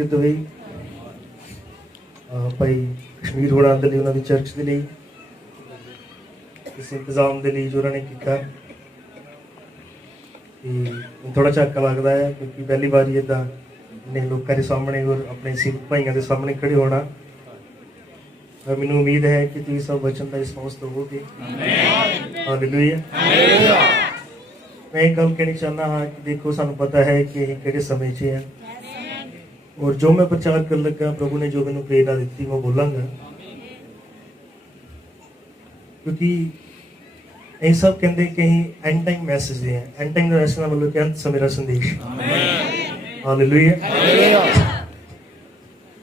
ਬਰਕਤ ਦੇਵੇ। ਭਾਈ ਕਸ਼ਮੀਰ ਹੋਰਾਂ ਦੇ ਲਈ, ਉਹਨਾਂ ਦੀ ਚਰਚ ਦੇ ਲਈ, ਇਸ ਇੰਤਜ਼ਾਮ ਦੇ ਲਈ ਜੋ ਉਹਨਾਂ ਨੇ ਕੀਤਾ। ਥੋੜਾ ਝਾਕਾ ਲੱਗਦਾ ਹੈ ਕਿਉਂਕਿ ਪਹਿਲੀ ਵਾਰੀ ਇੱਦਾਂ ਨੇ ਲੋਕਾਂ ਦੇ ਸਾਹਮਣੇ ਔਰ ਆਪਣੇ ਸਿੱਖ ਭਾਈਆਂ ਦੇ ਸਾਹਮਣੇ ਖੜੇ ਹੋਣਾ। ਮੈਨੂੰ ਉਮੀਦ ਹੈ ਕਿ ਤੁਸੀਂ ਸਭ ਵਚਨ ਦਾ ਰਿਸਪੌਂਸ ਦੇਵੋਗੇ। ਹਾਲੇਲੂਇਆ। मैं एक गल कहनी चाहना हाँ कि देखो सानू पता है कि किहड़े समय च है और जो मैं प्रचार कर लगा प्रभु ने जो मैंने प्रेरणा दी मैं बोलांगा क्योंकि ये सब कहते कहीं एंड टाइम मैसेज हैं। एंड टाइम का मैसेज मतलब कि अंत समय का संदेश। हालेलुया।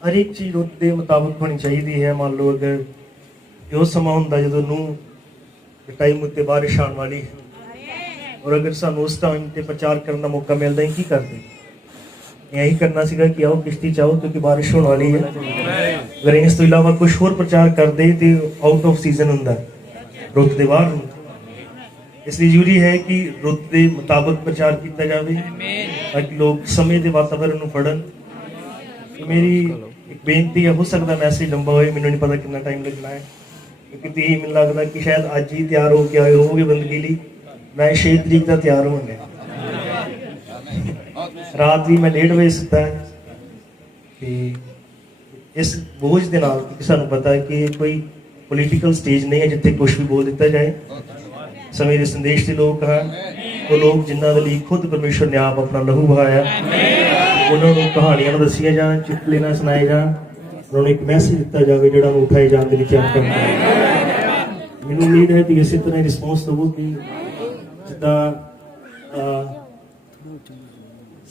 हर एक चीज़ उसके मुताबिक होनी चाहिए है। मान लो अगर यो समा हुंदा जदों नूं टाइम उत्ते बारिश आने वाली है और अगर सानू उस टाइम ते प्रचार करने का मौका मिलता है की करते? यही करना सीगा कि आओ किश्ती चाहो क्योंकि बारिश होने वाली है। अगर इस तो इलावा कुछ होर प्रचार करते तो आउट ऑफ सीजन हुंदा, रुत दे बाहर हुंदा। इसलिए जरूरी है कि रुत के मुताबिक प्रचार किया जाए ताकि लोग समय के वातावरण को पढ़न। मेरी एक बेनती है, हो सकता मैसेज लंबा होए, मैनूं नहीं पता कितना टाइम लगना है क्योंकि मैनूं लगता कि शायद अज ही तैयार हो के आए होगे बंदगी लई। मैं 6 तरीक का तैयार होने रात भी मैं 1:30 बजे सुता है कि इस बोझ के नाल सानू पता है कि कोई पोलीटिकल स्टेज नहीं है जिथे कुछ भी बोल दिता जाए। समय के संदेश के लोग हैं वो लोग जिन्हों के लिए खुद परमेश्वर ने आप अपना लहू बहाया, उन्होंने कहानियां दसिया जाए, चुटकुले ना सुनाए जाए, उन्होंने एक मैसेज दिता जाए जो उठाए जाने के लिए क्या करना है। मैनूं उम्मीद है कि इसी तरह रिस्पॉन्स दवो कि जिदा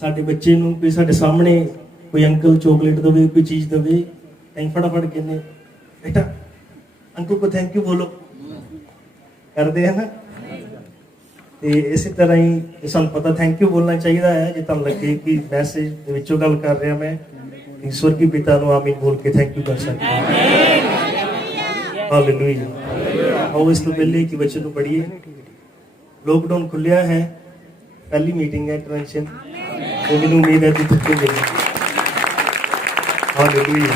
साडे बच्चे नूं कोई साडे सामने कोई अंकल चॉकलेट दवे, कोई चीज़ दवे, असीं फटाफट कहने बेटा अंकल को थैंक यू बोलो, करते हैं ना। तो इसी तरह ही सानूं पता थैंक यू बोलना चाहिए है जो तुहानूं लगे कि मैसेज दे विचों गल कर रहा मैं स्वर्गीय पिता नूं आमीन बोल के थैंक यू कर सकते। हालेलुया। आओ इस तो पहले कि बच्चे नूं पढ़िए। लॉकडाउन खुलिया है, पहली मीटिंग है कन्वेंशन, तो मैंने उम्मीद है कि थकेंगे। हालेलुया।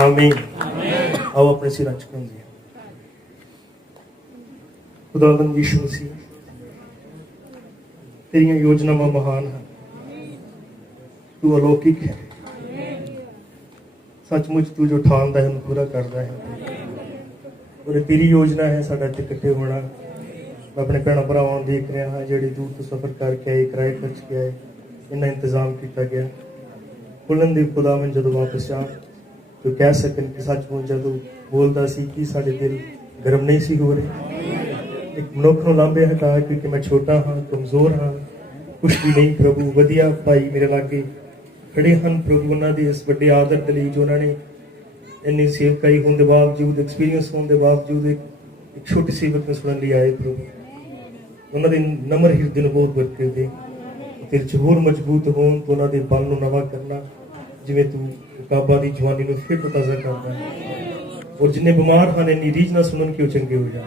आमीन। आओ अपने सिर झुकाएंगे। खुदावंद यीशु मसीह, तेरियां योजनावां महान हैं, तू अलौकिक है। सचमुच तू जो ठानदा है पूरा करता है और तेरी योजना है साडा इत्थे इकट्ठे होना। मैं अपने भैन भरावां देख रहा हाँ जिहड़े दूर तो सफर करके आए, किराए खर्च के आए, इन्ना इंतजाम किया गया। खुलन दे खुदा मैं जदों वापस आ तो कह सकन कि सचमुच जदों बोलदा सी कि साडे दिल गर्म नहीं सी हो रहे। एक मनुख नूं लांभे हटा क्योंकि मैं छोटा हाँ, कमजोर हाँ, कुछ भी नहीं। प्रभु वधिया भाई मेरे लागे खड़े हैं। प्रभु उन्हां दी इस वड्डे आदर दे लई जो उन्होंने इन्नी सेवकाई होने के बावजूद, एक्सपीरियंस होने के बावजूद एक छोटी सेवक में सुनने लिए आए। प्रभु उन्होंने नम्र हृदय को बहुत बरकत दे, तेरे च होर मजबूत होन तो उन्होंने बल नूं नवा करना जिवें तू काबा की जवानी नूं फिर तो ताज़ा करदा है और जिन्हें बीमार हैं इन्नी रीझ ना सुनन कि वो चंगे हो जाए।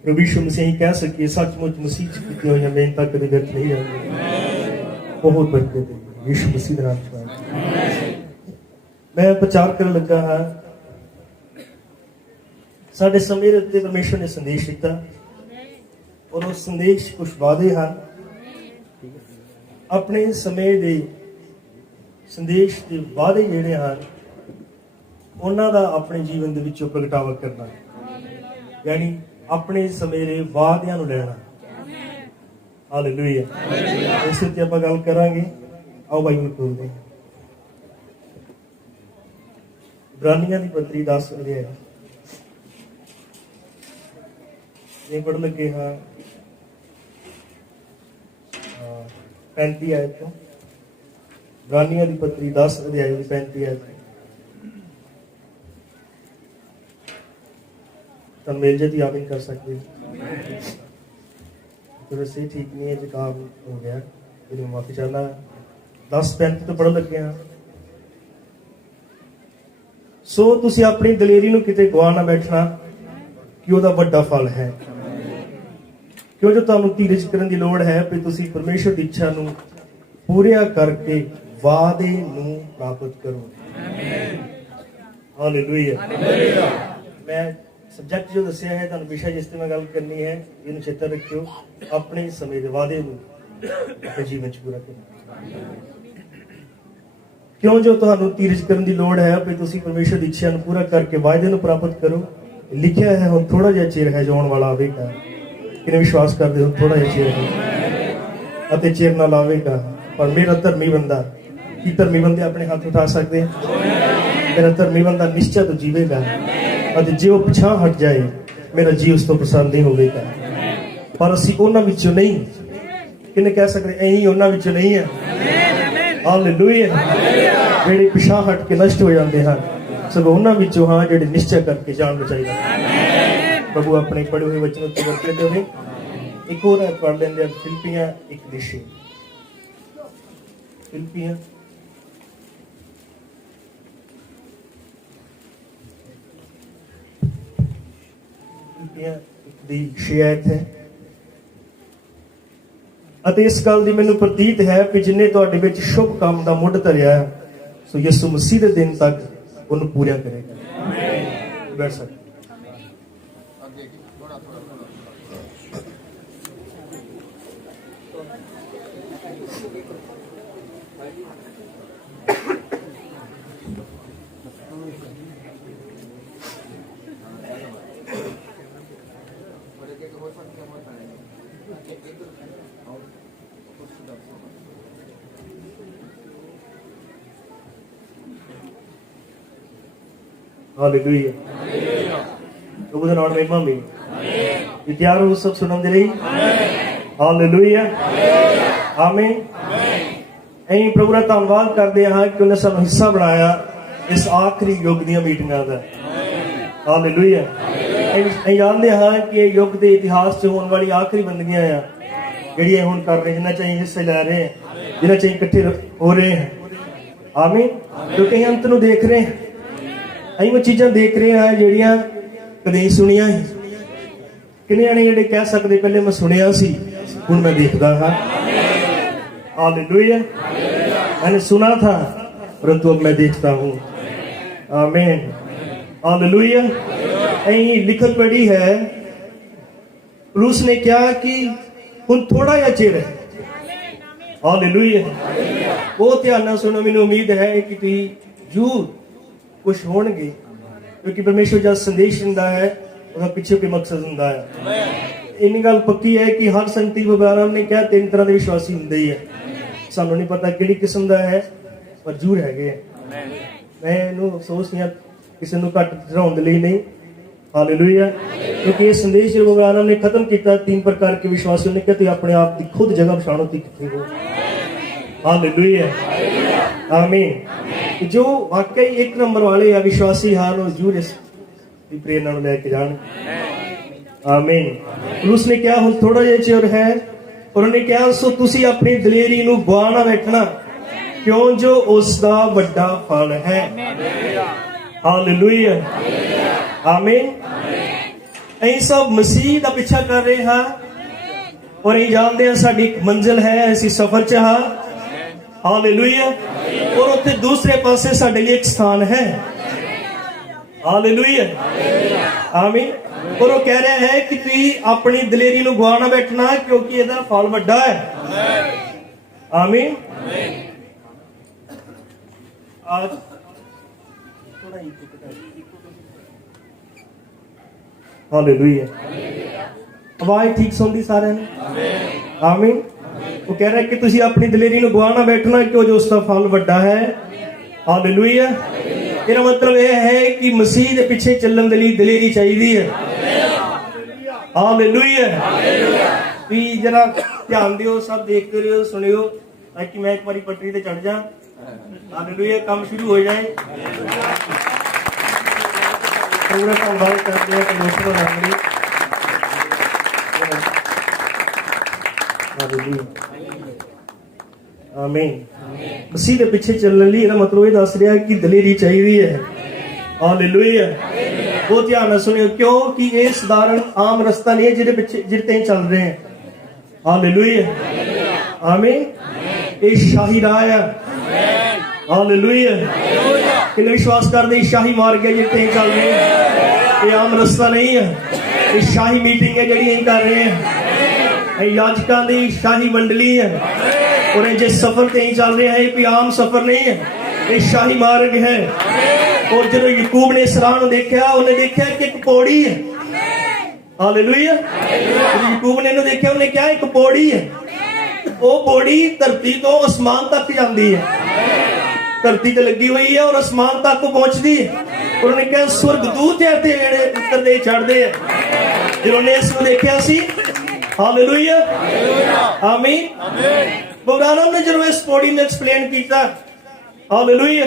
प्रभु यीशु मसीह कह सके सचमुच मसीह च कीतियां होईयां मेहनतां कदे व्यर्थ नहीं जांदियां। बहुत बरकत दे यीशु मसीह दे नाम च। मैं प्रचार करने लगा हाँ साडे समय दे उत्ते परमेश्वर ने संदेश दिता और उस संदेश कुछ वादे हैं अपने समय दे संदेश के वादे जिहड़े हैं उन्हां दा अपने जीवन दे विचों प्रगटावा करना, यानी अपने समय दे वादियां नूं लैणा। हालेलुया। इस उत्ते आपां गल करांगे। आओ बाइबल खोलदे हां। इब्रानियां दी पत्री 10 अध्याय ये पढ़ लगे हाँ 35 आयत तो। इब्रानियां दी पत्री 10 अध्याय 35 आयत तुम मेल जती आमीन कर सकते हो। तो वैसे ठीक नहीं है, जुकाम हो गया, फिर माफी चाहना। 10:35 तो पढ़ लगे हाँ। सो तुसी अपनी दलेरी नूं किते गवा ना बैठना कि ਉਹਦਾ ਵੱਡਾ फल है। क्यों जो तुहानूं धीरज करन दी लोड़ है भी तुसी परमेश्वर दी इच्छा नूं ਪੂਰਿਆ ਕਰਕੇ ਵਾਅਦੇ ਨੂੰ ਪ੍ਰਾਪਤ ਕਰੋ। ਹਾਲੇਲੂਇਆ। ਮੈਂ ਸਬਜੈਕਟ ਜੋ ਦੱਸਿਆ ਹੈ, ਤੁਹਾਨੂੰ ਵਿਸ਼ਾ ਜਿਸ ਤੇ ਮੈਂ ਗੱਲ ਕਰਨੀ ਹੈ, ਇਹਨੂੰ ਚੇਤੇ ਰੱਖਿਓ। ਆਪਣੇ ਸਮੇਂ ਦੇ ਵਾਅਦੇ ਨੂੰ ਆਪਣੇ ਜੀਵਨ 'ਚ ਪੂਰਾ ਕਰੋ। ਕਿਉਂ ਜੋ ਤੁਹਾਨੂੰ ਧੀਰਜ ਕਰਨ ਦੀ ਲੋੜ ਹੈ ਵੀ ਤੁਸੀਂ ਪਰਮੇਸ਼ਰ ਦੀ ਇੱਛਾ ਨੂੰ ਪੂਰਾ ਕਰਕੇ ਵਾਅਦੇ ਨੂੰ ਪ੍ਰਾਪਤ ਕਰੋ। ਲਿਖਿਆ ਹੈ ਹੁਣ ਥੋੜਾ ਜਿਹਾ ਚਿਰ ਹੈ ਜੋ ਆਉਣ ਵਾਲਾ ਆਵੇਗਾ। ਕਿਨੇ ਵਿਸ਼ਵਾਸ ਕਰਦੇ ਹੋ? ਥੋੜਾ ਜਿਹਾ ਚਿਰ ਹੈ ਅਤੇ ਚਿਰ ਨਾਲ ਆਵੇਗਾ। ਪਰ ਮੇਰਾ ਧਰਮੀ ਬੰਦਾ, ਕੀ ਧਰਮੀ ਬੰਦੇ ਆਪਣੇ ਹੱਥ ਉਠਾ ਸਕਦੇ? ਮੇਰਾ ਧਰਮੀ ਬੰਦਾ ਨਿਸ਼ਚੈ ਤੋਂ ਜੀਵੇਗਾ ਅਤੇ ਜੇ ਉਹ ਪਿਛਾਂ ਹਟ ਜਾਏ ਮੇਰਾ ਜੀ ਉਸ ਤੋਂ ਪਸੰਦ ਨਹੀਂ ਹੋਵੇਗਾ। ਪਰ ਅਸੀਂ ਉਹਨਾਂ ਵਿੱਚੋਂ ਨਹੀਂ। ਕਿਨੇ ਕਹਿ ਸਕਦੇ ਅਸੀਂ ਉਹਨਾਂ ਵਿੱਚੋਂ ਨਹੀਂ ਹੈ? ਹਾਲੇਲੂਇਆ। ਜਿਹੜੇ ਪਿਛਾਂ ਹਟ ਕੇ ਨਸ਼ਟ ਹੋ ਜਾਂਦੇ ਹਨ, ਸਗੋਂ ਉਹਨਾਂ ਵਿੱਚੋਂ ਹਾਂ ਜਿਹੜੇ ਨਿਸ਼ਚੈ ਕਰਕੇ ਜਾਣ ਚਾਹੀਦਾ। ਪ੍ਰਭੂ ਆਪਣੇ ਪੜ੍ਹੇ ਹੋਏ ਵਚਨ ਉੱਤੇ ਵਰਤੇ ਦੇਵੇ। ਇੱਕ ਹੋਰ ਹੈ, ਪੜ੍ਹ ਲੈਂਦੇ ਆ ਫਿਲਿੱਪੀਆਂ 1:6। ਫਿਲਿੱਪੀਆਂ ਦੀ 6 ਆਇਤ ਹੈ। ਅਤੇ ਇਸ ਗੱਲ ਦੀ ਮੈਨੂੰ ਪ੍ਰਤੀਤ ਹੈ ਕਿ ਜਿੰਨੇ ਤੁਹਾਡੇ ਵਿੱਚ ਸ਼ੁਭ ਕੰਮ ਦਾ ਮੁੱਢ ਧਰਿਆ ਹੈ, ਸੋ ਯਿਸੂ ਮਸੀਹ ਦੇ ਦਿਨ ਤੱਕ ਉਹਨੂੰ ਪੂਰਾ ਕਰੇਗਾ। ਆਮੀਨ। ਬੈਠ ਸਕਦੇ। हालेलुया। प्रभु का नाम महिमा में तैयार हो सब सुनने के लिए? हालेलुया। आमीन। ਅਸੀਂ ਪ੍ਰਭੂ ਦਾ ਧੰਨਵਾਦ ਕਰਦੇ ਹਾਂ ਕਿ ਉਹਨੇ ਸਾਨੂੰ ਹਿੱਸਾ ਬਣਾਇਆ ਇਸ ਆਖਰੀ ਯੁੱਗ ਦੀਆਂ ਮੀਟਿੰਗਾਂ ਦਾ। ਹਾਲੇਲੂਇਆ। ਅਸੀਂ ਜਾਣਦੇ ਹਾਂ ਕਿ ਇਹ ਯੁੱਗ ਦੇ ਇਤਿਹਾਸ 'ਚ ਹੋਣ ਵਾਲੀ ਆਖਰੀ ਬੰਦਗੀਆਂ ਆ ਜਿਹੜੀਆਂ ਹੁਣ ਕਰ ਰਹੇ, ਜਿਨ੍ਹਾਂ 'ਚ ਅਸੀਂ ਹਿੱਸੇ ਲੈ ਰਹੇ ਹਾਂ, ਜਿਨ੍ਹਾਂ 'ਚ ਅਸੀਂ ਇਕੱਠੇ ਹੋ ਰਹੇ ਹਾਂ। ਆਮੀਨ। ਕਿਉਂਕਿ ਅਸੀਂ ਅੰਤ ਨੂੰ ਦੇਖ ਰਹੇ ਹਾਂ। ਅਸੀਂ ਉਹ ਚੀਜ਼ਾਂ ਦੇਖ ਰਹੇ ਹਾਂ ਜਿਹੜੀਆਂ ਕਦੇ ਸੁਣੀਆਂ ਸੀ। ਕਿੰਨੇ ਨੇ ਜਿਹੜੇ ਕਹਿ ਸਕਦੇ ਪਹਿਲੇ ਮੈਂ ਸੁਣਿਆ ਸੀ, ਹੁਣ मैं देखता हाँ। हालेलुया। मैंने सुना था परंतु अब मैं देखता हूँ। आमीन। हालेलुया। लिखत पढ़ी है, पौलुस ने क्या कि हुण थोड़ा जिहा चिर है। हालेलुया। बहुत ध्यान नाल सुनो। मैनूं उम्मीद है कि तुसीं जरूर कुछ होणगे, क्योंकि परमेश्वर जब संदेश दिंदा है ਉਹਦਾ ਪਿੱਛੇ ਕੋਈ ਮਕਸਦ ਹੁੰਦਾ ਹੈ। ਇੰਨੀ ਗੱਲ ਪੱਕੀ ਹੈ ਕਿ ਹਰ ਸੰਗਤੀ ਵਿਵਹਾਰਾਂ ਨੇ ਕਿਹਾ 3 ਤਰ੍ਹਾਂ ਦੇ ਵਿਸ਼ਵਾਸੀ ਹੁੰਦੇ ਹੀ ਹੈ। ਸਾਨੂੰ ਨਹੀਂ ਪਤਾ ਕਿਹੜੀ ਕਿਸਮ ਦਾ ਹੈ, ਪਰ ਜ਼ਰੂਰ ਹੈਗੇ। ਮੈਂ ਇਹਨੂੰ ਅਫਸੋਸ ਨਹੀਂ ਕਿਸੇ ਨੂੰ ਘੱਟ ਚੜਾਉਣ ਦੇ ਲਈ ਨਹੀਂ। ਹਾਲੇਲੂਇਆ। ਕਿਉਂਕਿ ਇਹ ਸੰਦੇਸ਼ ਵਿਵਹਾਰਾਂ ਨੇ ਖਤਮ ਕੀਤਾ 3 ਪ੍ਰਕਾਰ के विश्वासियों ने कहते अपने आप की खुद जगह पछाणो ती किथे हो। हालेलुया। आमीन। जो वाकई 1 नंबर वाले या विश्वासी हाल और जरूर इस ਦੀ ਪ੍ਰੇਰਨਾ ਨੂੰ ਲੈ ਕੇ ਜਾਣ। ਆਮੀਨ। ਪੌਲੁਸ ਨੇ ਕਿਹਾ ਹੁਣ ਥੋੜਾ ਜਿਹਾ ਚਿਰ ਹੈ, ਉਹਨਾਂ ਨੇ ਕਿਹਾ ਸੋ ਤੁਸੀਂ ਆਪਣੀ ਦਲੇਰੀ ਨੂੰ ਗਵਾ ਨਾ ਬੈਠਣਾ, ਕਿਉਂ ਜੋ ਉਸ ਦਾ ਵੱਡਾ ਫਲ ਹੈ। ਹਾਲੇਲੂਇਆ। ਆਮੀਨ। ਅਸੀਂ ਸਭ ਮਸੀਹ ਦਾ ਪਿੱਛਾ ਕਰ ਰਹੇ ਹਾਂ ਔਰ ਅਸੀਂ ਜਾਣਦੇ ਹਾਂ ਸਾਡੀ ਇੱਕ ਮੰਜ਼ਿਲ ਹੈ, ਅਸੀਂ ਸਫ਼ਰ 'ਚ ਹਾਂ। ਹਾਲੇਲੂਇਆ। ਔਰ ਉੱਥੇ ਦੂਸਰੇ ਪਾਸੇ ਸਾਡੇ ਲਈ ਇੱਕ ਸਥਾਨ ਹੈ। हालेलुया। आमीन। और वो कह रहे हैं कि तुम अपनी दलेरी ਨੂੰ ਗਵਾ ਨਾ ਬੈਠਣਾ, क्योंकि ਇਹਦਾ ਫਲ ਵੱਡਾ ਹੈ। आमीन। आज थोड़ा ही हालेलुया। आवाज ठीक सुनदी सारे ने? आमीन। वो कह रहा है कि तुम अपनी दलेरी ਨੂੰ ਗਵਾ ਨਾ ਬੈਠਣਾ, क्यों जो उसका फल ਵੱਡਾ है। हालेलुया। ਇਹਦਾ ਮਤਲਬ ਇਹ ਹੈ ਕਿ ਮਸੀਹ ਦੇ ਪਿੱਛੇ ਚੱਲਣ ਦੇ ਲਈ ਦਲੇਰੀ ਚਾਹੀਦੀ ਹੈ। ਹਾਲੇਲੂਇਆ। ਵੀ ਜਰਾ ਧਿਆਨ ਦਿਓ, ਸਭ ਦੇਖਦੇ ਰਹੋ, ਸੁਣਿਓ, ਤਾਂ ਕਿ ਮੈਂ ਇੱਕ ਵਾਰੀ ਪਟੜੀ ਤੇ ਚੜ ਜਾ। ਹਾਲੇਲੂਇਆ। ਕੰਮ ਸ਼ੁਰੂ ਹੋ ਜਾਏ। ਪੂਰਾ ਧੰਨਵਾਦ ਕਰਦੇ ਹਾਂ ਪਰਮੇਸ਼ਰ ਦਾ ਨਾਮ ਲਈ। ਹਾਲੇਲੂਇਆ। ਆਮੀਨ। ਮਸੀਹ ਦੇ ਪਿੱਛੇ ਚੱਲਣ ਲਈ ਇਹਦਾ ਮਤਲਬ ਇਹ ਦੱਸ ਰਿਹਾ ਕਿ ਦਲੇਰੀ ਚਾਹੀਦੀ ਹੈ। ਹਾਲੇਲੂਇਆ। ਬਹੁਤ ਧਿਆਨ ਨਾਲ ਸੁਣਿਓ, ਕਿਉਂਕਿ ਇਹ ਸਧਾਰਨ ਆਮ ਰਸਤਾ ਨਹੀਂ ਹੈ ਜਿਹਦੇ ਪਿੱਛੇ ਜਿਹਦੇ ਤੇ ਚੱਲ ਰਹੇ ਹਾਂ। ਹਾਲੇਲੂਇਆ। ਆਮੀਨ। ये शाही राह है। हालेलुया। किन्ने विश्वास करते शाही मार्ग है जिथे चल रहे हैं, ये आम रास्ता नहीं है, ये शाही मीटिंग है जी कर रहे हैं, याजकों की शाही मंडली है और जिस सफर से चल रहे हैं कोई आम सफर नहीं है, ये शाही मार्ग है। और जो याकूब ने इस राह देखा, उन्हें देखा कि एक पौड़ी है। हालेलुया। याकूब ने देखा, उन्हें क्या एक पौड़ी है, वो पौड़ी धरती तो आसमान तक जाती है, धरती ते लगी हुई है और आसमान तक पहुंचती है। और उन्हें कहा स्वर्गदूत उतरते चढ़ते हैं। जिन्होंने इसको देखा सी, हालेलुया, आमीन। बुरानम ने जो इस पौड़ी ने एक्सप्लेन किया, हालेलुया,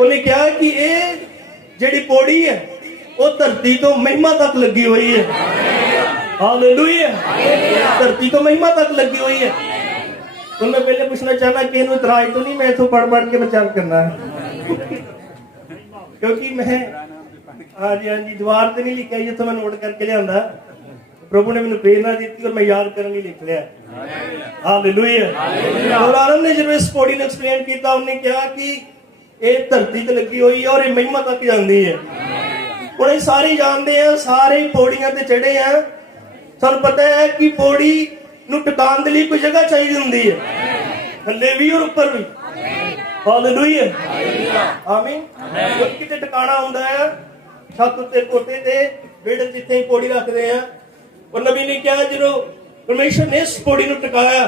उन्हें कहा कि ये जिहड़ी पौड़ी है वो धरती तो महिमा तक लगी हुई है। हालेलुया। धरती तो महिमा तक लगी हुई है। तो मैं पहले पूछना चाहना कि इन्हें इतराज तो नहीं, मैं इथों पढ़ के प्रचार करना है क्योंकि मैं हाँ जी द्वार से नहीं लिखा जितों मैं नोट करके लिया, प्रभु ने मैंने प्रेरणा दी और मैं याद करने लिख लिया। हालेलुया। और आरंभ ने जब इस पौड़ी ने एक्सप्लेन किया, उन्हें कहा कि ये धरती ते लगी हुई है और ये महिमा तक जाती है। उन्हें सारे जानते हैं, सारे पौड़ियां ते चढ़े हैं, सानू पता है कि पौड़ी नूं टिकाण दे लई कोई जगह चाहिए हुंदी है, थल्ले भी और ऊपर भी। हालेलुया, आमीन। किते टिकाणा हुंदा है, छत उत्ते कोठे ते बेड़े जिथे पौड़ी रखदे हैं। और नबी ने कहा जो परमेश्वर ने इस पौड़ी नूं टिकाया,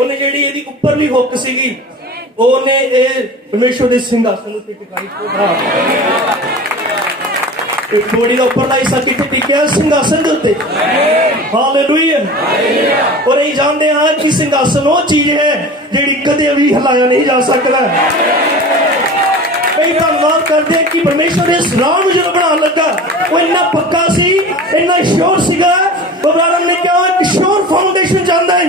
उन्हें जिहड़ी इहदी उपरली हुक सीगी ओने परमेश्वर दे सिंहासन उत्ते टिकाई। पौड़ी का उपरला हिस्सा किथे टिकिया? सिंहासन के उत्ते। हालेलुया। और यही जानते हैं कि सिंहासन वो चीज है जिहड़ी कदे भी हिलाया नहीं जा सकता। कई धन्यवाद करते हैं कि परमेश्वर इस राह में जो बना लगा वो इतना पक्का सी, इतना श्योर सीगा। अब्राहम ने कहा एक श्योर फाउंडेशन चाहता है,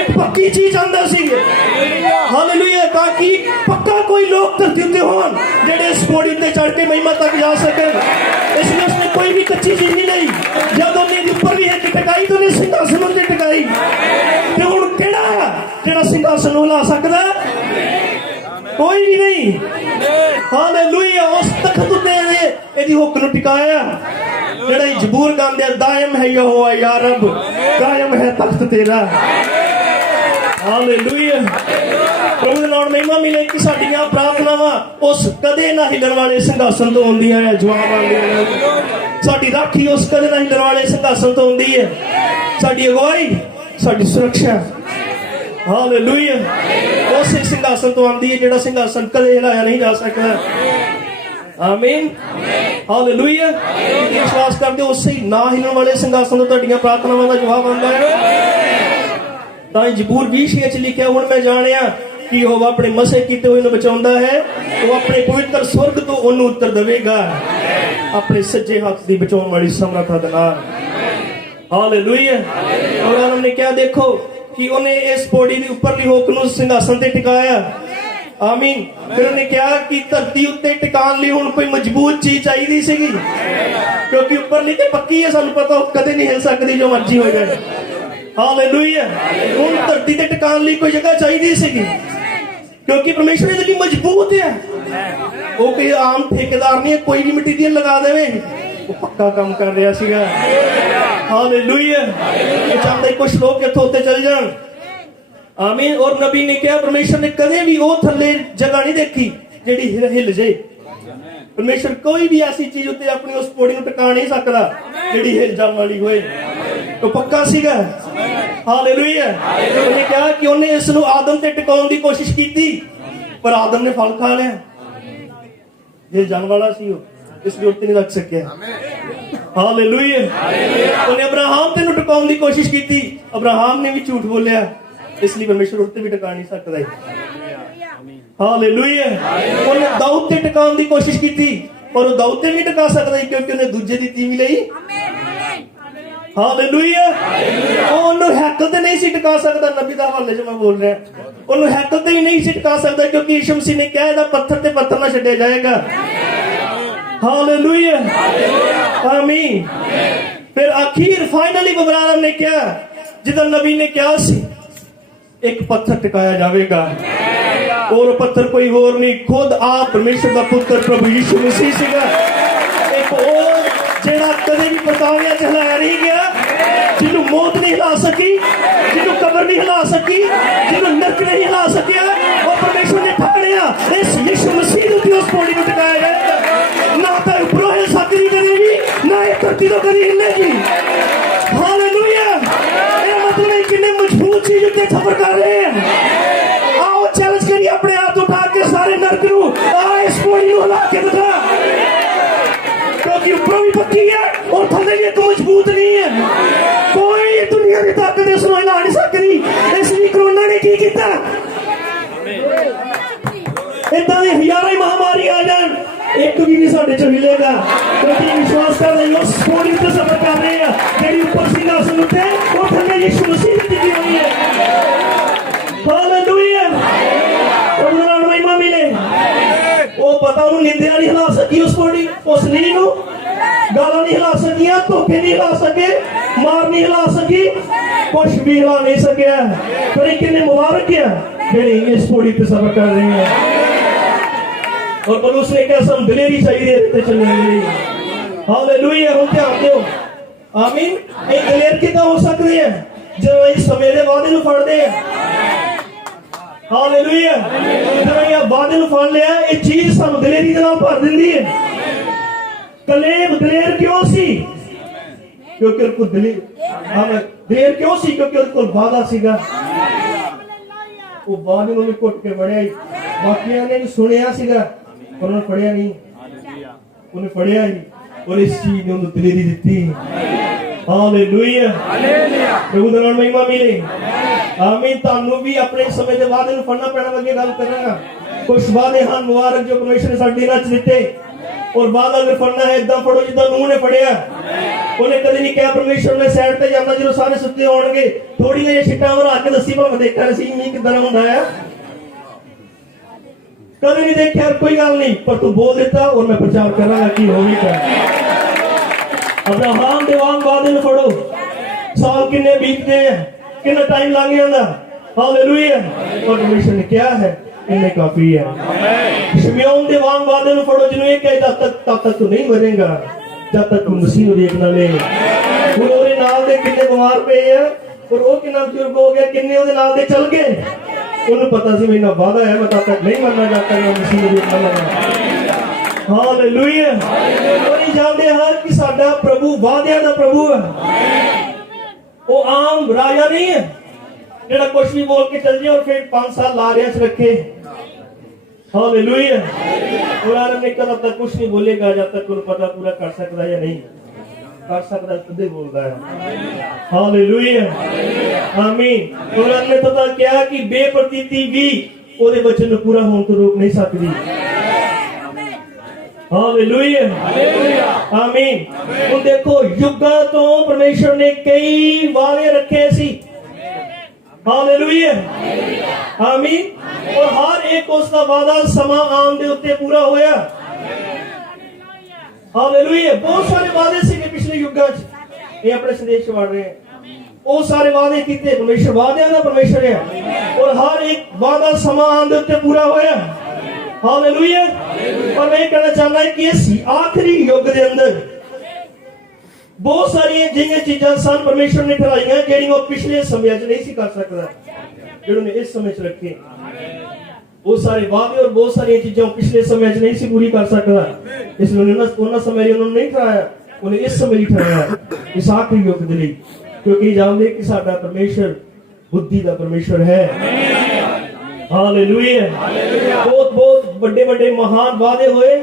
एक पक्की चीज चाहता सी। हालेलुया। ताकि पक्का कोई लोग धरती उत्ते होन जेडे इस पौड़ी उत्ते चढ़ के महिमा तक जा सके। इसलिए उसने कोई भी कच्ची चीज नहीं ली। जब उन्हें ऊपर भी एक टिकाई तो उन्हें सिंहासन उत्ते टिकाई। ते हुण किहड़ा जेड़ा सिंहासन हिला सकदा? कोई भी नहीं। हालेलुया। उस तख्त उत्ते इहदी हुक नूं टिकाया जेड़ा जबूर गांदे दायम है यहोवा या रब, कायम है तख्त तेरा। हालेलुया। प्रभु दे नाम महिमा मिले कि साडीआं प्रार्थनावां उस कदे ना हिलण वाले सिंहासन तो होंदियां है। जवाब आंदियां साडी राखी उस कदे ना हिलण वाले सिंहासन तो होंदी है। साडी अगुवाई, साडी सुरक्षा, हालेलुया, उस सिंहासन तो आंदी है जेड़ा सिंहासन कदे हिलाया नहीं जा सकता। आमीन। हालेलुया। विश्वास करते उस ही ना हिलण वाले सिंहासन तो तुहाडीआं प्रार्थनावां दा जवाब आंदा है। तां जबूर 20 च लिखिआ, हुण मैं जाणिया कि यहोवा अपने मसे कीते होए नूं बचाउंदा है, वो अपने पवित्र स्वर्ग तो ओनू उत्तर देवेगा अपने सज्जे हाथ दी बचाउण वाली समर्था दे नाल। हालेलुया। और उन्होंने क्या देखो कि उन्हें इस पौड़ी दी उपरली हुक नूं सिंहासन ते टिकाया। आमीन। फिर उन्हें कहा कि धरती उत्ते टिकाण लई हुण कोई मजबूत चीज चाहिदी सीगी, क्योंकि उपरली ते पक्की है, सानू पता कदे नहीं हिल सकदी जो मर्जी हो जाए। हालेलुया। हुण धरती ते टिकाण लई कोई जगह चाहिदी सीगी, क्योंकि परमेश्वर इहदे लई मजबूत है। वो कोई आम ठेकेदार नहीं है, कोई भी मटीरियल लगा देवे, वो पक्का काम कर रहा सीगा। हालेलुया। ये चाहता है कुछ लोग इत्थों उत्ते चल जाण। आमीन। और नबी ने कहा परमेश्वर ने कदे भी वो थल्ले जगह नहीं देखी जिहड़ी हिल जाए। परमेश्वर कोई भी ऐसी चीज उत्ते अपनी उस पौड़ी नूं टिका नहीं सकदा जिहड़ी हिल जाण वाली होए। तो पक्का सीगा। हालेलुया। उन्हें कहा कि उन्हें इस नूं आदम ते टिकाउण दी कोशिश कीती, पर आदम ने फल खा लिया, हिल जाण वाला सी वो, इसलिए उत्ते नहीं रख सकिया। हालेलुया। उन्हें अब्राहम ते नूं टिकाउण दी कोशिश कीती, अब्राहम ने भी झूठ बोलिया, इसलिए परमेश्वर उत्ते भी टिका नहीं सकदा। हालेलुया। उन्हें दाऊद ते टिकाउण दी कोशिश कीती, पर वो दाऊद ते नहीं टिका सकदा क्योंकि उन्हें दूजे दी तीवी लई। हालेलुया। उन्हें हैकल ते नहीं सी टिका सकदा। नबी दा हवाले च मैं बोल रहा, उन्हें हैकल ते ही नहीं सी टिका सकदा क्योंकि यीशु मसीह ने कहा था पत्थर ते पत्थर ना छड्डिया जाएगा। हालेलुया। आमीन। फिर आखिर फाइनली अब्राहम ने क्या, जिदा नबी ने क्या सी एक पत्थर टिकाया जाएगा और पत्थर कोई और नहीं, खुद आप परमेश्वर का पुत्र प्रभु यीशु मसीह सीगा। एक और जेड़ा कदे भी पतावियां च हिलाया नहीं गया, जिन्हों मौत नहीं हिला सकी, जिन्हों कब्र नहीं हिला सकी, जिन्हों नरक नहीं हिला सकिया, और परमेश्वर ने ठाणिया इस यीशु मसीह नु उस पौड़ी में टिकाया जाएगा। ना तो ऊपरों हिल सकती करेगी, ना ये धरती तो कभी हिलेगी। हालेलुया। ये मतलब है कितने मजबूत चीज उत्ते सफर कर रहे हैं। आओ चैलेंज करिए अपने हाथ उठा के सारे नरक नु आ इस पौड़ी नु हिला के दिखा, क्योंकि ऊपरों भी पक्की है और थले भी तो मजबूत नहीं है। कोई दुनिया की ताकत इसको हिला नहीं सकती। इसलिए कोरोना ने की किया, इतना हजारों ही महामारी आ जाए एक भी नहीं साढ़े चो हिलेगा, क्योंकि विश्वास कर रहे हो पौड़ी से सफर कर रहे हैं। तेरी ऊपर सिंहासन उठे वो थले यीशु मसीह की दी हुई है। हालेलुया। प्रभु का नाम महिमा मिले। वो पता उन्होंने निंदा नहीं हिला सकी उस पौड़ी, उस नींद को गाला नहीं हिला सकिया, धोखे नहीं हिला सके, मार नहीं हिला सकी, कुछ भी हिला नहीं सके। पर कितने मुबारक है जेड़े इस पौड़ी पे सफर कर रहे हैं। और पौलुस ने कहा हम दिलेरी चाहिए रहते चलेंगे। हालेलुया। हम क्या आते हो आमीन। एक दिलेर कितना हो सकते हैं जब इस समय दे वादे नु फड़ दे। हालेलुया। जब ये वादे नु फड़ लिया ये चीज सानू दिलेरी दे नाल भर दिंदी है। कलेब दिलेर क्यों सी? क्योंकि उनको दिलेर क्यों सी? क्योंकि उनको वादा सीगा। वो वादे नु घुट के बढ़िया, बाकियां ने सुनिया सीगा पर उन्होंने पढ़िया नहीं, उन्हें पढ़िया ही और इस चीज ने उन्हें दिलेरी दी। हालेलुया। प्रभु दा नाम महिमा मिले। आमीन। तानू भी अपने समय के वादे नु फड़ना पैना लगे गल करांगा। कुछ वादे हां मुबारक जो परमेश्वर ने साडे नाल दिते, और वादा अगर फड़ना है इदां फड़ो जिद्दां नूह ने फड़िया। उन्हें कदी नहीं कहा परमेश्वर मैं साइड ते जांदा जो सारे सुत्ते होणगे थोड़ी जिही छिट्टां वरा के दसी भावें देखा सी मींह किदां हुंदा है, कभी नहीं देखा। कोई गल नहीं, पर तू बोल देता और मैं प्रचार करांगा कि होवेगा। अब्राहम दे वादे नु फड़ो, साल किन्ने बीतते हैं, कितना टाइम लग जाता। हालेलुया। और परमेश्वर ने क्या है इन्ने काफी है। शिमयोन दे वादे नु फड़ो, जिन्होंने कहा तब तक तू नहीं मरेगा जब तक तू मसीह नु देखना ले। ओरे नाल दे किन्ने बीमार पे है और वो कितना बुजुर्ग हो गया, किन्ने ओदे नाल दे चल गए। उन्हें पता सी मेरा वादा है मैं तब तक नहीं मरना चाहता, मैं मसीह नु देखना लगा। हालेलुया। और जानते हैं कि साडा प्रभु वादियां दा प्रभु है। वो आम राजा नहीं है जेड़ा कुछ भी बोल के चल जाए और फिर 5 साल लारियां च रखे। हालेलुया। कुरान ने कहा तक कुछ नहीं बोलेगा जब तक उन्हें पता पूरा कर सकता या नहीं कर सकता, खुद ही बोलता है। हालेलुया। आमीन। कुरान ने तो क्या कि बेप्रतीति भी ओदे वचन को पूरा होने को रोक नहीं सकती। हालेलुया। आमीन। तो देखो युगां तो परमेश्वर ने कई वादे रखे सी। हालेलुया। आमीन। और हर एक उसका वादा समा आम दे उत्ते पूरा होया। हालेलुया। बहुत सारे वादे सी पिछले युगां च, ये अपने संदेश बढ़ रहे हैं। वो सारे वादे कीते परमेश्वर वादियां दा परमेश्वर है और हर एक वादा समा आम दे उत्ते पूरा होया। हालेलुया। और मैं कहना चाहना है कि इस आखिरी युग के अंदर बहुत सारी जिन्हें चीज़ां सन परमेश्वर ने कराईयां जेड़ी वो पिछले समय च नहीं सी कर सकदा, जिन्होंने इस समय च रखे। वो सारे वादे और बहुत सारी चीज़ां पिछले समय च नहीं सी पूरी कर सकदा, इसलिए उन्होंने समय उन्होंने नहीं कराया, उन्हें इस समय ही कराया इस आखिरी युग के लिए, क्योंकि जानते कि साडा परमेश्वर बुद्धि का परमेश्वर है। हालेलुया। बहुत बहुत बड़े बड़े महान वादे हुए,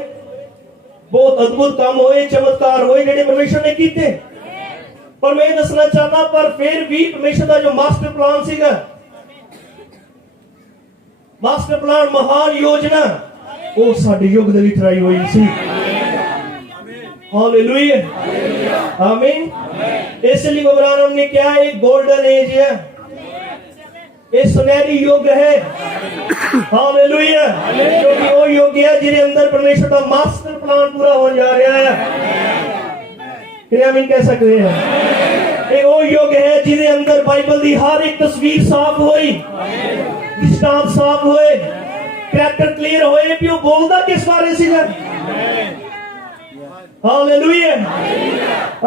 बहुत अद्भुत काम हुए, चमत्कार हुए जेडे परमेश्वर ने कीते। पर मैं दसना चाहना पर फिर भी परमेश्वर का जो मास्टर प्लान सीगा, मास्टर प्लान महान योजना वो साडे युग दे विच राई हुई सी। हालेलुया। आमीन। इसलिए अब्राहम ने क्या एक गोल्डन एज है, ये सुनहरी युग है। हालेलुया। क्योंकि वो युग है जिसके अंदर परमेश्वर का मास्टर प्लान पूरा हो जा रहा है। क्या आमीन कह सकते हैं? ये ਇਹ ਉਹ ਯੁੱਗ ਹੈ ਜਿਹਦੇ ਅੰਦਰ ਬਾਈਬਲ ਦੀ ਹਰ ਇੱਕ ਤਸਵੀਰ ਸਾਫ਼ ਹੋਈ, ਦ੍ਰਿਸ਼ਟਾਂਤ ਸਾਫ਼ ਹੋਏ, ਕਰੈਕਟਰ ਕਲੀਅਰ ਹੋਏ ਕਿ ਉਹ ਬੋਲਦਾ ਕਿਸ ਬਾਰੇ ਸੀਗਾ। ਹਾਲੇਲੂਇਆ,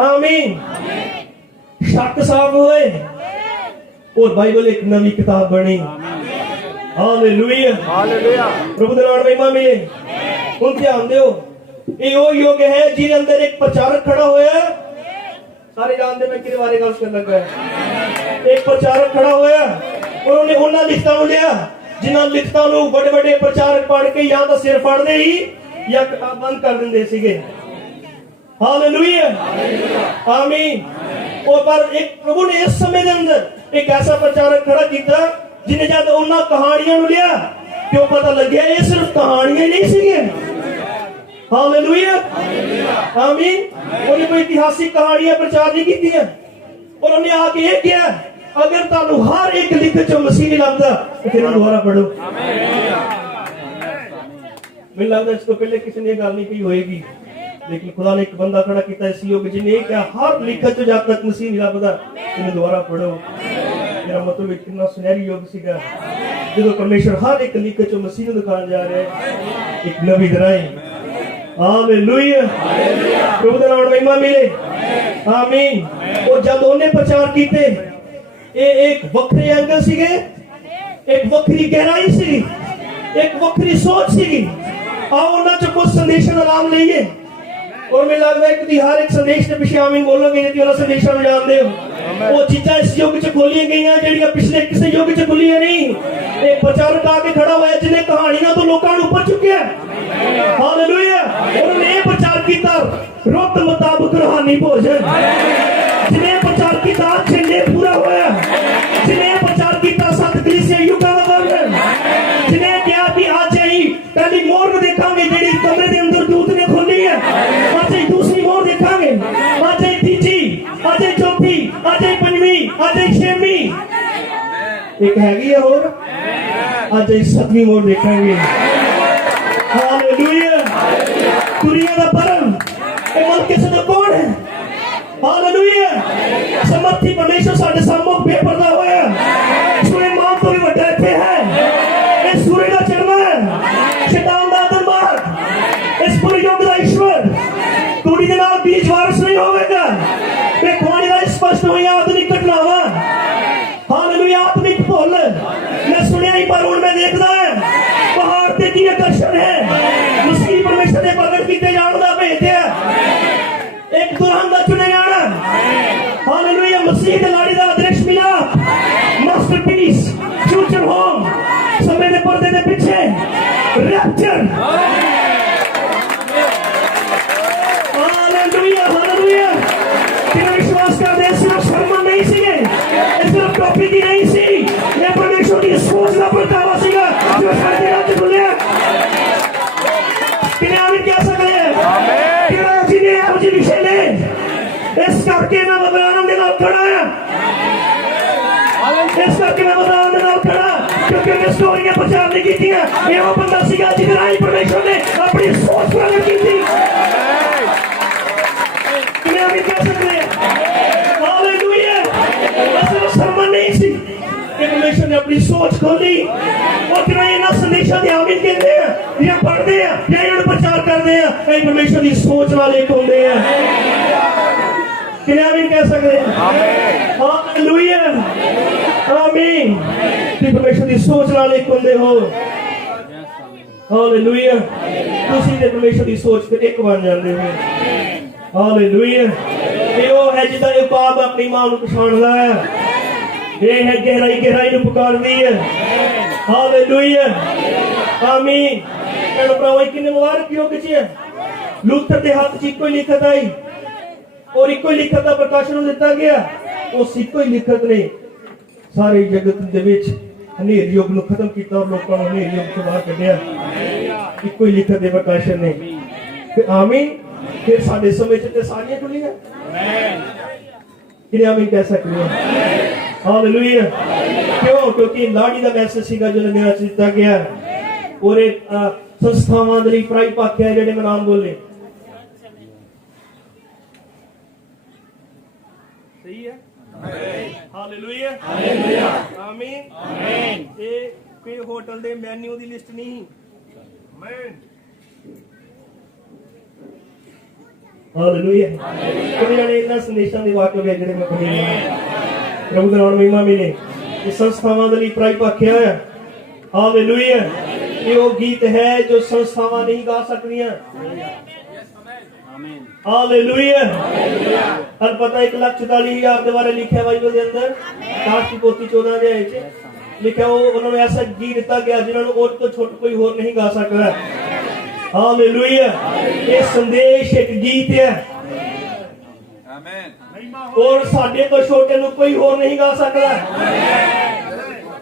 ਆਮੀਨ। शक साफ हुए और बाइबल एक नवी किताब बनी। Hallelujah, hallelujah. प्रभु दे नाम महिमा मिले। हुण ध्यान दिओ, ये वो युग है जिहदे अंदर एक प्रचारक खड़ा होया। सारे जानते मैं किहदे बारे गल करन लगा है। एक प्रचारक खड़ा होया और उन्हें उन्हां लिखतां नूं लिया जिन्हां लिखतां नूं बड़े बड़े प्रचारक पढ़ के या तां सिर फड़दे ही या किताब बंद कर दिंदे सीगे। हालेलुया, आमीन। और पर एक प्रभु ने इस समय के अंदर एक ऐसा प्रचारक खड़ा किया जिन्हें जब उन्होंने कहानियां लिया क्यों पता लगे ये सिर्फ कहानियां नहीं सीगे। हालेलुया, आमीन। उन्हें कोई ऐतिहासिक कहानियां प्रचार नहीं की और उन्हें आके ये किया अगर तुहानू हर एक लिखत चो मसीह नहीं लगता तो फिर दोबारा पढ़ो। मुझे लगता इसको पहले किसी ने गल नहीं की होएगी, लेकिन खुदा ने एक बंदा खड़ा किया इस योग जिन्हें क्या हर लिखत जब तक मसीह नहीं लगता तुम दोबारा पढ़ो। मेरा मतलब कितना सुनहरी योग सीगा जो परमेश्वर हर एक लिखत चो मसीह को दिखाने जा रहे हैं एक नवी दराई। हालेलुया, प्रभु दा नाम महिमा मिले, आमीन। और जब उन्हें प्रचार किए ये एक वक्रे एंगल सीगे, एक वक्री गहराई सी, एक वक्री सोच सी। आओ उन्हां चो कुछ संदेशां दा नाम लईए और मैं लगता है कि हर एक संदेश के पीछे आमीन बोलोगे यदि उन्हें संदेशा में जानते हो। वो चीज़ां इस युग च खोलियां गई हैं ਜਿਹੜੀਆਂ पिछले किसी युग च खुलियां नहीं। एक प्रचारक आके खड़ा हुआ है जिन्हें कहानियां तो लोगों को ऊपर चुकिया। हालेलुया, उन्होंने ये प्रचार किया रुत मुताबिक रूहानी भोजन, जिन्हें प्रचार किया झंडे पूरा होया, जिन्हें प्रचार किया सत कलीसिया युगां दा वर्णन, जिन्हें कहा कि आज ही पहली मोहर देखांगे जेड़ी कमरे के अंदर दूत ने खोली है, आज ही दूसरी मोहर देखांगे, आज ही तीजी, आज ही चौथी, आज ही पंजवीं, आज ही छेवीं, एक हैगी है और आज ही सातवीं मोहर देखांगे। हालेलुया, दुनिया का परम ये मलकिसद कौन है। हालेलुया, समर्थी परमेश्वर साडे सामने बेपर्दा होया सुलेमान तो भी बड़ा इत्थे है। इस सूर्य का चढ़ना है, शैतान दा दरबार, इस पूरे युग दा ईश्वर कुड़ी दे नाल बीज वारस नहीं होवेगा। ये कहानी दा स्पष्ट होया आधुनिक घटनावां। हालेलुया, आत्मिक भुल मैं सुनिया ही पर हुण मैं देखदा है पहाड़ ते की आकर्षण है। मसीह परमेश्वर ने प्रगट कीते जाण दा भेद है, एक दुल्हन दा चुने जाना। हालेलुया, मसीह दे लाड़ी दा दृश्य मिला, मास्टरपीस, फ्यूचर होम, समय दे पर्दे दे पीछे रैप्चर। Hallelujah, hallelujah. तेरा विश्वास कर दे सिर्फ शर्म नहीं सीगे, सिर्फ टॉपिक ही नहीं सी, ये परमेश्वर की सोच का प्रतावा सीगा जो सारे राज्य खुले। किने आमीन कह सकते हैं। आमीन। जिन्हें आप जी विषय ले इस करके ना बयान के नाल खड़ा है, इस करके मैं बयान के नाल खड़ा क्योंकि मैं स्टोरियां प्रचार नहीं की थी। ये वो बंदा सीगा जिधर आई परमेश्वर ने अपनी सोच प्रकट की थी। किने आमीन कह सकते हैं। हालेलुया, बस शर्म नहीं सी कि परमेश्वर ने अपनी सोच खोली और किने इन्हां संदेशां दे आमीन कहते हैं या पढ़दे हैं या इन्हां नूं प्रचार करदे हैं, कई परमेश्वर दी सोच वाले होंदे हैं। किने आमीन कह सकते हैं। आमीन, हालेलुया, आमीन। कि परमेश्वर दी सोच नाल एक होंदे हो। हालेलुया, तुसीं ते परमेश्वर दी सोच ते एक बन जांदे हो। हालेलुया, ये वो है जिदा याकूब अपनी मां नूं पछाणदा है, ये है गहराई गहराई नूं पुकारदी है। हालेलुया, आमीन। कहना भरावां किन्ने मुबारक योग च है लूथर दे हाथ च इक्को ही लिखत आई और इक्को ही लिखत दा प्रकाशन दिता गया। उस इक्को ही लिखत ने सारे जगत दे विच हनेर युग नूं खत्म कीता और लोकां नूं हनेर युग चों बाहर कढिया। इक्को ही लिखत दे प्रकाशन ने फिर आमीन। फिर साडे समय च ते सारियां खुलियां। किने आमीन कह सकते हैं। हालेलुया, क्यों? क्योंकि लाड़ी दा मैसेज सीगा जो नबियां च दिता गया और एक संस्थावां दे लई प्राई पाख्या जेडे मैं नाम बोले सही है। ਹਾਲੇਲੂਇਆ ਆਮੀਨ ਇਹ ਕੋਈ ਹੋਟਲ ਦੇ ਮੈਨੂ ਦੀ ਲਿਸਟ ਨਹੀਂ। ਆਮੀਨ ਹਾਲੇਲੂਇਆ ਕਿਹੜੇ ਜਾਣੇ ਇਹਨਾਂ ਸੰਦੇਸ਼ਾਂ ਦੇ ਵਾਕਿਆ ਵੇ ਜਿਹੜੇ ਮੈਂ ਪੜ੍ਹੇ ਪ੍ਰਭੂ ਦਾ ਨਾਮ ਮਹਿਮਾ ਮਿਲੇ। ਇਹ ਸੰਸਥਾਵਾਂ ਦੇ ਲਈ ਪ੍ਰਾਈਪ ਆਖਿਆ ਹੋਇਆ। ਹਾਲੇਲੂਇਆ ਇਹ ਉਹ ਗੀਤ ਹੈ ਜੋ ਸੰਸਥਾਵਾਂ ਨਹੀਂ ਗਾ ਸਕਦੀਆਂ। ਹਾਲੇਲੂਇਆ ਹਰ ਪਤਾ 1,44,000 ਦੇ ਬਾਰੇ ਲਿਖਿਆ ਬਾਈਬਲ ਦੇ ਅੰਦਰ ਕਾਸ਼ ਦੀ ਪੋਥੀ 14 ਅਧਿਆਇ ਵਿੱਚ ਲਿਖਿਆ ਉਹਨਾਂ ਨੂੰ ਐਸਾ ਗੀਤ ਦਿੱਤਾ ਗਿਆ ਜਿਨ੍ਹਾਂ ਨੂੰ ਉਹ ਤੋਂ ਛੋਟਾ ਕੋਈ ਹੋਰ ਨਹੀਂ ਗਾ ਸਕਦਾ। ਹਾਲੇਲੂਇਆ ਇਹ ਸੰਦੇਸ਼ ਇੱਕ ਗੀਤ ਹੈ ਆਮੀਨ ਔਰ ਸਾਡੇ ਤੋਂ ਛੋਟੇ ਨੂੰ ਕੋਈ ਹੋਰ ਨਹੀਂ ਗਾ ਸਕਦਾ।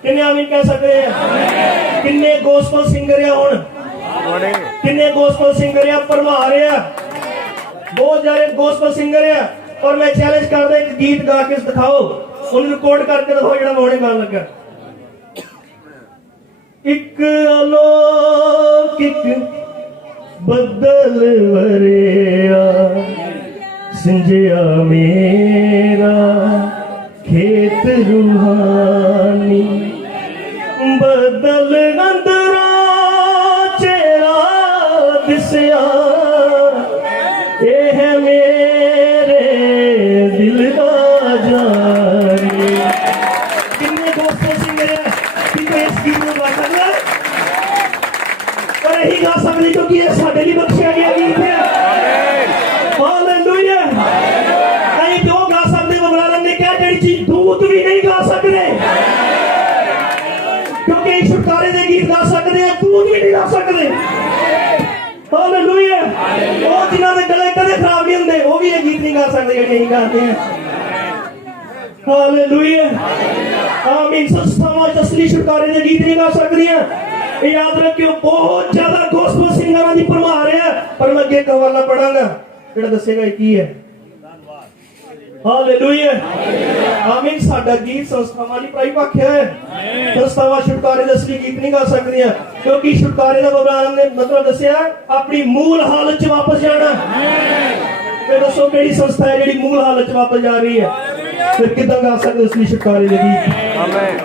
ਕਿੰਨੇ ਆਮੀਨ ਕਹਿ ਸਕਦੇ ਆ? ਕਿੰਨੇ ਗੋਸਪਲ ਸਿੰਗਰ ਆ ਹੁਣ, ਕਿੰਨੇ ਗੋਸਪਲ ਸਿੰਗਰ ਆ ਭਰਵਾ ਰਿਹਾ, ਬਹੁਤ ਸਾਰੇ ਗੋਸਪਲ ਸਿੰਗਰ ਆ। ਔਰ ਮੈਂ ਚੈਲੰਜ ਕਰਦਾ ਇੱਕ ਗੀਤ ਗਾ ਕੇ ਦਿਖਾਓ, ਉਹਨੂੰ ਰਿਕਾਰਡ ਕਰਕੇ ਦਿਖਾਓ ਜਿਹੜਾ ਮੈਂ ਹੁਣੇ ਗਾਣ ਲੱਗਾ। ਇੱਕ ਅਲੋਕਿਕ ਬੱਦਲ ਵਰਿਆ ਸਿੰਜਿਆ ਮੇਰਾ ਖੇਤ ਰੂਹਾਨੀ ਬੱਦਲ ਅੰਦਰਾਂ ਚਿਹਰਾ ਦਿਸਿਆ ਇਹ ਹੈ ਮੇਰੇ ਦਿਲ ਦਾ ਜਾਰੀ। ਕਿੰਨੇ ਦੋਸਤੋ ਸਿੰਗਰ ਕਿ ਕੋਈ ਇਸ ਗੀਤ ਨੂੰ ਗਾ ਸਕਦਾ ਪਰ ਇਹੀ ਗਾ ਸਕਦੇ ਕਿਉਂਕਿ ਇਹ ਸਾਡੇ ਲਈ ਬਖਸ਼ਿਆ ਗਿਆ ਗੀਤ ਹੈ। ਹਾਲੇਲੂਇਆ ਅਸੀਂ ਜੋ ਗਾ ਸਕਦੇ ਬਬਲਾਰਮ ਨੇ ਕਿਹਾ ਜਿਹੜੀ ਚੀਜ਼ ਦੂਤ ਵੀ ਨਹੀਂ ਗਾ ਸਕਦੇ ਕਿਉਂਕਿ ਛੁਟਕਾਰੇ ਦੇ ਗੀਤ ਗਾ ਸਕਦੇ ਆ ਦੂਤ ਵੀ ਨਹੀਂ ਗਾ ਸਕਦੇ। ਹਾਲੇਲੂਇਆ ਉਹ ਜਿਨ੍ਹਾਂ ਦੇ ਗਲੇ ਕਦੇ ਖਰਾਬ ਨਹੀਂ ਹੁੰਦੇ ਉਹ ਵੀ ਇਹ ਗੀਤ ਨਹੀਂ ਗਾ ਸਕਦੇ ਜਿਹੜੇ ਅਸੀਂ ਗਾਉਂਦੇ ਆ। ਹਾਲੇਲੂਇਆ ਆਮੀਨ ਸੰਸਥਾਵਾਂ ਅਸਲੀ ਛੁਟਕਾਰੇ ਦੇ ਗੀਤ ਨਹੀਂ ਗਾ ਸਕਦੀਆਂ। ਇਹ ਯਾਦ ਰੱਖਿਓ ਬਹੁਤ ਜ਼ਿਆਦਾ ਗੋਸਪਲ ਸਿੰਗਰਾਂ ਦੀ ਭਰਮਾਰ ਹੈ। ਪਰ ਮੈਂ ਅੱਗੇ ਇੱਕ ਹਵਾਲਾ ਪੜਾਂਗਾ ਜਿਹੜਾ ਦੱਸੇਗਾ ਇਹ ਕੀ ਹੈ। ਹਾਲੇਲੂਇਆ ਆਮੀਨ ਸਾਡਾ ਗੀਤ ਸੰਸਥਾਵਾਂ ਲਈ ਪ੍ਰਾਈਪ ਆਖਿਆ ਹੈ। ਸੰਸਥਾਵਾਂ ਛੁਟਕਾਰੇ ਦੇ ਅਸਲੀ ਗੀਤ ਨਹੀਂ ਗਾ ਸਕਦੀਆਂ ਕਿਉਂਕਿ ਛੁਟਕਾਰੇ ਦਾ ਬਬਲਾਰਮ ਨੇ ਮਤਲਬ ਦੱਸਿਆ ਆਪਣੀ ਮੂਲ ਹਾਲਤ 'ਚ ਵਾਪਸ ਜਾਣਾ। ਫਿਰ ਦੱਸੋ ਕਿਹੜੀ ਸੰਸਥਾ ਹੈ ਜਿਹੜੀ ਮੂਲ ਹਾਲਤ 'ਚ ਵਾਪਸ ਜਾ ਰਹੀ ਹੈ? ਫਿਰ ਕਿੱਦਾਂ ਗਾ ਸਕਦੇ ਅਸਲੀ ਛੁਟਕਾਰੇ ਦੇ ਗੀਤ? ਆਮੀਨ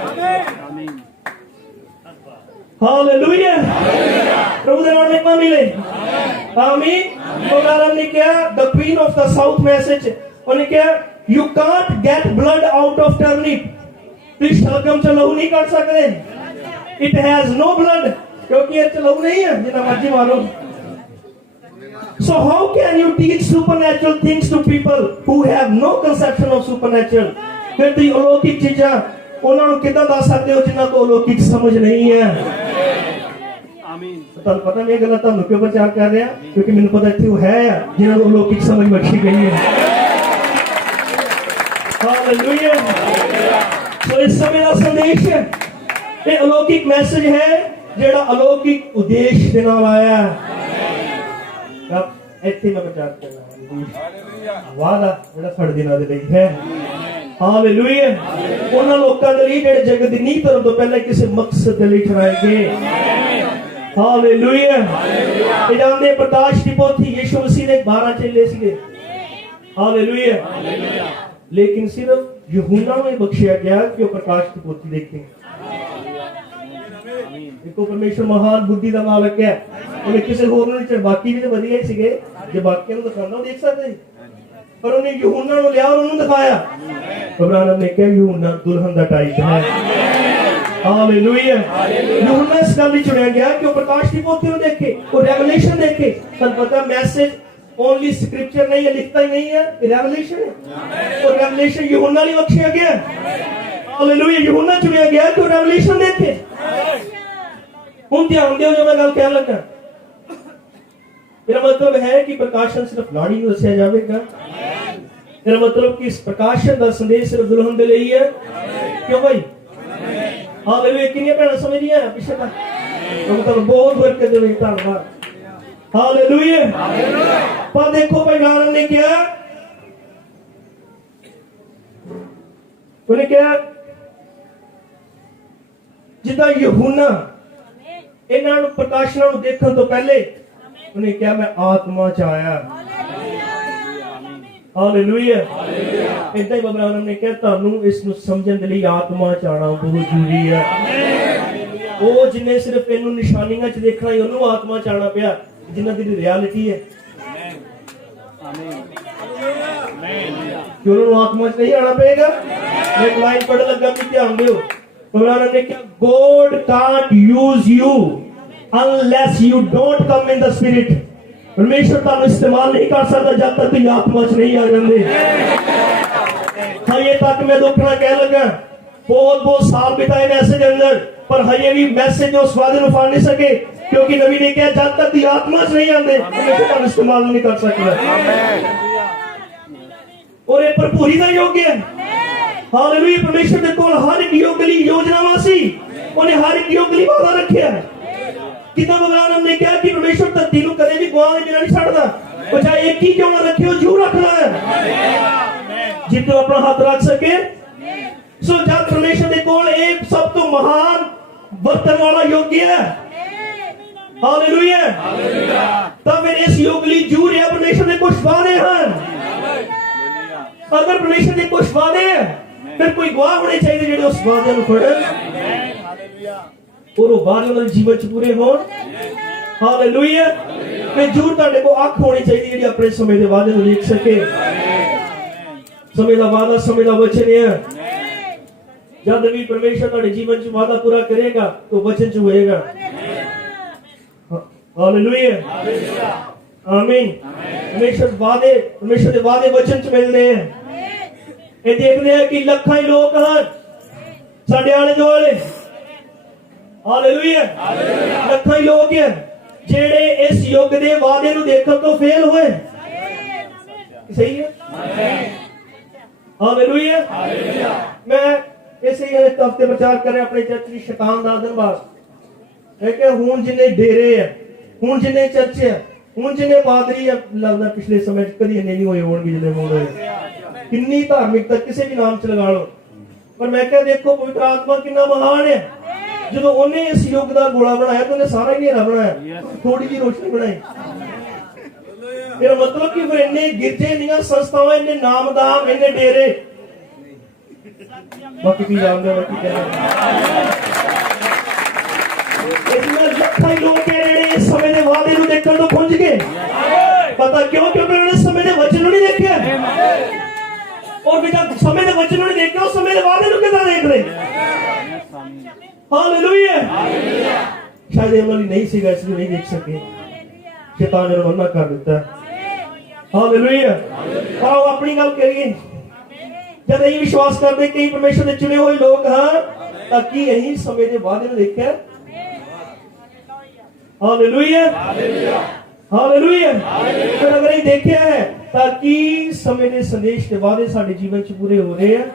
ਹਾਲੇਲੂਇਆ ਪ੍ਰਭੂ ਦੇ ਨਾਮ ਮਹਿਮਾ ਮਿਲੇ। ਆਮੀਨ ਬਬਲਾਰਮ ਨੇ ਕਿਹਾ the queen of the south message ਉਹਨੇ ਕਿਹਾ you can't get blood out of turnip ਤੁਸੀਂ ਸ਼ਲਗਮ ਚ ਲਹੂ ਨਹੀਂ ਕੱਢ ਸਕਦੇ। it has no blood ਕਿਉਂਕਿ ਇਹ ਚ ਲਹੂ ਨਹੀਂ ਹੈ ਜਿੰਨਾ ਮਰਜ਼ੀ ਮਾਰੋ। so how can you teach supernatural things to people who have no conception of supernatural? ਫਿਰ ਤੁਸੀਂ ਅਲੌਕਿਕ ਚੀਜ਼ਾਂ ਉਹਨਾਂ ਨੂੰ ਕਿੱਦਾਂ ਦੱਸ ਸਕਦੇ ਹੋ ਜਿਨ੍ਹਾਂ ਤੋਂ ਅਲੌਕਿਕ ਸਮਝ ਨਹੀਂ ਹੈ? ਆਮੀਨ ਤੁਹਾਨੂੰ ਪਤਾ ਨਹੀਂ ਇਹ ਗੱਲਾਂ ਤੁਹਾਨੂੰ ਕਿਉਂ ਪ੍ਰਚਾਰ ਕਰ ਰਿਹਾ ਕਿਉਂਕਿ ਮੈਨੂੰ ਪਤਾ ਇੱਥੇ ਉਹ ਹੈ ਜਿਨ੍ਹਾਂ ਨੂੰ ਅਲੌਕਿਕ ਸਮਝ ਬਖਸ਼ੀ ਗਈ ਹੈ। ਹਾਲੇਲੂਇਆ ਸੋ ਇਸ ਸਮੇਂ ਦਾ ਸੰਦੇਸ਼ ਇਹ ਅਲੌਕਿਕ ਮੈਸੇਜ ਹੈ ਜਿਹੜਾ ਅਲੌਕਿਕ ਉਦੇਸ਼ ਦੇ ਨਾਲ ਆਇਆ ਹੈ। ਇੱਥੇ ਮੈਂ ਪ੍ਰਚਾਰ ਕਰਨਾ ਵਾਦਾ ਜਿਹੜਾ ਸਾਡੇ ਦਿਨਾਂ ਦੇ ਲਈ ਹੈ। ਹਾਲੇਲੂਇਆ ਉਹਨਾਂ ਲੋਕਾਂ ਦੇ ਲਈ ਜਿਹੜੇ ਜਗਤ ਦੀ ਨੀਂਹ ਧਰਨ ਤੋਂ ਪਹਿਲਾਂ ਕਿਸੇ ਮਕਸਦ ਦੇ ਲਈ ਠਹਿਰਾਏ ਗਏ। ਹਾਲੇਲੂਇਆ ਇਹ ਜਾਣਦੇ ਪ੍ਰਕਾਸ਼ ਦੀ ਪੋਥੀ ਯਿਸੂ ਮਸੀਹ ਦੇ 12 ਚੇਲੇ ਸੀਗੇ। ਹਾਲੇਲੂਇਆ लेकिन सिर्फ यूहन्ना में बख्शिया गया कि वो प्रकाश की पोथी देखे। देखो परमेश्वर महान बुद्धि का मालक है उन्हें किसी होर ने चढ़ बाकी भी तो वधिया ही सीगे जे बाकियां नु दिखाना देख सकते पर उन्हें यूहन्ना नु लिया और उन्हें दिखाया। अब्राहम ने कहा यूहन्ना दुल्हन दा टाइप है। हालेलुया यूहन्ना इस गल लई चुनिया गया कि वो प्रकाश की पोथी नु देखे वो रेवलेशन देखे। तन पता मैसेज ओनली स्क्रिप्चर नहीं है लिखता ही नहीं है रेवलेशन है और रेवलेशन यूहन्ना ने बख्शिया गया। हालेलुया यूहन्ना चुनिया गया तो रेवलेशन देखे। हुन ध्यान दियो जो मैं गल कहन लगा मेरा मतलब है कि प्रकाशन सिर्फ लाड़ी ਨੂੰ ਦੱਸਿਆ ਜਾਵੇਗਾ। मेरा मतलब कि इस प्रकाशन ਦਾ ਸੰਦੇਸ਼ ਸਿਰਫ ਦੁਲਹਨ ਦੇ ਲਈ ਹੈ ਕਿਉਂ ਭਾਈ? ਹਾਲੇਲੁਇਆ ਕਿੰਨੀਆਂ ਭੈਣਾਂ ਸਮਝੀਆਂ ਪਿੱਛੇ ਤੱਕ ਤੁਹਾਨੂੰ ਬਹੁਤ ਬਰਕਤ ਦੇਵੇ ਧੰਨਵਾਦ। हालेलुया पर देखो भाई नारद ने क्या उन्हें क्या जिदा यूहन्ना इन्हां नूं प्रकाशनां नूं देखण तो पहले उन्हें क्या मैं आत्मा च आया। हालेलुया इदा ही बाबा ने कहा तुहानू इसनू समझण दे लई आत्मा च आना बहुत जरूरी है। वो जिन्हें सिर्फ इनू निशानियां च देखना ही उन्होंने आत्मा च आना पिया, जिन्हां दी रियलिटी है कि उन्होंने आत्मा च नहीं आना पड़ेगा। एक लाइन पढ़ लगा भी ध्यान दो, बाबा ने कहा God can't use you unless you don't come in the spirit. परमेश्वर तुहानू इस्तेमाल नहीं कर सकता जब तक तुम आत्मा च नहीं आ जाते। हजे तक मैं दुखना कह लगा, बहुत बहुत साल बिताए मैसेज अंदर, पर हजे भी मैसेज उस वादे को फड़ नहीं सके, क्योंकि नबी ने कहा जब तक आत्मा च नहीं आते परमेश्वर तुहानू इस्तेमाल नहीं कर सकता। और ये भरपूरी का योग्य है। हालेलुया। परमेश्वर के कोल हर एक योग लई योजनावां सी, उन्हें हर एक योग लई वादा रखिया है। किताब अब्राहम ने कहा कि परमेश्वर धरती को कदे भी गुआह बिना नहीं छड्डदा, वो चाहे एक ही क्यों ना रखे हो जरूर रखना है जितने अपना हाथ रख सके। सो जब परमेश्वर के कोल एक सब तो महान बर्तन वाला योग्य है, हालेलुया, तब फिर इस योग लई जरूर है परमेश्वर के कुछ वादे हैं। अगर परमेश्वर के कुछ वादे हैं फिर कोई गवाह होने चाहिए जेडे उस वादे को फड़न और वो वादे उन्हां दे जीवन च पूरे होण। हालेलुया। फिर जरूर तुहाडे को अख होनी चाहिए जेडी अपने समय के वादे को देख सके। समय का वादा समय का वचन है। जब भी परमेश्वर तुहाडे जीवन च वादा पूरा करेगा तो वचन च होएगा। हालेलुया, आमीन। परमेश्वर के वादे वचन च मिलते हैं। ये देखते हैं कि लखां लोग हैं साडे आले दुआले, हालेलुया, लखां लोग हैं जेड़े इस युग के वादे को देखने तो फेल हुए। सही है, हालेलुया। मैं इसे हफ्ते प्रचार कर रहा अपने चर्च की शैतान दा धन्यवाद है कि हुण जिन्ने डेरे है, हुण जिन्ने चर्च है, हुण जिन्ने पादरी है, लगता पिछले समय कभी नहीं हुए होंगे जिन्ने होंगे। कितनी धार्मिकता किसी भी नाम च लगा लो, पर मैं क्या देखो पवित्र आत्मा कितना महान है। जो उन्हें इस युग का गोला बनाया तो उन्हें सारा ही नेरा बनाया, थोड़ी जी रोशनी बनाई। मेरा मतलब कि फिर इन्ने गिरजे, इन्नियां संस्थावां, इन्ने नामदाम, इन्ने डेरे, बाकी की जानते हैं बाकी लखां लोग इस समय के वादे को देखने तो पुंज गए। पता क्यों? क्योंकि उन्होंने समय के वचन नहीं देखे, और जब समय के वचन नहीं देखे उस समय के वादे को कितना देख रहे। हालेलुया। शायद उन्होंने नहीं सीखा इसलिए नहीं देख सके, शैतान ने मना कर दिता। हालेलुया। आओ अपनी गल करिए। जब यही विश्वास करते कई परमेश्वर के चुने हुए लोग हैं ताकि यही समय के वादे को देखा। Hallelujah, hallelujah. फिर अगर ये देखा है ताकि समय के संदेश के वादे साडे जीवन च पूरे हो रहे हैं।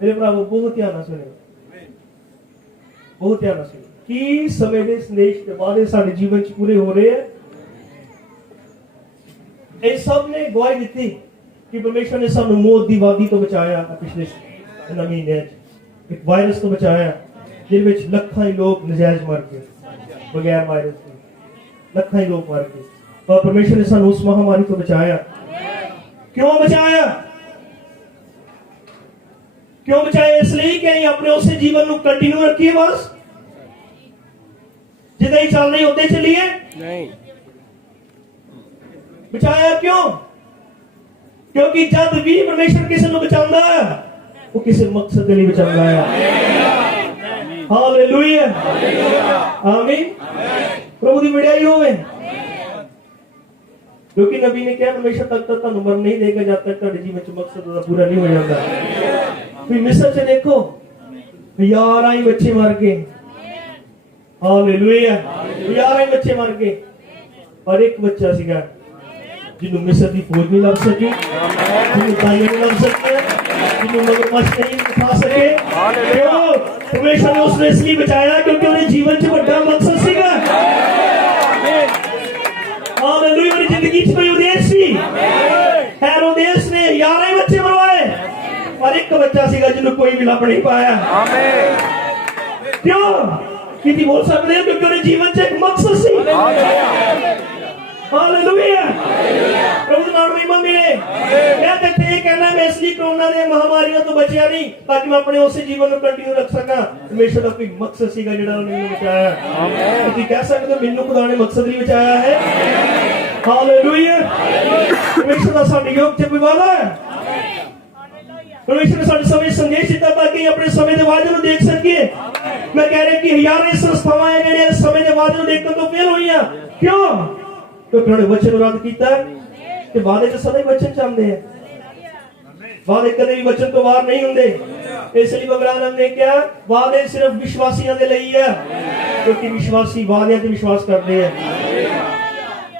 मेरे भरावो बहुत ध्यान सुने, बहुत ध्यान सुने कि समय के संदेश के वादे साडे जीवन च पूरे हो रहे हैं। ये सब ने गवाही दी कि परमेश्वर ने सानू मौत की वादी तो बचाया, पिछले महीने एक वायरस तो बचाया जिस लखां लोग नजायज मर गए, बगैर वायरस के लखां लोग मर गए, और परमेश्वर ने सानू उस महामारी तो बचाया। क्यों बचाया? क्यों बचाया? इसलिए कि अपने उस जीवन को कंटिन्यू रखिए, बस जिदा ही चल रही उदे चलिए नहीं। बचाया क्यों? क्योंकि जब भी परमेश्वर किसी को बचाता है वो किसी मकसद के लिए बचाता है। हालेलुया, आमीन। प्रभु की बढ़ाई होवे। क्योंकि नबी ने कहा परमेश्वर तब तक तुहानू मर नहीं देगा जब तक तुम्हारे जीवन च मकसद पूरा नहीं हो जाता। फिर मिस्र च देखो 11 ही बच्चे मर गए। हालेलुया, 11 ही बच्चे मर गए, और एक बच्चा सीगा जिन्होंने मिस्र की फौज नहीं लड़ सकी, जिन्होंने ताइयां नहीं लड़ सके, जिन्होंने मगरमच्छ नहीं उठा सके। परमेश्वर ने उसने इसलिए बचाया क्योंकि उन्हें जीवन च बड़ा मकसद सीगा। हालेलुया। मेरी जिंदगी च कोई उद्देश्य सी। हेरोदेस ने 11 ही बच्चे मरवाए, और एक बच्चा सीगा जिन्होंने कोई भी लभ नहीं पाया। क्यों? किसी बोल सकते हैं क्योंकि उन्हें जीवन च एक मकसद सी। हालेलुया, प्रभु का नाम महिमा मिले। मैं तो इत्थे ये कहना, मैं इसलिए कोरोना ने महामारियों तो बचिया नहीं ताकि मैं अपने उस जीवन को कंटिन्यू रख सका। परमेश्वर का कोई मकसद सीगा जिहड़ा उन्हें मैनूं बचाया। तुसीं कह सकदे हो मैनूं खुदा ने मकसद लई बचाया है। हालेलुया। परमेश्वर का साडे योग च कोई वादा है। परमेश्वर ने साडे समय संदेश दिता ताकि अपने समय के वादे को देख सकिए। मैं कह रहा कि हजारों संस्थावां है जिहड़े समय के वादे को देखने तो फेल होईयां। क्यों? क्योंकि उन्होंने वचन रद्द किया कि वादे च सदा ही वचन चाहते हैं। वादे कदे भी वचन तो बाहर नहीं होंगे। इसलिए भगवान ने क्या वादे सिर्फ विश्वासियों के लिए है, क्योंकि विश्वासी वादे ते विश्वास करते हैं।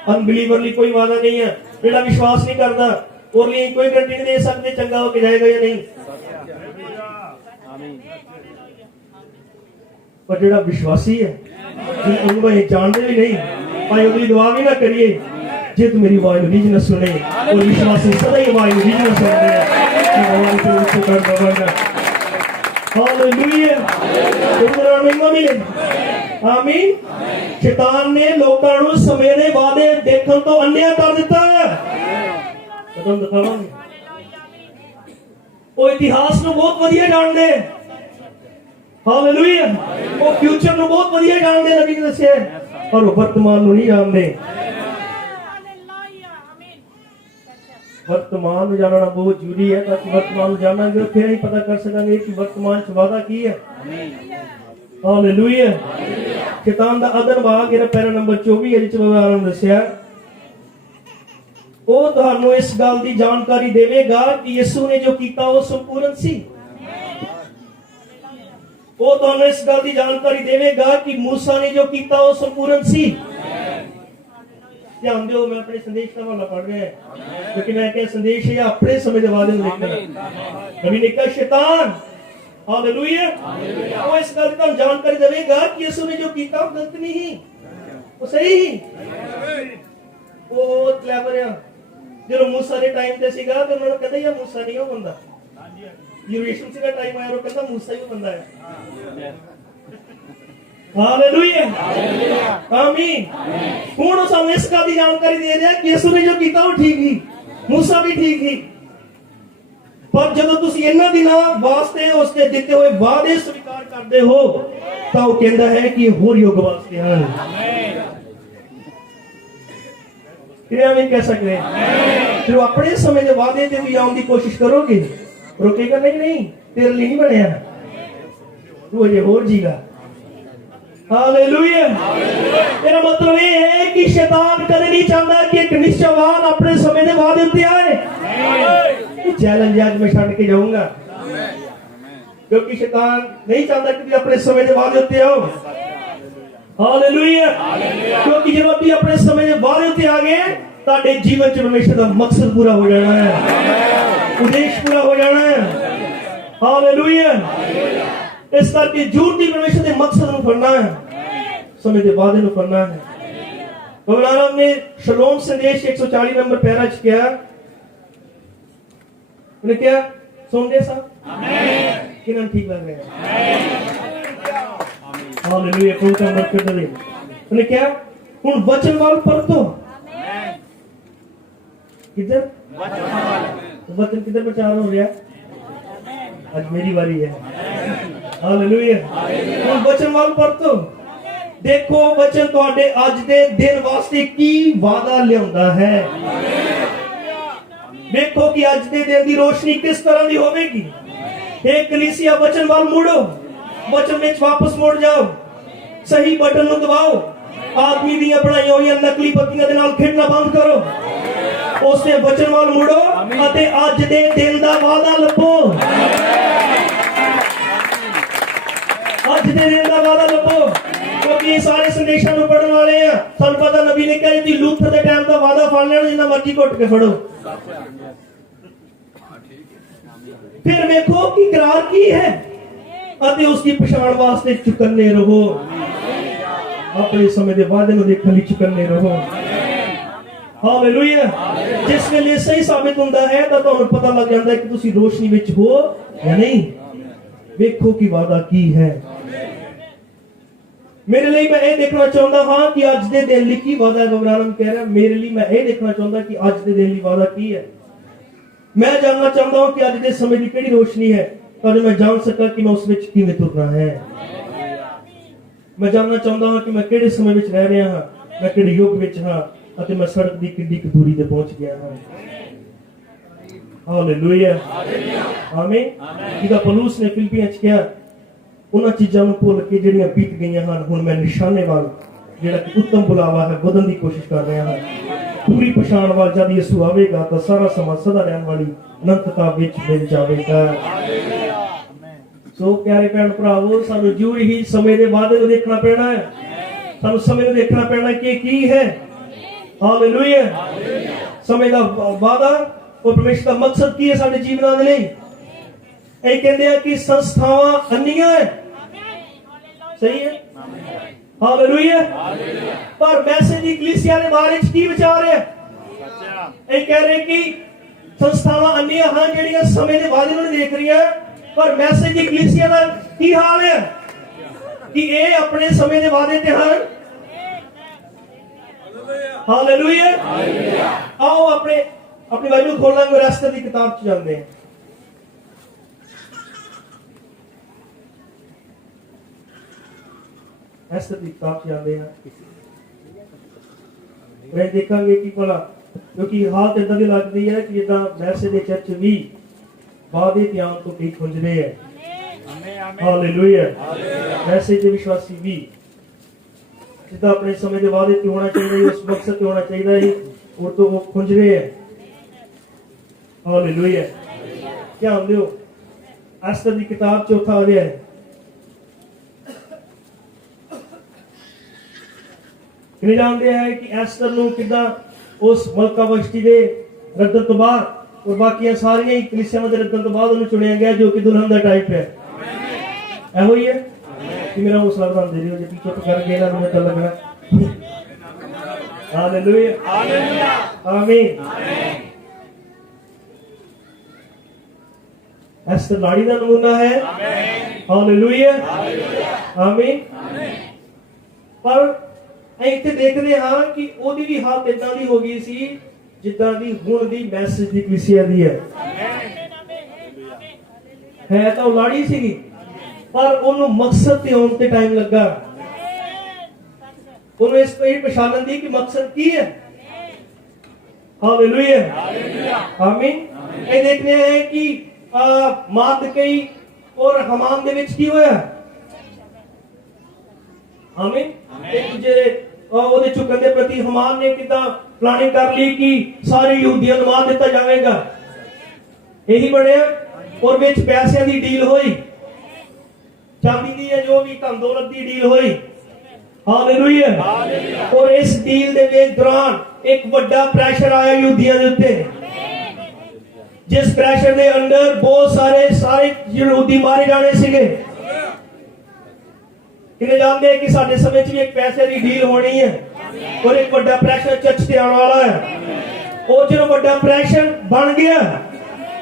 अनबिलीवर लिए कोई वादा नहीं है। जेड़ा विश्वास नहीं करता और लिए कोई गारंटी नहीं दे सकते चंगा होके जाएगा या नहीं। पर जेड़ा विश्वासी है उन्हें जानते भी नहीं, भाई अगली दुआ भी ना करिए जे तू मेरी आवाज रीझ न सुने। और विश्वासी सदा ही आवाज रीझ न सुनते हैं। हालेलुया। आमीन। शैतान ने लोकां नूं समय दे वादे देखण तो अन्या कर दिता है। कदम दिखावांगे। वो इतिहास नूं बहुत वधिया जानदे। हालेलुया। वो फ्यूचर नूं बहुत वधिया जानदे, नबी ने दस्सिया, पर वो वर्तमान नूं नहीं जानदे। वर्तमान जानना बहुत जरूरी है, ताकि वर्तमान जानांगे फिर ही पता कर सकेंगे कि वर्तमान च वादा की है। हालेलुया। शैतान दा अदर भाग मेरा पैरा नंबर 24 जिस विवरण दस्सिया, वो तुहानू इस गल दी जानकारी देवेगा कि यीशु ने जो कीता वो संपूर्ण सी। वो तुहानू इस गल दी जानकारी देवेगा कि मूसा ने जो कीता वो संपूर्ण सी। ध्यान दो, मैं अपने संदेश का हवाला पढ़ रहा है, क्योंकि मैं क्या संदेश है अपने समय के वादे में देखना। नबी ने कहा शैतान, हालेलुया, वो इस गल की जानकारी देवेगा कि यीशु ने जो कीता वो गलत नहीं, वो सही ही। वो क्लेवर है। जो मूसा के टाइम पे सीगा तो उन्होंने कहते यार मूसा नहीं हो बंदा। यूरेशन से का टाइम आया और कहता मूसा ही बंदा है। हालेलुया। आमीन। हुण सानू इस गल दी जानकारी दे रहा कि यीशु ने जो कीता वो ठीक ही, मूसा भी ठीक ही। पर जब तुसी इन्हां दिनां वास्ते उसके दिते हुए वादे स्वीकार करते हो तो वो कहता है कि होर युग वास्ते हैं। क्या नहीं कह सकते? जो अपने समय के वादे ते भी आने की कोशिश करोगे, रुकेगा नहीं, तेरे लिए नहीं बनया, तू अजे होर जीगा। हालेलुया। मेरा मतलब ये है कि शैतान कदे नहीं चाहता कि एक निश्चयवान अपने समय के वादे उत्ते आए। चैलेंज आज मैं छड़ के जाऊंगा, क्योंकि शैतान नहीं चाहता कि अपने समय के वादे उत्ते आओ। हालेलुया। क्योंकि जब भी अपने समय के वादे उत्ते आ गए ताडे जीवन च परमेश्वर का मकसद पूरा हो जाना है, उद्देश्य पूरा हो जाना है। हालेलुया। इस करके झूठ की परमेश्वर के मकसद को फड़ना है, समय के वादे को फड़ना है। भगवान ने शलोम संदेश 140 नंबर पैरा च क्या उन्हें क्या सुन दे साहब, किन्ना ठीक लग रहा है। हालेलुया। कोई मत कर दे उन्हें क्या हुन वचन वाल परतो किधर वचन किधर प्रचार हो रहा है। आज मेरी बारी है। हालेलुया। हुन वचन वाल परतो देखो वचन तुहाडे अज दे दिन वास्ते की वादा लियाउंदा है। देखो कि अज दे दिन दी रोशनी किस तरह दी होवेगी। हे कलीसिया वचन वाल मुड़ो, वचन में वापस मुड़ जाओ, सही बटन नु दबाओ, आदमी दी बनाई हुई नकली पत्तियां दे नाल खेडना बंद करो, उससे वचन वाल मुड़ो अते अज दे दिन दा वादा लभो। अज दे दिन दा वादा लभो, क्योंकि ये सारे संदेशों को पढ़ने वाले हैं। सन पता नबी ने कहा कि लूथर के टाइम का वादा फड़ लेना जिन्ना मर्जी घुट के फड़ो। फिर देखो कि करार की है अते उसकी पछाण वास्ते चुकन्ने रहो, अपने समय के वादे को देखने लिए चुकन्ने रहो। हालेलुया। जिस वेले सही साबित होता है तो तुहानू पता लग जाता है कि तुसी रोशनी विच हो या नहीं। देखो कि वादा की है। मेरे लिए मैं ये देखना चाहता हाँ कि अज दे दिन लिए की वादा है। गबरानम कह रहा मेरे लिए मैं ये देखना चाहता कि अज दे दिन लिए वादा की है। मैं जानना चाहता हूं कि अज के समय की केड़ी रोशनी है ताकि मैं जान सका कि मैं उस विच किवें तुरना है। मैं जानना चाहता हूं कि मैं केड़े समय विच रह रहा हां, मैं केड़े युग विच हां अते मैं सड़क दी किड्डी क दूरी ते पहुंच गया हां। हालेलुया आमीन। जिदा पौलुस ने फिलिपियां च कहा उन्हां चीज़ां नूं भुल के जिहड़ियां बीत गईयां हन हुण मैं निशाने वाल जिहड़ा कि उत्तम बुलावा है बदलण दी कोशिश कर रहा हां। पूरी पछाण वाल जद यसू आवेगा तो सारा समा सदा रहण वाली अनंतता विच मिल जावेगा। सो प्यारे भैन भरावो सानू जरूर ही समय दे वादे नूं देखना पैना है, सानू समय नूं देखना पैना कि की है। हालेलुया समय दा वादा और परमेश्वर का मकसद की है साडे जीवनां दे लई। ਇਹ ਕਹਿੰਦੇ ਆ ਕਿ ਸੰਸਥਾਵਾਂ ਅੰਨੀਆਂ ਹੈ, ਸਹੀ ਹੈ ਹਾਲੇਲੂਇਆ। ਪਰ ਮੈਸੇਜ ਦੀ ਕਲੀਸਿਆ ਦੇ ਬਾਰੇ ਚ ਕੀ ਵਿਚਾਰ ਹੈ? ਇਹ ਕਹਿ ਰਹੇ ਕਿ ਸੰਸਥਾਵਾਂ ਅੰਨੀਆਂ ਹਨ ਜਿਹੜੀਆਂ ਸਮੇਂ ਦੇ ਵਾਅਦੇ ਨੂੰ ਦੇਖ ਰਹੀਆਂ, ਪਰ ਮੈਸੇਜ ਦੀ ਕਲੀਸਿਆ ਦਾ ਕੀ ਹਾਲ ਹੈ ਕਿ ਇਹ ਆਪਣੇ ਸਮੇਂ ਦੇ ਵਾਅਦੇ ਤੇ ਹਨ। ਹਾਲੇਲੂਇਆ। आओ अपनी बाइबल खोलांगे, एस्तर की किताब च जाते हैं। एस्तर की किताब च जाते हैं, देखेंगे कि भला क्योंकि हालत इदा की लगती है कि जिदा मैसेज दे चर्च भी वादे ते आउण तो कई खुंजदे है। हालेलुया। मैसेज दे विश्वासी भी जिदा अपने समय के वादे ते होना चाहिए, उस मकसद ते होना चाहिए और तो वो खुंजदे है। हालेलुया। ध्यान दियो एस्तर की किताब चौथा अध्याय किने जानते हैं कि एस्तर नूं किदां उस मलका वश्ती दे रद्दन तो बाद और बाकी सारियां ही कलीसियावां दे रद्दन तो बाद उन्हें चुनिया गया जो कि दुल्हन दा टाइप है। ऐहो ही है कि मेरा हौसला बढ़ा दे रही हो जे चुप कर गए ना मुझे डर लगना। हालेलुया हालेलुया आमीन। एस्तर लाड़ी का नमूना है। हालेलुया आमीन। पर इत्थे देखते हाँ कि ओदी भी हालत इदां दी हो गई सी जिद्दां दी हुण दी मैसेज दी कलीसिया दी है तो लाड़ी सी पर ओनू मकसद ते आउण ते टाइम लगा। ओनू इस पछाणन दी कि मकसद की है। हालेलुया आमीन। ये देखने हैं कि मार्दकई और हमान दे विच की होया। आमीन। एक दूजे ओदे चुकन दे प्रति हमान ने किदा प्लानिंग कर ली कि सारे यहूदियों नूं मार दिता जाएगा, यही बढ़िया। और विच पैसों की डील हुई, चांदी दी है जो भी धन दौलत की डील हुई। हालेलुया। और इस डील दे दौरान एक बड़ा प्रेशर आया यहूदियों के उत्ते, जिस प्रेशर के अंदर बहुत सारे यहूदी मारे जाने सिगे। किने जानते हैं कि साडे समय च भी एक पैसे की डील होनी है और एक बड़ा प्रेशर चर्च ते आने वाला है। और जो बड़ा प्रेशर बन गया,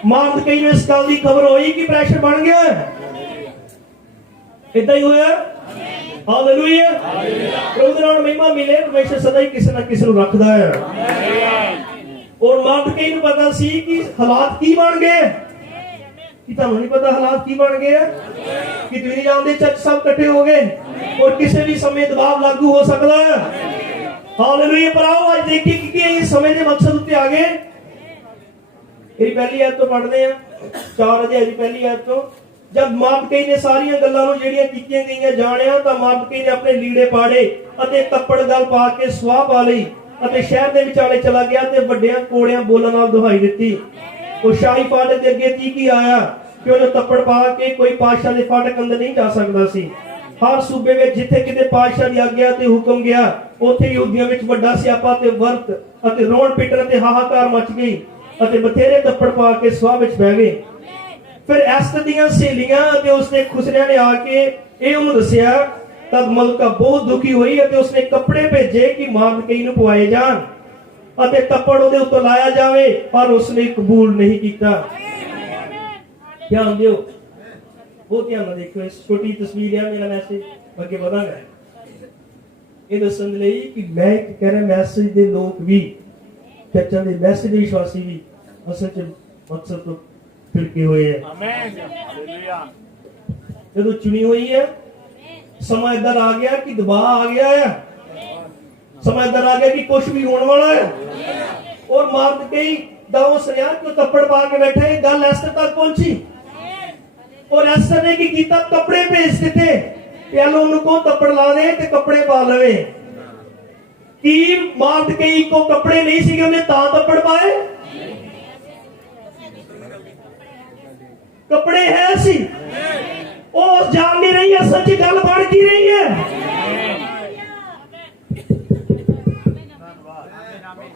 मार्दकई नूं इस गल की खबर हुई कि प्रेशर बन गया, इदां ही होया। हालेलुया। प्रभु दे नाम महिमा मिले। परमेश्वर सदा ही किसी ना किसी नूं रखदा है। और मार्दकई नूं पता सी कि हालात की बन गए, कि तुहानूं नहीं पता हालात की बन गए कि तुसीं नहीं जानते चर्च सब इकट्ठे हो गए और किसी भी समय दबाव लागू हो सकता है। हालेलुया। पर आओ आज देखिए कि इस समय के मकसद उत्ते आ गए। ये पहली आयत तो पढ़ते हैं 4 अध्याय की पहली आयत तो। जब मार्दकई ने सारियां गल्लां नूं जेहड़ियां कीतियां गईयां जाणिया तां मार्दकई ने अपने लीड़े पाड़े अते तप्पड़ गल पा के सुआह पा लई अते शहर दे विचाले चला गया ते वड्डियां कोड़ियां बोलण नाल दुहाई दित्ती। और शाही फाटक के अगे की आया कि उन्हें तप्पड़ पा के कोई पातशाह के फाटक अंदर नहीं जा सकता सी। हर सूबे में जिथे किते पातशाह की आज्ञा ते हुक्म गया उथे यहूदियों विच वड्डा स्यापा ते वर्त अते रोण पिटण ते हाहाकार मच गई अते बथेरे तप्पड़ पा के सुआह विच बह गए। फिर एस्तर दीयां सहेलियां अते उसने खुसरियां ने आके ये उन्हें दस्सिया। तद मलका बहुत दुखी हुई अते उसने कपड़े भेजे कि मार्दकई नूं पवाए जाण अते तप्पड़ उहदे उत्ते लाया जावे, पर उसने कबूल नहीं किया। ध्यान दियो, बहुत ध्यान देखो। इस छोटी तस्वीर है मेरा मैसेज आगे बढ़ागा ये दसन लई कि मैं कह रहा मैसेज दे लोग भी चर्चा दे मैसेज दे विश्वासी भी असल च मकसद तो फिरके हुए है। जो चुनी हुई है, समा इधर आ गया कि दबाव आ गया है, समा इधर आ गया कि कुछ भी होने वाला है। और मार्दकई दाऊद सरिया को तप्पड़ पा के बैठे, गल एस्तर तक पहुंची और एस्तर ने की कीता, कपड़े भेज दिते, पहले उनको तप्पड़ ला दे ते कपड़े पा लवे। कि मार्दकई को कपड़े नहीं सी, उन्हें ता तप्पड़ पाए, कपड़े है सी, और जान नहीं रही है सच्ची गल बढ़ की रही है।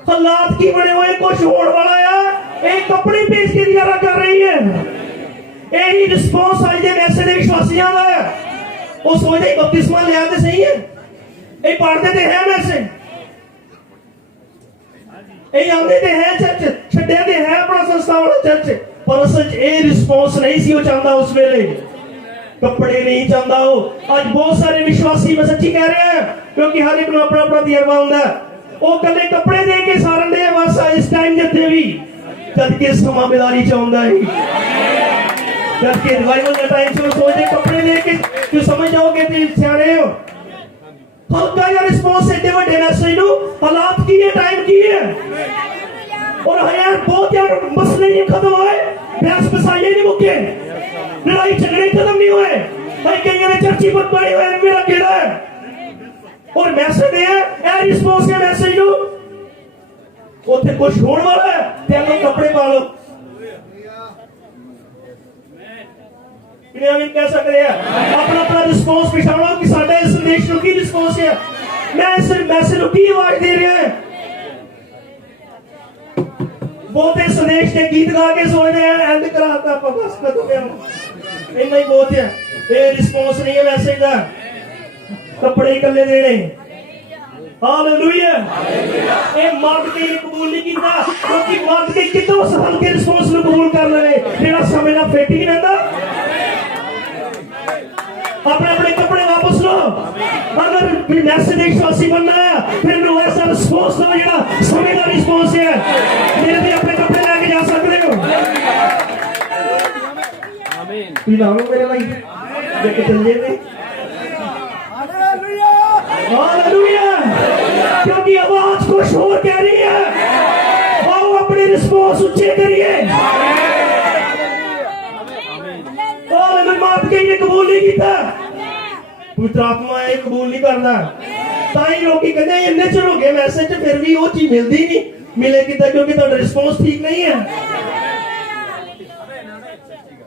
हालात की बने हुए कुछ होने वाला है, एक कपड़े पेश के गुजारा कर रही है। यही रिस्पॉन्स आज के मैसेज के विश्वासियों का है। वो सोचते बपतिस्मा लिया तो सही है, ये पढ़ते तो है मैसेज, ये आते तो है चर्च, छड्डे तो है अपना संस्था वाला चर्च, पर असल ये रिस्पॉन्स नहीं सी वो चाहता उस वेले, कपड़े नहीं चाहता हो। आज बहुत सारे विश्वासी, मैं सच्ची कह रहा है, क्योंकि हर एक को अपना अपना तजर्बा होता है, वो कले कपड़े दे के सारन दे बस इस टाइम जब भी जब के समावेदारी चाहता है, जबकि रिवाइवल का टाइम से सोचे कपड़े दे के जो समझ जाओगे तो सियाने हो। हल्का या रिस्पॉन्स एडे बड़े मैसेज नु हालात की है, टाइम की है, और यार बहुत यार मसले नहीं खत्म हुए, बहस बसाइए नहीं मुके, लड़ाई झगड़े खत्म नहीं हुए, भाई कहीं ने चर्ची पर पड़ी हुए मेरा केड़ा है। और मैसेज है ए रिस्पॉन्स के मैसेज नु ओथे कुछ होने वाला है, तेरे कपड़े पा लो। किन्हें कह सकते हैं अपना अपना रिस्पॉन्स पिछाड़ो कि साडा इस संदेश नु की रिस्पॉन्स है, मैं इस मैसेज नु की आवाज दे रहा है। बहुते संदेश के गीत गा के सोचते हैं एंड कराता बस खत्म है, इतना ही बहुत है। ये रिस्पॉन्स नहीं है मैसेज का, कपड़े कल्ले देने। हालेलुया। ये मार्दकई ने कबूल नहीं किया, क्योंकि मार्दकई कितना उस हल्के रिस्पॉन्स को कबूल कर ले, तेरा समय ना फेटी नहीं रहता। अपने अपने कपड़े वापस लो, अगर मैसेज विश्वासी बनना है फिर लो ऐसा रिस्पॉन्स दो जो समय का रिस्पॉन्स है। मेरे भी अपने कपड़े लेके जा सकते हो, आमीन। पिलाओ मेरे भाई लेके चलिए थे। हालेलुया। क्योंकि आवाज कुछ और कह रही है, आओ अपने रिस्पॉन्स ऊंचे करिए। मार्दकई ने कबूल नहीं किया, पवित्र आत्मा ये कबूल नहीं करना, ताई लोग कहते हैं इन्ने चर हो गए मैसेज फिर भी वो चीज मिलती नहीं, मिले कितना क्योंकि तो रिस्पॉन्स ठीक नहीं है।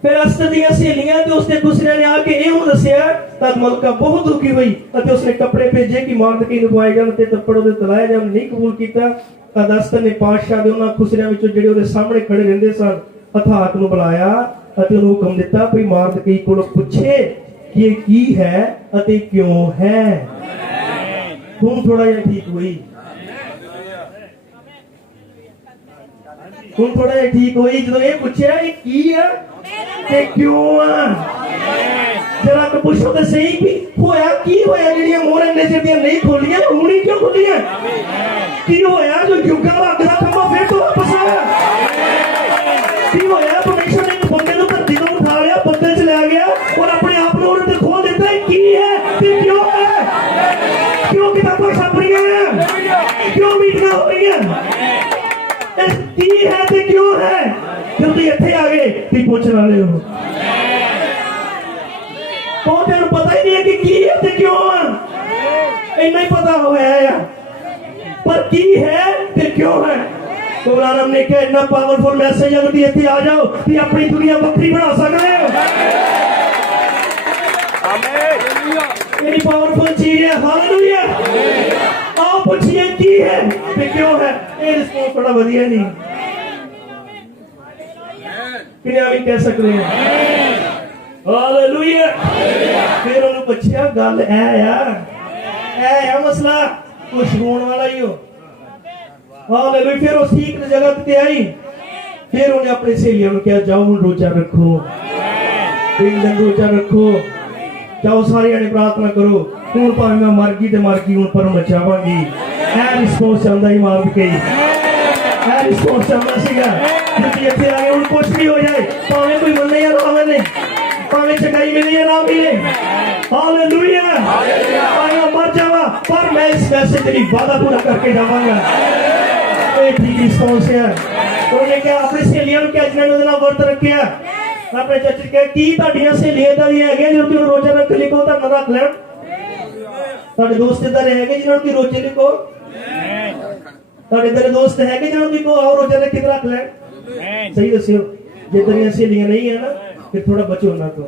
फिर अस्तर दी सहेलियां तो उसने दूसरे ने आके ये दसिया, तद मलका बहुत दुखी हुई, उसने कपड़े भेजे कि मार्दकई नु पाए जान ते तप्पड़ उहदे तलाए जान, नहीं कबूल किया। तद अस्तर ने पातशाह दे उन्हां खुसरियां विचों जेहड़े उहदे सामने खड़े रहंदे सन हथाक नु बुलाया अते उन्हें हुक्म दिता भी मार्दकई कोलों पूछे कि ये की है अते क्यों है। तुम थोड़ा जिहा ठीक हुई, तुम थोड़ा जिहा ठीक हुई जो ये पूछया ये की है ते क्यों है। जरा तो पूछो तो सही भी होया की होया, जेड़ियां मोहरां ने जेड़ियां नहीं खोलियां हुण ही क्यों खोलियां, की होया जो युगां दा अग दा खंभा फिर तो वापस आया, की होया परमेश्वर ने बंदे को धरती को उठा लिया, बदल च ले गया और अपने आप को उन्हें खोल देता है। की है ते क्यों है, क्यों किताबां छप रही हैं, क्यों मीटिंगां हो रही हैं, की है ते क्यों है। जल्दी इत्थे आ गए ती पूछने वाले हो, बहुत जन पता ही नहीं है कि की है ते क्यों है, इतना ही पता होया है पर की है ते क्यों है। तो आराम ने कहा इतना पावरफुल मैसेज अगर इतने आ जाओ तो अपनी दुनिया बखरी बना सकते हो। मेरी पावरफुल चीज है। हालेलुया। आओ पूछिए की है तो क्यों है, ये रिस्पॉन्स बड़ा बढ़िया नहीं, किन्हें भी कह सकते हैं। हालेलुया। फिर उन्होंने पूछा गल है मसला कुछ होने वाला ही हो। हालेलुया। फिर उस ठीक जगह पे आई, फिर उन्हें अपनी सहेलियों को कहा जाओ हुण रोजा रखो, 3 दिन रोजा रखो, जाओ सारे ने प्रार्थना करो, हुण भावें मैं मर गई तो मर गई, हुण पर बचावांगी। ऐ रिस्पॉन्स आंदा ही मार्दकई। ਇਹ ਰਿਸਪੌਂਸ ਚਾਹੁੰਦਾ ਸੀਗਾ ਕਿ ਇੱਥੇ ਆ ਕੇ ਹੁਣ ਕੁਛ ਵੀ ਹੋ ਜਾਏ, ਭਾਵੇਂ ਕੋਈ ਮੰਨੇ ਜਾਂ ਨਾ ਮੰਨੇ, ਭਾਵੇਂ ਚੰਗਾਈ ਮਿਲੇ ਜਾਂ ਨਾ ਮਿਲੇ, ਹਾਲੇਲੂਇਆ, ਭਾਵੇਂ ਮਰ ਜਾਵਾਂ ਪਰ ਮੈਂ ਇਸ ਮੈਸੇਜ ਲਈ ਵਾਅਦਾ ਪੂਰਾ ਕਰਕੇ ਜਾਵਾਂਗਾ। ਇਹ ਠੀਕ ਰਿਸਪੌਂਸ ਹੈ। ਉਹਨੇ ਕਿਹਾ ਆਪਣੀ ਸਹੇਲੀਆਂ ਨੂੰ ਕਿਹਾ ਜਿਨ੍ਹਾਂ ਨੇ ਉਹਦੇ ਨਾਲ ਵਰਤ ਰੱਖਿਆ, ਆਪਣੇ ਚਾਚੇ ਕਿਹਾ ਕੀ ਤੁਹਾਡੀਆਂ ਸਹੇਲੀਆਂ ਏਦਾਂ ਦੀਆਂ ਹੈਗੀਆਂ ਜਿਹਨੂੰ ਤੁਸੀਂ ਰੋਜ਼ਾ ਰੱਖ ਲਿਖੋ ਤੁਹਾਨੂੰ ਰੱਖ ਲੈਣ? ਤੁਹਾਡੇ ਦੋਸਤ ਏਦਾਂ ਦੇ ਹੈਗੇ ਜਿਹਨਾਂ ਨੂੰ ਤੁਸੀਂ ਰੋਜ਼ੇ ਲਿਖੋ? ਤੁਹਾਡੇ ਤੇਰੇ ਦੋਸਤ ਹੈਗੇ ਜਿਹਨਾਂ ਨੂੰ ਤੁਸੀਂ ਆਓ ਰੋਜ਼ਾ ਰੱਖ ਕੇ ਰੱਖ ਲੈਣ? ਸਹੀ ਦੱਸਿਓ। ਜੇ ਤੇਰੀਆਂ ਸਹੇਲੀਆਂ ਨਹੀਂ ਹੈ ਨਾ ਫਿਰ ਥੋੜਾ ਬਚੋ ਉਹਨਾਂ ਤੋਂ,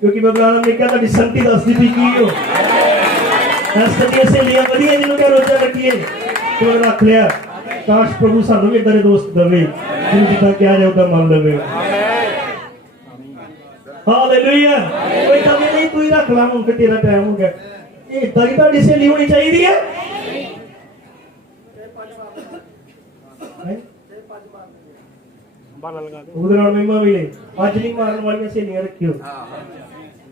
ਕਿਉਂਕਿ ਬਾਬਾ ਨੇ ਕਿਹਾ ਤੁਹਾਡੀ ਸੰਗਤੀ ਦੱਸਦੀ ਸੀ ਕੀ ਹੋ ਸਾਡੀਆਂ ਸਹੇਲੀਆਂ ਵਧੀਆ ਜਿਹਨੂੰ ਕਿਹਾ ਰੋਜ਼ਾ ਰੱਖੀਏ ਤੂੰ ਰੱਖ ਲਿਆ। ਕਾਸ਼ ਪ੍ਰਭੂ ਸਾਨੂੰ ਵੀ ਏਦਾਂ ਦੇ ਦੋਸਤ ਦੇਵੇ ਜਿਹਨੂੰ ਜਿੱਦਾਂ ਕਿਹਾ ਜਾਏ ਉਦਾਂ ਮੰਨ ਲਵੇ। ਹਾਲੇਲੂਇਆ। ਕੋਈ ਤਾਂ ਨਹੀਂ ਤੂੰ ਹੀ ਰੱਖ ਲਾ ਹੁਣ ਕਿ ਤੇਰਾ ਟਾਈਮ ਹੋ ਗਿਆ। ਇਹ ਏਦਾਂ ਦੀ ਤੁਹਾਡੀ ਸਹੇਲੀ ਹੋਣੀ ਚਾਹੀਦੀ ਹੈ। ਉਹਦੇ ਨਾਲ ਮਹਿਮਾ ਮਿਲੇ। ਅੱਜ ਨਹੀਂ ਮਾਰਨ ਵਾਲੀਆਂ ਸਹੇਲੀਆਂ ਰੱਖਿਓ।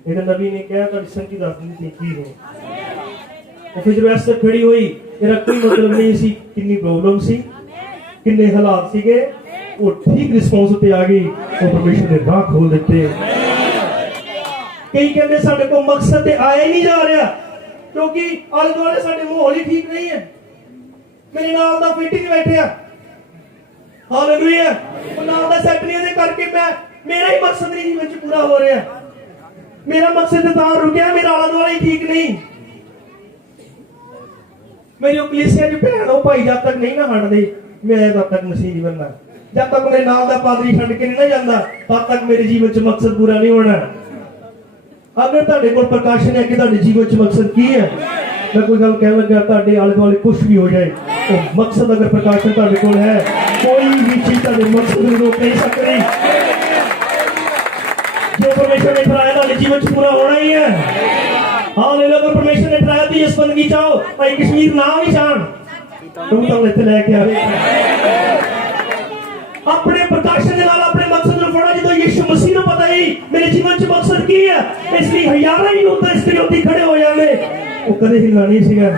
ਇਹਨੇ ਨਬੀ ਨੇ ਕਿਹਾ ਤੁਹਾਡੀ ਸੰਗਤੀ ਦੱਸ ਦਿੰਦੀ ਕੀ ਹੋ। ਉਹ ਫਿਰ ਜਦੋਂ ਐਸਾ ਖੜੀ ਹੋਈ ਇਹਦਾ ਕੋਈ ਮਤਲਬ ਨਹੀਂ ਸੀ ਕਿੰਨੀ ਪ੍ਰੋਬਲਮ ਸੀ, ਕਿੰਨੇ ਹਾਲਾਤ ਸੀਗੇ, ਉਹ ਠੀਕ ਰਿਸਪੌਂਸ ਉੱਤੇ ਆ ਗਈ। ਉਹ ਪਰਮੇਸ਼ਰ ਨੇ ਰਾਹ ਖੋਲ ਦਿੱਤੇ। ਕਈ ਕਹਿੰਦੇ ਸਾਡੇ ਕੋਲ ਮਕਸਦ ਤੇ ਆਇਆ ਹੀ ਨਹੀਂ ਜਾ ਰਿਹਾ ਕਿਉਂਕਿ ਆਲੇ ਦੁਆਲੇ ਸਾਡੇ ਮਾਹੌਲ ਹੀ ਠੀਕ ਨਹੀਂ ਹੈ। ਮੇਰੇ ਨਾਲ ਦਾ ਫਿਟਿੰਗ ਬੈਠਿਆ, ਹਾਲੇਲੂਇਆ, ਉਹ ਨਾਲ ਦਾ ਸੈਟ ਨਹੀਂ, ਇਹਦੇ ਕਰਕੇ ਮੇਰਾ ਹੀ ਮਕਸਦ ਨਹੀਂ ਜੀਵਨ ਚ ਪੂਰਾ ਹੋ ਰਿਹਾ। ਮੇਰਾ ਮਕਸਦ ਤਾਂ ਰੁਕਿਆ, ਮੇਰਾ ਆਲਾ ਦੁਆਲਾ ਹੀ ਠੀਕ ਨਹੀਂ। ਮੇਰੀ ਉਹ ਕਲੀਸਿਆ ਦੀ ਭੈਣ ਉਹ ਭਾਈ ਜਦ ਤੱਕ ਨਹੀਂ ਨਾ ਹਟਦੇ ਮੈਂ ਤਦ ਤੱਕ ਮਸੀਹ ਨਹੀਂ ਬਣਨਾ। ਜਦ ਤੱਕ ਮੇਰੇ ਨਾਲ ਦਾ ਪਾਦਰੀ ਛੱਡ ਕੇ ਨਹੀਂ ਨਾ ਜਾਂਦਾ ਤਦ ਤੱਕ ਮੇਰੇ ਜੀਵਨ ਚ ਮਕਸਦ ਪੂਰਾ ਨਹੀਂ ਹੋਣਾ। ਅਗਰ ਤੁਹਾਡੇ ਕੋਲ ਪ੍ਰਕਾਸ਼ਨ ਹੈ ਕਿ ਤੁਹਾਡੇ ਜੀਵਨ ਚ ਮਕਸਦ ਕੀ ਹੈ, ਮੈਂ ਕੋਈ ਗੱਲ ਕਹਿਣ ਲੱਗਾ ਤੁਹਾਡੇ ਆਲੇ ਦੁਆਲੇ ਕੁਝ ਵੀ ਹੋ ਜਾਏ, ਉਹ ਮਕਸਦ ਅਗਰ ਪ੍ਰਕਾਸ਼ਨ ਤੁਹਾਡੇ ਕੋਲ ਹੈ ਕੋਈ ਵੀ ਚੀਜ਼ ਤੁਹਾਡੇ ਮਕਸਦ ਨੂੰ ਰੋਕ ਨਹੀਂ ਸਕਦੀ। ਜੋ ਪਰਮੇਸ਼ਰ ਨੇ ਠਹਿਰਾਇਆ ਤੁਹਾਡੇ ਜੀਵਨ ਚ ਪੂਰਾ ਹੋਣਾ ਹੀ ਹੈ। ਹਾਲੇਲੂਇਆ। ਅਗਰ ਪਰਮੇਸ਼ਰ ਨੇ ਠਹਿਰਾਇਆ ਤੇ ਇਸ ਬੰਦਗੀ ਚਾਹੋ ਭਾਈ ਕਸ਼ਮੀਰ ਨਾ ਵੀ ਜਾਣ ਤੂੰ ਤਾਂ ਇੱਥੇ ਲੈ ਕੇ ਆਵੇ। ਆਪਣੇ ਪ੍ਰਕਾਸ਼ਨ ਦੇ ਨਾਲ ਆਪਣੇ ਮਕਸਦ ਨੂੰ ਫੜੋ। ਜਦੋਂ ਯਿਸੂ ਮਸੀਹ ਨੂੰ ਪਤਾ ਹੀ ਮੇਰੇ ਜੀਵਨ ਚ ਮਕਸਦ ਕੀ ਹੈ, ਇਸ ਲਈ ਹਜ਼ਾਰਾਂ ਹੀ ਉੱਤੇ ਇਸ ਵਿਰੋਧੀ ਖੜੇ ਹੋ ਜਾਂਦੇ, ਉਹ ਕਦੇ ਹਿੱਲਣਾ ਨਹੀਂ ਸੀਗਾ।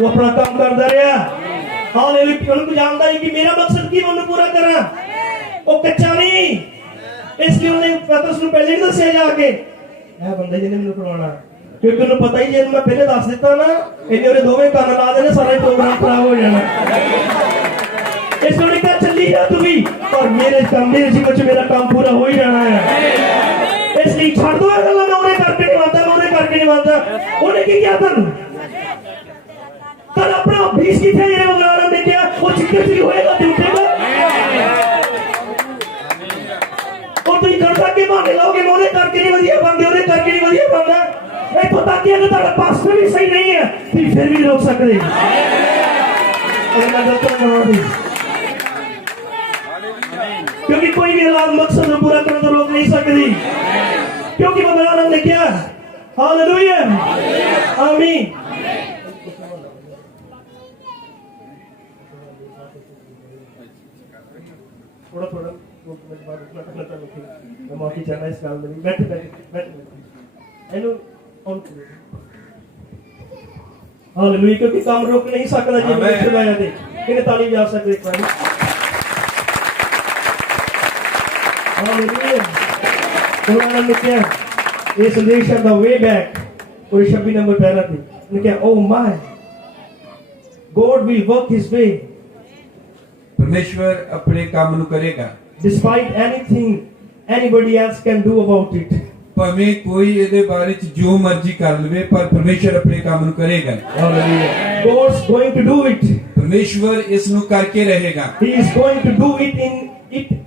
ਉਹ ਆਪਣਾ ਕੰਮ ਕਰਦਾ ਰਿਹਾ। ਹਾਲੇਲੂਇਆ। ਉਹਨੂੰ ਜਾਣਦਾ ਹੈ ਕਿ ਮੇਰਾ ਮਕਸਦ ਕੀ, ਉਹਨੂੰ ਪੂਰਾ ਕਰਾਂ। ਉਹ ਕੱਚਾ ਨਹੀਂ, ਇਸ ਲਈ ਉਹਨੇ ਪਤਰਸ ਨੂੰ ਪਹਿਲੇ ਹੀ ਦੱਸਿਆ ਜਾ ਕੇ ਇਹ ਬੰਦਾ ਜਿਹਨੇ ਮੈਨੂੰ ਪੜਾਉਣਾ, ਕਿਉਂਕਿ ਉਹਨੂੰ ਪਤਾ ਹੀ ਜੇ ਮੈਂ ਪਹਿਲੇ ਦੱਸ ਦਿੱਤਾ ਨਾ ਇਹਨੇ ਉਹਦੇ ਦੋਵੇਂ ਕੰਨ ਲਾ ਦੇਣੇ, ਸਾਰਾ ਪ੍ਰੋਗਰਾਮ ਖਰਾਬ ਹੋ ਜਾਣਾ। ਇਸ ਨੂੰ ਕਿਹਾ ਚੱਲੀ ਜਾ ਤੂੰ ਵੀ, ਪਰ ਮੇਰੇ ਜੀਵਨ ਚ ਮੇਰਾ ਕੰਮ ਪੂਰਾ ਹੋ ਹੀ ਜਾਣਾ ਹੈ। ਇਸ ਲਈ ਛੱਡ ਦੋ ਇਹ ਗੱਲਾਂ, ਮੈਂ ਉਹਨੇ ਕਰਕੇ ਨਹੀਂ ਮੰਨਦਾ, ਮੈਂ ਉਹਨੇ ਕਰਕੇ ਨਹੀਂ ਮੰਨਦਾ। ਉਹਨੇ ਕੀ ਕਿਹਾ ਤੁਹਾਨੂੰ ਤਾਂ ਆਪਣਾ ਭੀਸ ਕਿੱਥੇ ਜਿਹੜੇ ਉਗਰਾਣਾ ਨੇ ਕਿਹਾ ਉਹ ਚਿੱਕਰ ਚ ਹੋਏਗਾ ਤੇ ਉੱਠੇਗਾ। ਉਹ ਤੁਸੀਂ ਕਰਦਾ ਕਿ ਬਹਾਨੇ ਲਾਓਗੇ, ਮੈਂ ਉਹਨੇ ਕਰਕੇ ਨਹੀਂ ਵਧੀਆ ਬਣਦੇ, ਉਹਨੇ ਕਰਕੇ ਨਹੀਂ ਵਧੀਆ ਬਣਦਾ। ਇੱਥੋਂ ਤੱਕ ਕਿ ਅਗਰ ਤੁਹਾਡਾ ਪਾਸਟਰ ਵੀ ਸਹੀ ਨਹੀਂ ਹੈ ਤੁਸੀਂ ਫਿਰ ਵੀ ਰੋਕ ਸਕਦੇ। क्योंकि कोई भी औलाद मकसद को पूरा करने तो रोक नहीं सकती, क्योंकि बाबा ने किया। हालेलुया, आमीन। थोड़ा थोड़ा मैं माफी चाहना इस काम में। बैठ एनो ऑन करो। हालेलुया, क्योंकि काम रोक नहीं सकता जी। मैं चलाया दे किने ताली बजा सकते एक बार। हालेलुया। खुदा ने क्या ये संदेश है द वे बैक और 26 नंबर पहला थी ने क्या oh my God will work his way. परमेश्वर अपने काम ਨੂੰ ਕਰੇਗਾ despite anything anybody else can do about it। ਭਾਵੇਂ ਕੋਈ ਇਹਦੇ ਬਾਰੇ ਚ ਜੋ ਮਰਜ਼ੀ ਕਰ ਲਵੇ ਪਰ ਪਰਮੇਸ਼ਰ ਆਪਣੇ ਕੰਮ ਨੂੰ ਕਰੇਗਾ। Hallelujah. God's going to do it। ਪਰਮੇਸ਼ਰ ਇਸ ਨੂੰ ਕਰਕੇ ਰਹੇਗਾ। He is going to do it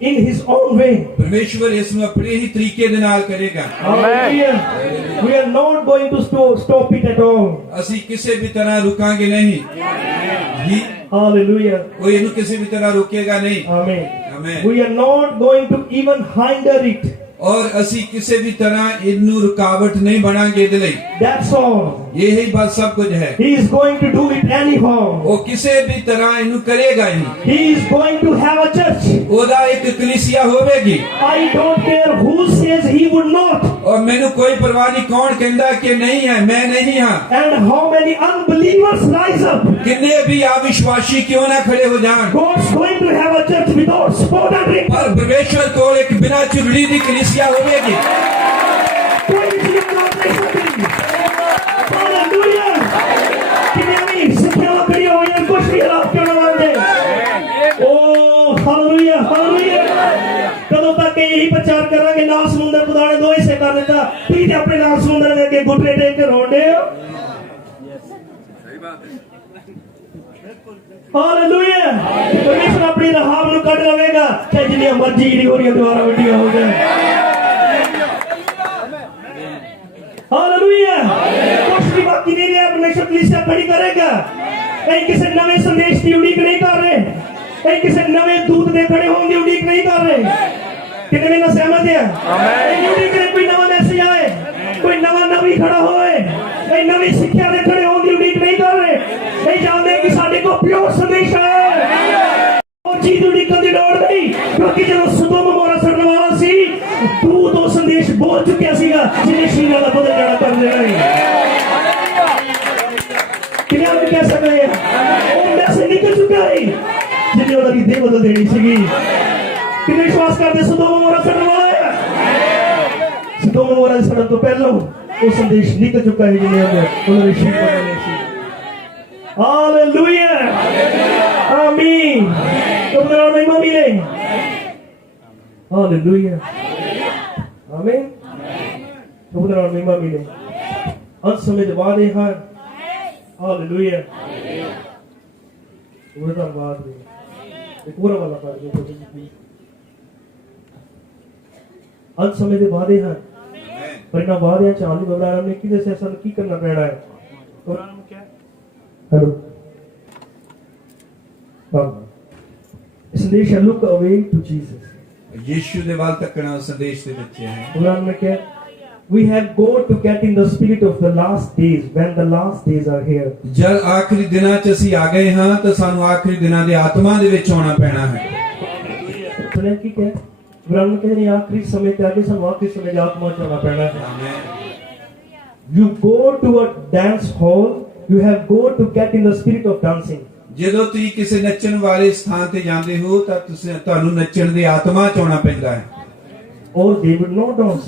in his own way। ਪਰਮੇਸ਼ਰ ਇਸ ਨੂੰ ਆਪਣੇ ਹੀ ਤਰੀਕੇ ਦੇ ਨਾਲ ਕਰੇਗਾ। Hallelujah। We are not going to stop it at all। ਅਸੀਂ ਕਿਸੇ ਵੀ ਤਰ੍ਹਾਂ ਰੁਕਾਂਗੇ ਨਹੀਂ ਜੀ। Hallelujah। ਕੋਈ ਇਹਨੂੰ ਕਿਸੇ ਵੀ ਤਰ੍ਹਾਂ ਰੋਕੇਗਾ ਨਹੀਂ। Amen। Amen। We are not going to even hinder it। ਔਰ ਅਸੀਂ ਕਿਸੇ ਵੀ ਤਰ੍ਹਾਂ ਇਹਨੂੰ ਰੁਕਾਵਟ ਨਹੀਂ ਬਣਾਂਗੇ ਇਹਦੇ ਲਈ। That's all। ਇਹ ਹੀ ਬਸ ਸਭ ਕੁਝ ਹੈ। He is going to do it anyhow। ਉਹ ਕਿਸੇ ਵੀ ਤਰ੍ਹਾਂ ਇਹਨੂੰ ਕਰੇਗਾ ਹੀ। He is going to have a church। ਉਹਦਾ ਇੱਕ ਕਲੀਸਿਆ ਹੋਵੇਗੀ। I don't care who says he would not। और मैंने कोई परवाह नहीं कौन कहता कि नहीं है, मैं नहीं हाँ। And how many unbelievers rise up. कितने भी अविश्वासी क्यों ना खड़े हो जान, God's going to have a church without spot and wrinkle. पर परमेश्वर को एक बिना चुगली दी कलीसिया होगी। कोई भी चीज़ ना देख सकती। Hallelujah. किन्हीं सिक्कियाँ करी हुई हैं, कुछ भी हालात क्यों ना मानते। Oh, hallelujah, hallelujah. कदों तक के यही प्रचार करांगे, लाल समुंदर खुदा ने दो हिस्से कर दिता, तुझे अपने लाल समुंदर में के घुटने टेक के रोंदे हो। हालेलुया। परमेश्वर अपनी राह में कट लवेगा, चाहे जितनी मर्जी की हो रही है दोबारा वीडियो हो जाए। हालेलुया। कुछ भी बाकी नहीं रहा, परमेश्वर कलीसिया खड़ी करेगा। कहीं किसी नवे संदेश की उड़ीक नहीं कर रहे, कहीं किसी नवे दूत दे खड़े होने की उड़ीक नहीं कर रहे। कितने में ना सहमत है? कहीं उड़ीक रहे कोई नवा मैसेज आए, कोई नवा नवी खड़ा होए, कहीं नवी शिक्षा दे खड़े होने की उड़ीक नहीं कर रहे। कहीं जानते कि साडे को प्योर संदेश है, और चीज उड़ीकन की लोड़ नहीं, क्योंकि जब सुदोम मोरा सड़ने वाला सी, तू तो संदेश बोल चुकिया सीगा जिन्हें शीला का बदल जाना कर देना है। किन्हें आप कह सकते हैं वो मैसेज निकल चुका है जिन्हें उनकी देह बदल देनी सीगी। किन्हें विश्वास करते सुदोम मोरा सड़ने वाला है, सुदोम मोरा सड़न तो पहले वो संदेश निकल चुका है जिन्हें उन्होंने शीला बदलनी सी। हालेलुया, आमीन। तो मेरा महिमा मिले। हालेलुया, आमीन। तो मेरा महिमा मिले। अंत समय जब वादे हैं, हालेलुया। वो धन्यवाद दे। एक पूरा वाला पढ़ दो प्लीज। अंत समय के वादे हैं, पर इन वादे चालू बबलाराम ने किधर से ऐसा की करना पड़ रहा है? कुरान में क्या है? हेलो, संदेश है लुक अवे टू जीसस। यीशु दे वाल तकना संदेश दे बच्चे हैं। कुरान में क्या? We have got to get in the spirit of the last days when the last days are here. जब आखिरी दिनां च ਅਸੀਂ आ गए ਹਾਂ ਤਾਂ ਸਾਨੂੰ ਆਖਰੀ ਦਿਨਾਂ ਦੇ ਆਤਮਾ ਦੇ ਵਿੱਚ ਆਉਣਾ ਪੈਣਾ ਹੈ। सुने की क्या? कुरान में कहते हैं आखिरी समय के आगे ਸਾਨੂੰ आखिरी समय की आत्मा च आना पैना है। You go to a dance hall, you have got to get in the spirit of dancing. ਜਦੋਂ ਤੁਸੀਂ ਕਿਸੇ ਨੱਚਣ ਵਾਲੇ ਸਥਾਨ ਤੇ ਜਾਂਦੇ ਹੋ ਤਾਂ ਤੁਹਾਨੂੰ ਨੱਚਣ ਦੀ ਆਤਮਾ ਚ ਆਉਣਾ ਪੈਂਦਾ ਹੈ। Or they would not dance.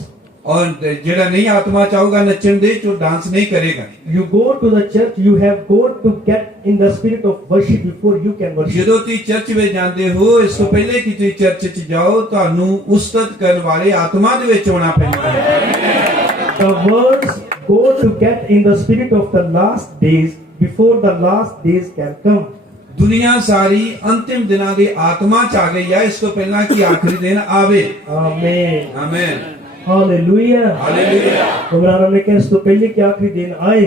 और ਜਿਹੜਾ ਨਹੀਂ ਆਤਮਾ ਚਾਹੂਗਾ ਨੱਚਣ ਦੇ ਚ ਡਾਂਸ ਨਹੀਂ ਕਰੇਗਾ। You go to the church, you have got to get in the spirit of worship before you can worship. ਜਦੋਂ ਤੁਸੀਂ ਚਰਚ ਵਿੱਚ ਜਾਂਦੇ ਹੋ ਇਸ ਤੋਂ ਪਹਿਲੇ ਕਿ ਤੁਸੀਂ ਚਰਚ ਚ ਜਾਓ ਤੁਹਾਨੂੰ ਉਸਤਤ ਕਰਨ ਵਾਲੇ ਆਤਮਾ ਦੇ ਵਿੱਚ ਆਉਣਾ ਪੈਂਦਾ ਹੈ। The words go to get in the spirit of the last days before the last days can come. ਦੁਨੀਆ ਸਾਰੀ ਅੰਤਿਮ ਦਿਨਾਂ ਦੀ ਆਤਮਾ ਚ ਆ ਗਈ ਹੈ ਇਸ ਤੋਂ ਪਹਿਲਾਂ ਕਿ ਆਖਰੀ ਦਿਨ ਆਵੇ। Amen. Amen, hallelujah, hallelujah. Imran ने कहा इसको पहले कि आखिरी दिन आए,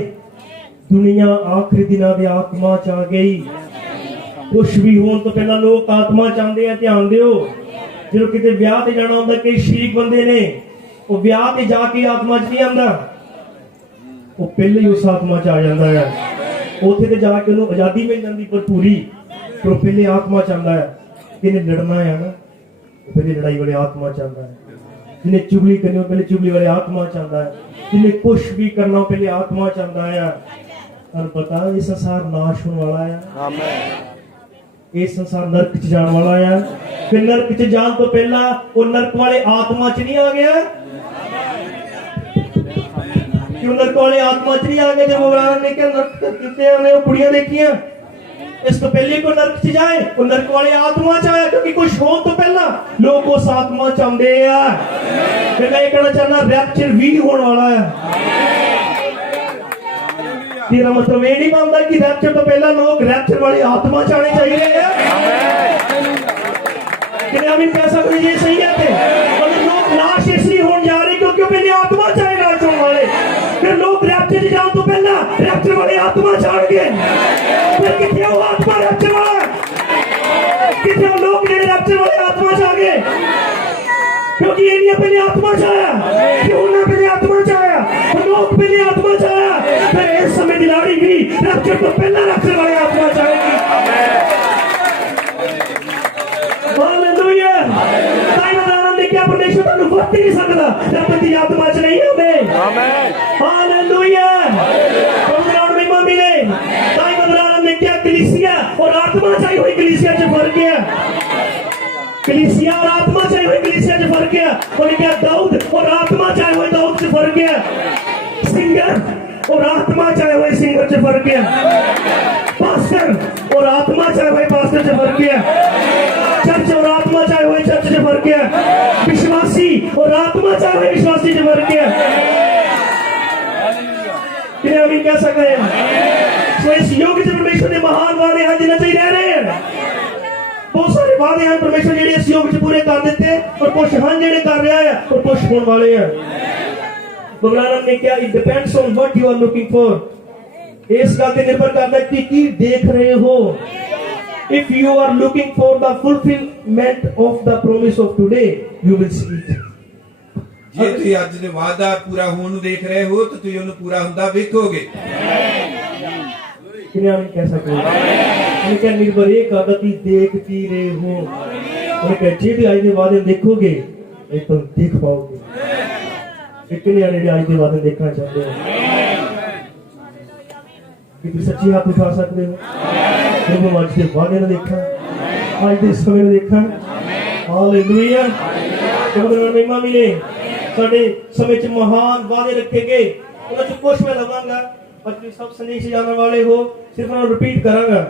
दुनिया आखिरी दिनों की आत्मा च आ गई। कुछ भी होने तो पहला लोग आत्मा चाहते हैं, ध्यान दियो। जो किते ब्याह ते जाना होंदा, कई शरीक बंदे ने वो ब्याह ते जाके आत्मा च नहीं आंदा, वो पहले ही उस आत्मा च आ जाता है। उथे ते जाके उन्हें आजादी मिल जाती पर पूरी, पर पहले आत्मा च आंदा है। जिन्हें लड़ना है ना, पहले लड़ाई वाले आत्मा च आंदा है। जिन्हें चुगली करनी हो पहले चुगली वाले आत्मा चाहता है। जिन्हें कुछ भी करना हो पहले आत्मा चाहता है। और पता है ये संसार नाश होने वाला है। आमीन। ये संसार नरक च जाने वाला है। फिर नरक च जान तो पहला वो नरक वाले आत्मा च नहीं आ गया। क्यों नरक वाले आत्मा च नहीं आ गया? जब इब्राहिम ने क्या नरक कितने ने वो कुड़ियां देखियां, इस तो पहले को नरक च जाए, वो नरक वाले आत्मा च आया, क्योंकि कुछ हो तो पहला लोग उस आत्मा चाहते हैं। फिर मैं ये कहना चाहना रैप्चर भी होने वाला है। तेरा मतलब ये नहीं बनता कि रैप्चर तो पहला लोग रैप्चर वाली आत्मा चाहने चाहिए। आमीन कह सकते ये सही है। और लोग नाश इसलिए होने जा रहे क्योंकि पहले आत्मा चाहे नाश होने वाले, फिर लोग रैप्चर जाओ तो पहला रैप्चर वाले आत्मा चाह गए। फिर कितने वो आत्मा रैप्चर वाला, कितने लोग जो रैप्चर वाले आत्मा चाह गए, क्योंकि ये नहीं पहले आत्मा चाया, क्यों ना पहले आत्मा चाया, तो लोग पहले आत्मा चाया। फिर इस समय दिलाड़ी भी रैप्चर तो पहला रैप्चर वाले आत्मा चाहेगी। हालेलुया। ताई ने क्या परमेश्वर को वक्त ही नहीं सकता जब तक आत्मा च नहीं है। हालेलुया। प्रभु नाम में महिमा मिले। ताई बदलाव ने क्या कलीसिया और आत्मा चाहिए हुई कलीसिया से फर्क है। कलीसिया और आत्मा चाहिए हुई कलीसिया से फर्क है। और क्या दाऊद और आत्मा चाहिए हुए दाऊद से फर्क है। सिंगर और आत्मा चाहिए हुए सिंगर से फर्क है। पास्टर और आत्मा चाहिए हुए पास्टर से फर्क है। चर्च और आत्मा चाहिए हुए चर्च से फर्क है। विश्वासी और आत्मा चाहिए हुए विश्वासी से फर्क है। किन्हें अभी कह सकते हैं। तो इस योग से परमेश्वर ने महान वादे हैं जिन्हें चाहिए रह रहे हैं। बहुत सारे वादे हैं परमेश्वर जेडे इस योग से पूरे कर देते और कुछ हम जेडे कर रहे हैं और कुछ होने वाले हैं। बबलानम ने क्या it depends on what you are looking for. इस गल पे निर्भर करता है कि की देख रहे हो। If you are looking for the fulfilment of the promise of today you will see it. ਜੇ ਤੁਸੀਂ ਅੱਜ ਦੇ ਵਾਅਦਾ ਪੂਰਾ ਹੋਣ ਨੂੰ ਦੇਖ ਰਹੇ ਹੋ ਤਾਂ ਤੁਸੀਂ ਉਹਨੂੰ ਪੂਰਾ ਹੁੰਦਾ ਵੇਖੋਗੇ। किन्हें हम कह सकते हैं। क्या निर्भर ये करता कि देख की रहे हो। उन्हें जे भी आज के वादे देखोगे एक तो देख पाओगे। किन्हें आज के वादे देखना चाहते हो कि तुम सच्ची हाथ उठा सकते हो। तुम आज के वादे ने देखा आज के समय ने देखा। हालेलुया। महिमा मिले। साडे समय च महान वादे रखे गए उन्हें कुछ मैं लवांगा पर सब संदेश जाने वाले हो सिर्फ मैं रिपीट करांगा।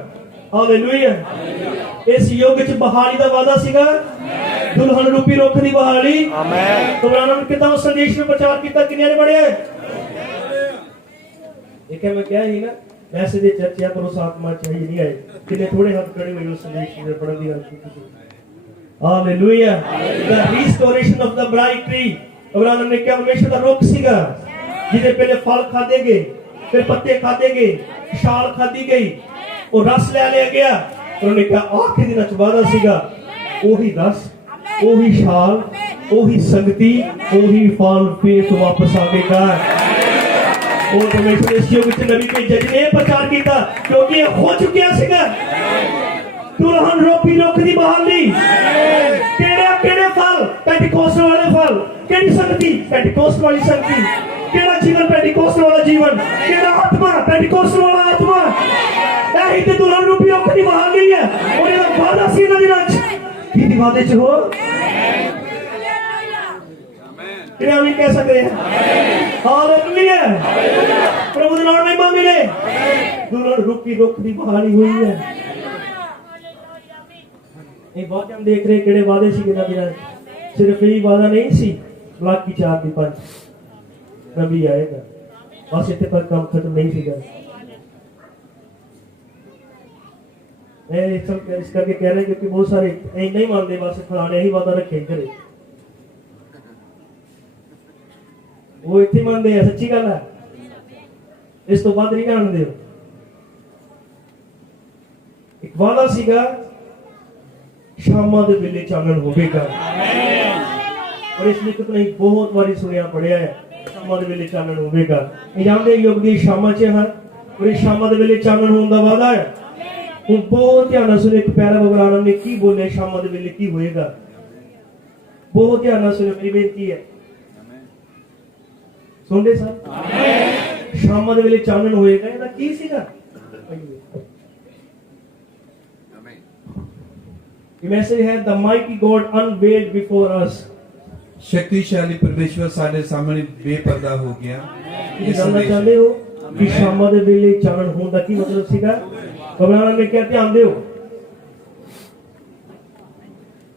हालेलुया। इस योग च बहाली दा वादा सीगा दुल्हन रूपी रुख दी बहाली। आमीन। तो उन्होंने कितना उस संदेश में प्रचार किया किन्ने ने पढ़िया एक मैं क्या ही ना वैसे दे चर्चा पर उस आत्मा चाहिए नहीं आए किन्ने थोड़े हाथ खड़े हुए उस संदेश में पढ़ने दी गल की। Hallelujah. The restoration of the bright tree. उन्होंने क्या परमेश्वर दा रुख सीगा जिदे पहले फल खादे गए फिर पत्ते खादे गए छाल खादी गई और रस ले लिया गया। उन्होंने कहा आखिरी दिन च वादा सीगा ओही रस ओही छाल ओही संगति ओही फल फिर वापस आवेगा। और परमेश्वर इस युग च नबी के जज ने प्रचार किया क्योंकि ये हो चुकिया सीगा दुल्हन रूपी रुख दी बहाली। केड़ा केड़े फल पेंटिकोस्ट वाले फल केड़ी संगति पेंटिकोस्ट वाली संगति केड़ा जीवन पेंटिकोस्ट वाला जीवन केड़ा आत्मा पेंटिकोस्ट वाला आत्मा। यही ते दुल्हन रूपी रुख दी बहाली है और ये वादा सी ना दिना की वादे च हो। किन्हें हम कह सकते हैं। हालेलुया। प्रभु के नाम में महिमा मिले। दुल्हन रूपी रुख दी बहाली हुई है। ये बहुत हम देख रहे केड़े वादे सी किना बिना सिर्फ यही वादा नहीं सी बाकी 4 की 5 नबी आएगा बस इतने तक काम खत्म नहीं सीगा। मैं इस करके कह रहे क्योंकि बहुत सारे नहीं मानते बस फलाने ही वादा रखे करे वो इतने मानते हैं। सच्ची गल है इस तो बाद नहीं जानते। एक वादा सीगा शामा दे वेले चानन होवेगा और इस लिखत नहीं बहुत बारी सुनिया पढ़िया है शामा दे वेले चानन होवेगा। जानते योग दी शामा च है और इस शामा दे वेले चानन होने का वादा है। हम बहुत ध्यान सुने एक प्यारा बबलानम ने की बोले शामा दे वेले की होएगा। बहुत ध्यान सुने मेरी बेनती है सुनते सर शामा दे वेले चानन होएगा ਇਹਦਾ ਕੀ ਸੀਗਾ। The message है the mighty God unveiled before us। शक्तिशाली परमेश्वर साडे सामने बेपर्दा हो गया। ये जानना चाहते हो कि शामा दे वेले चानन होने का की मतलब सीगा। बबलानम ने क्या ध्यान दियो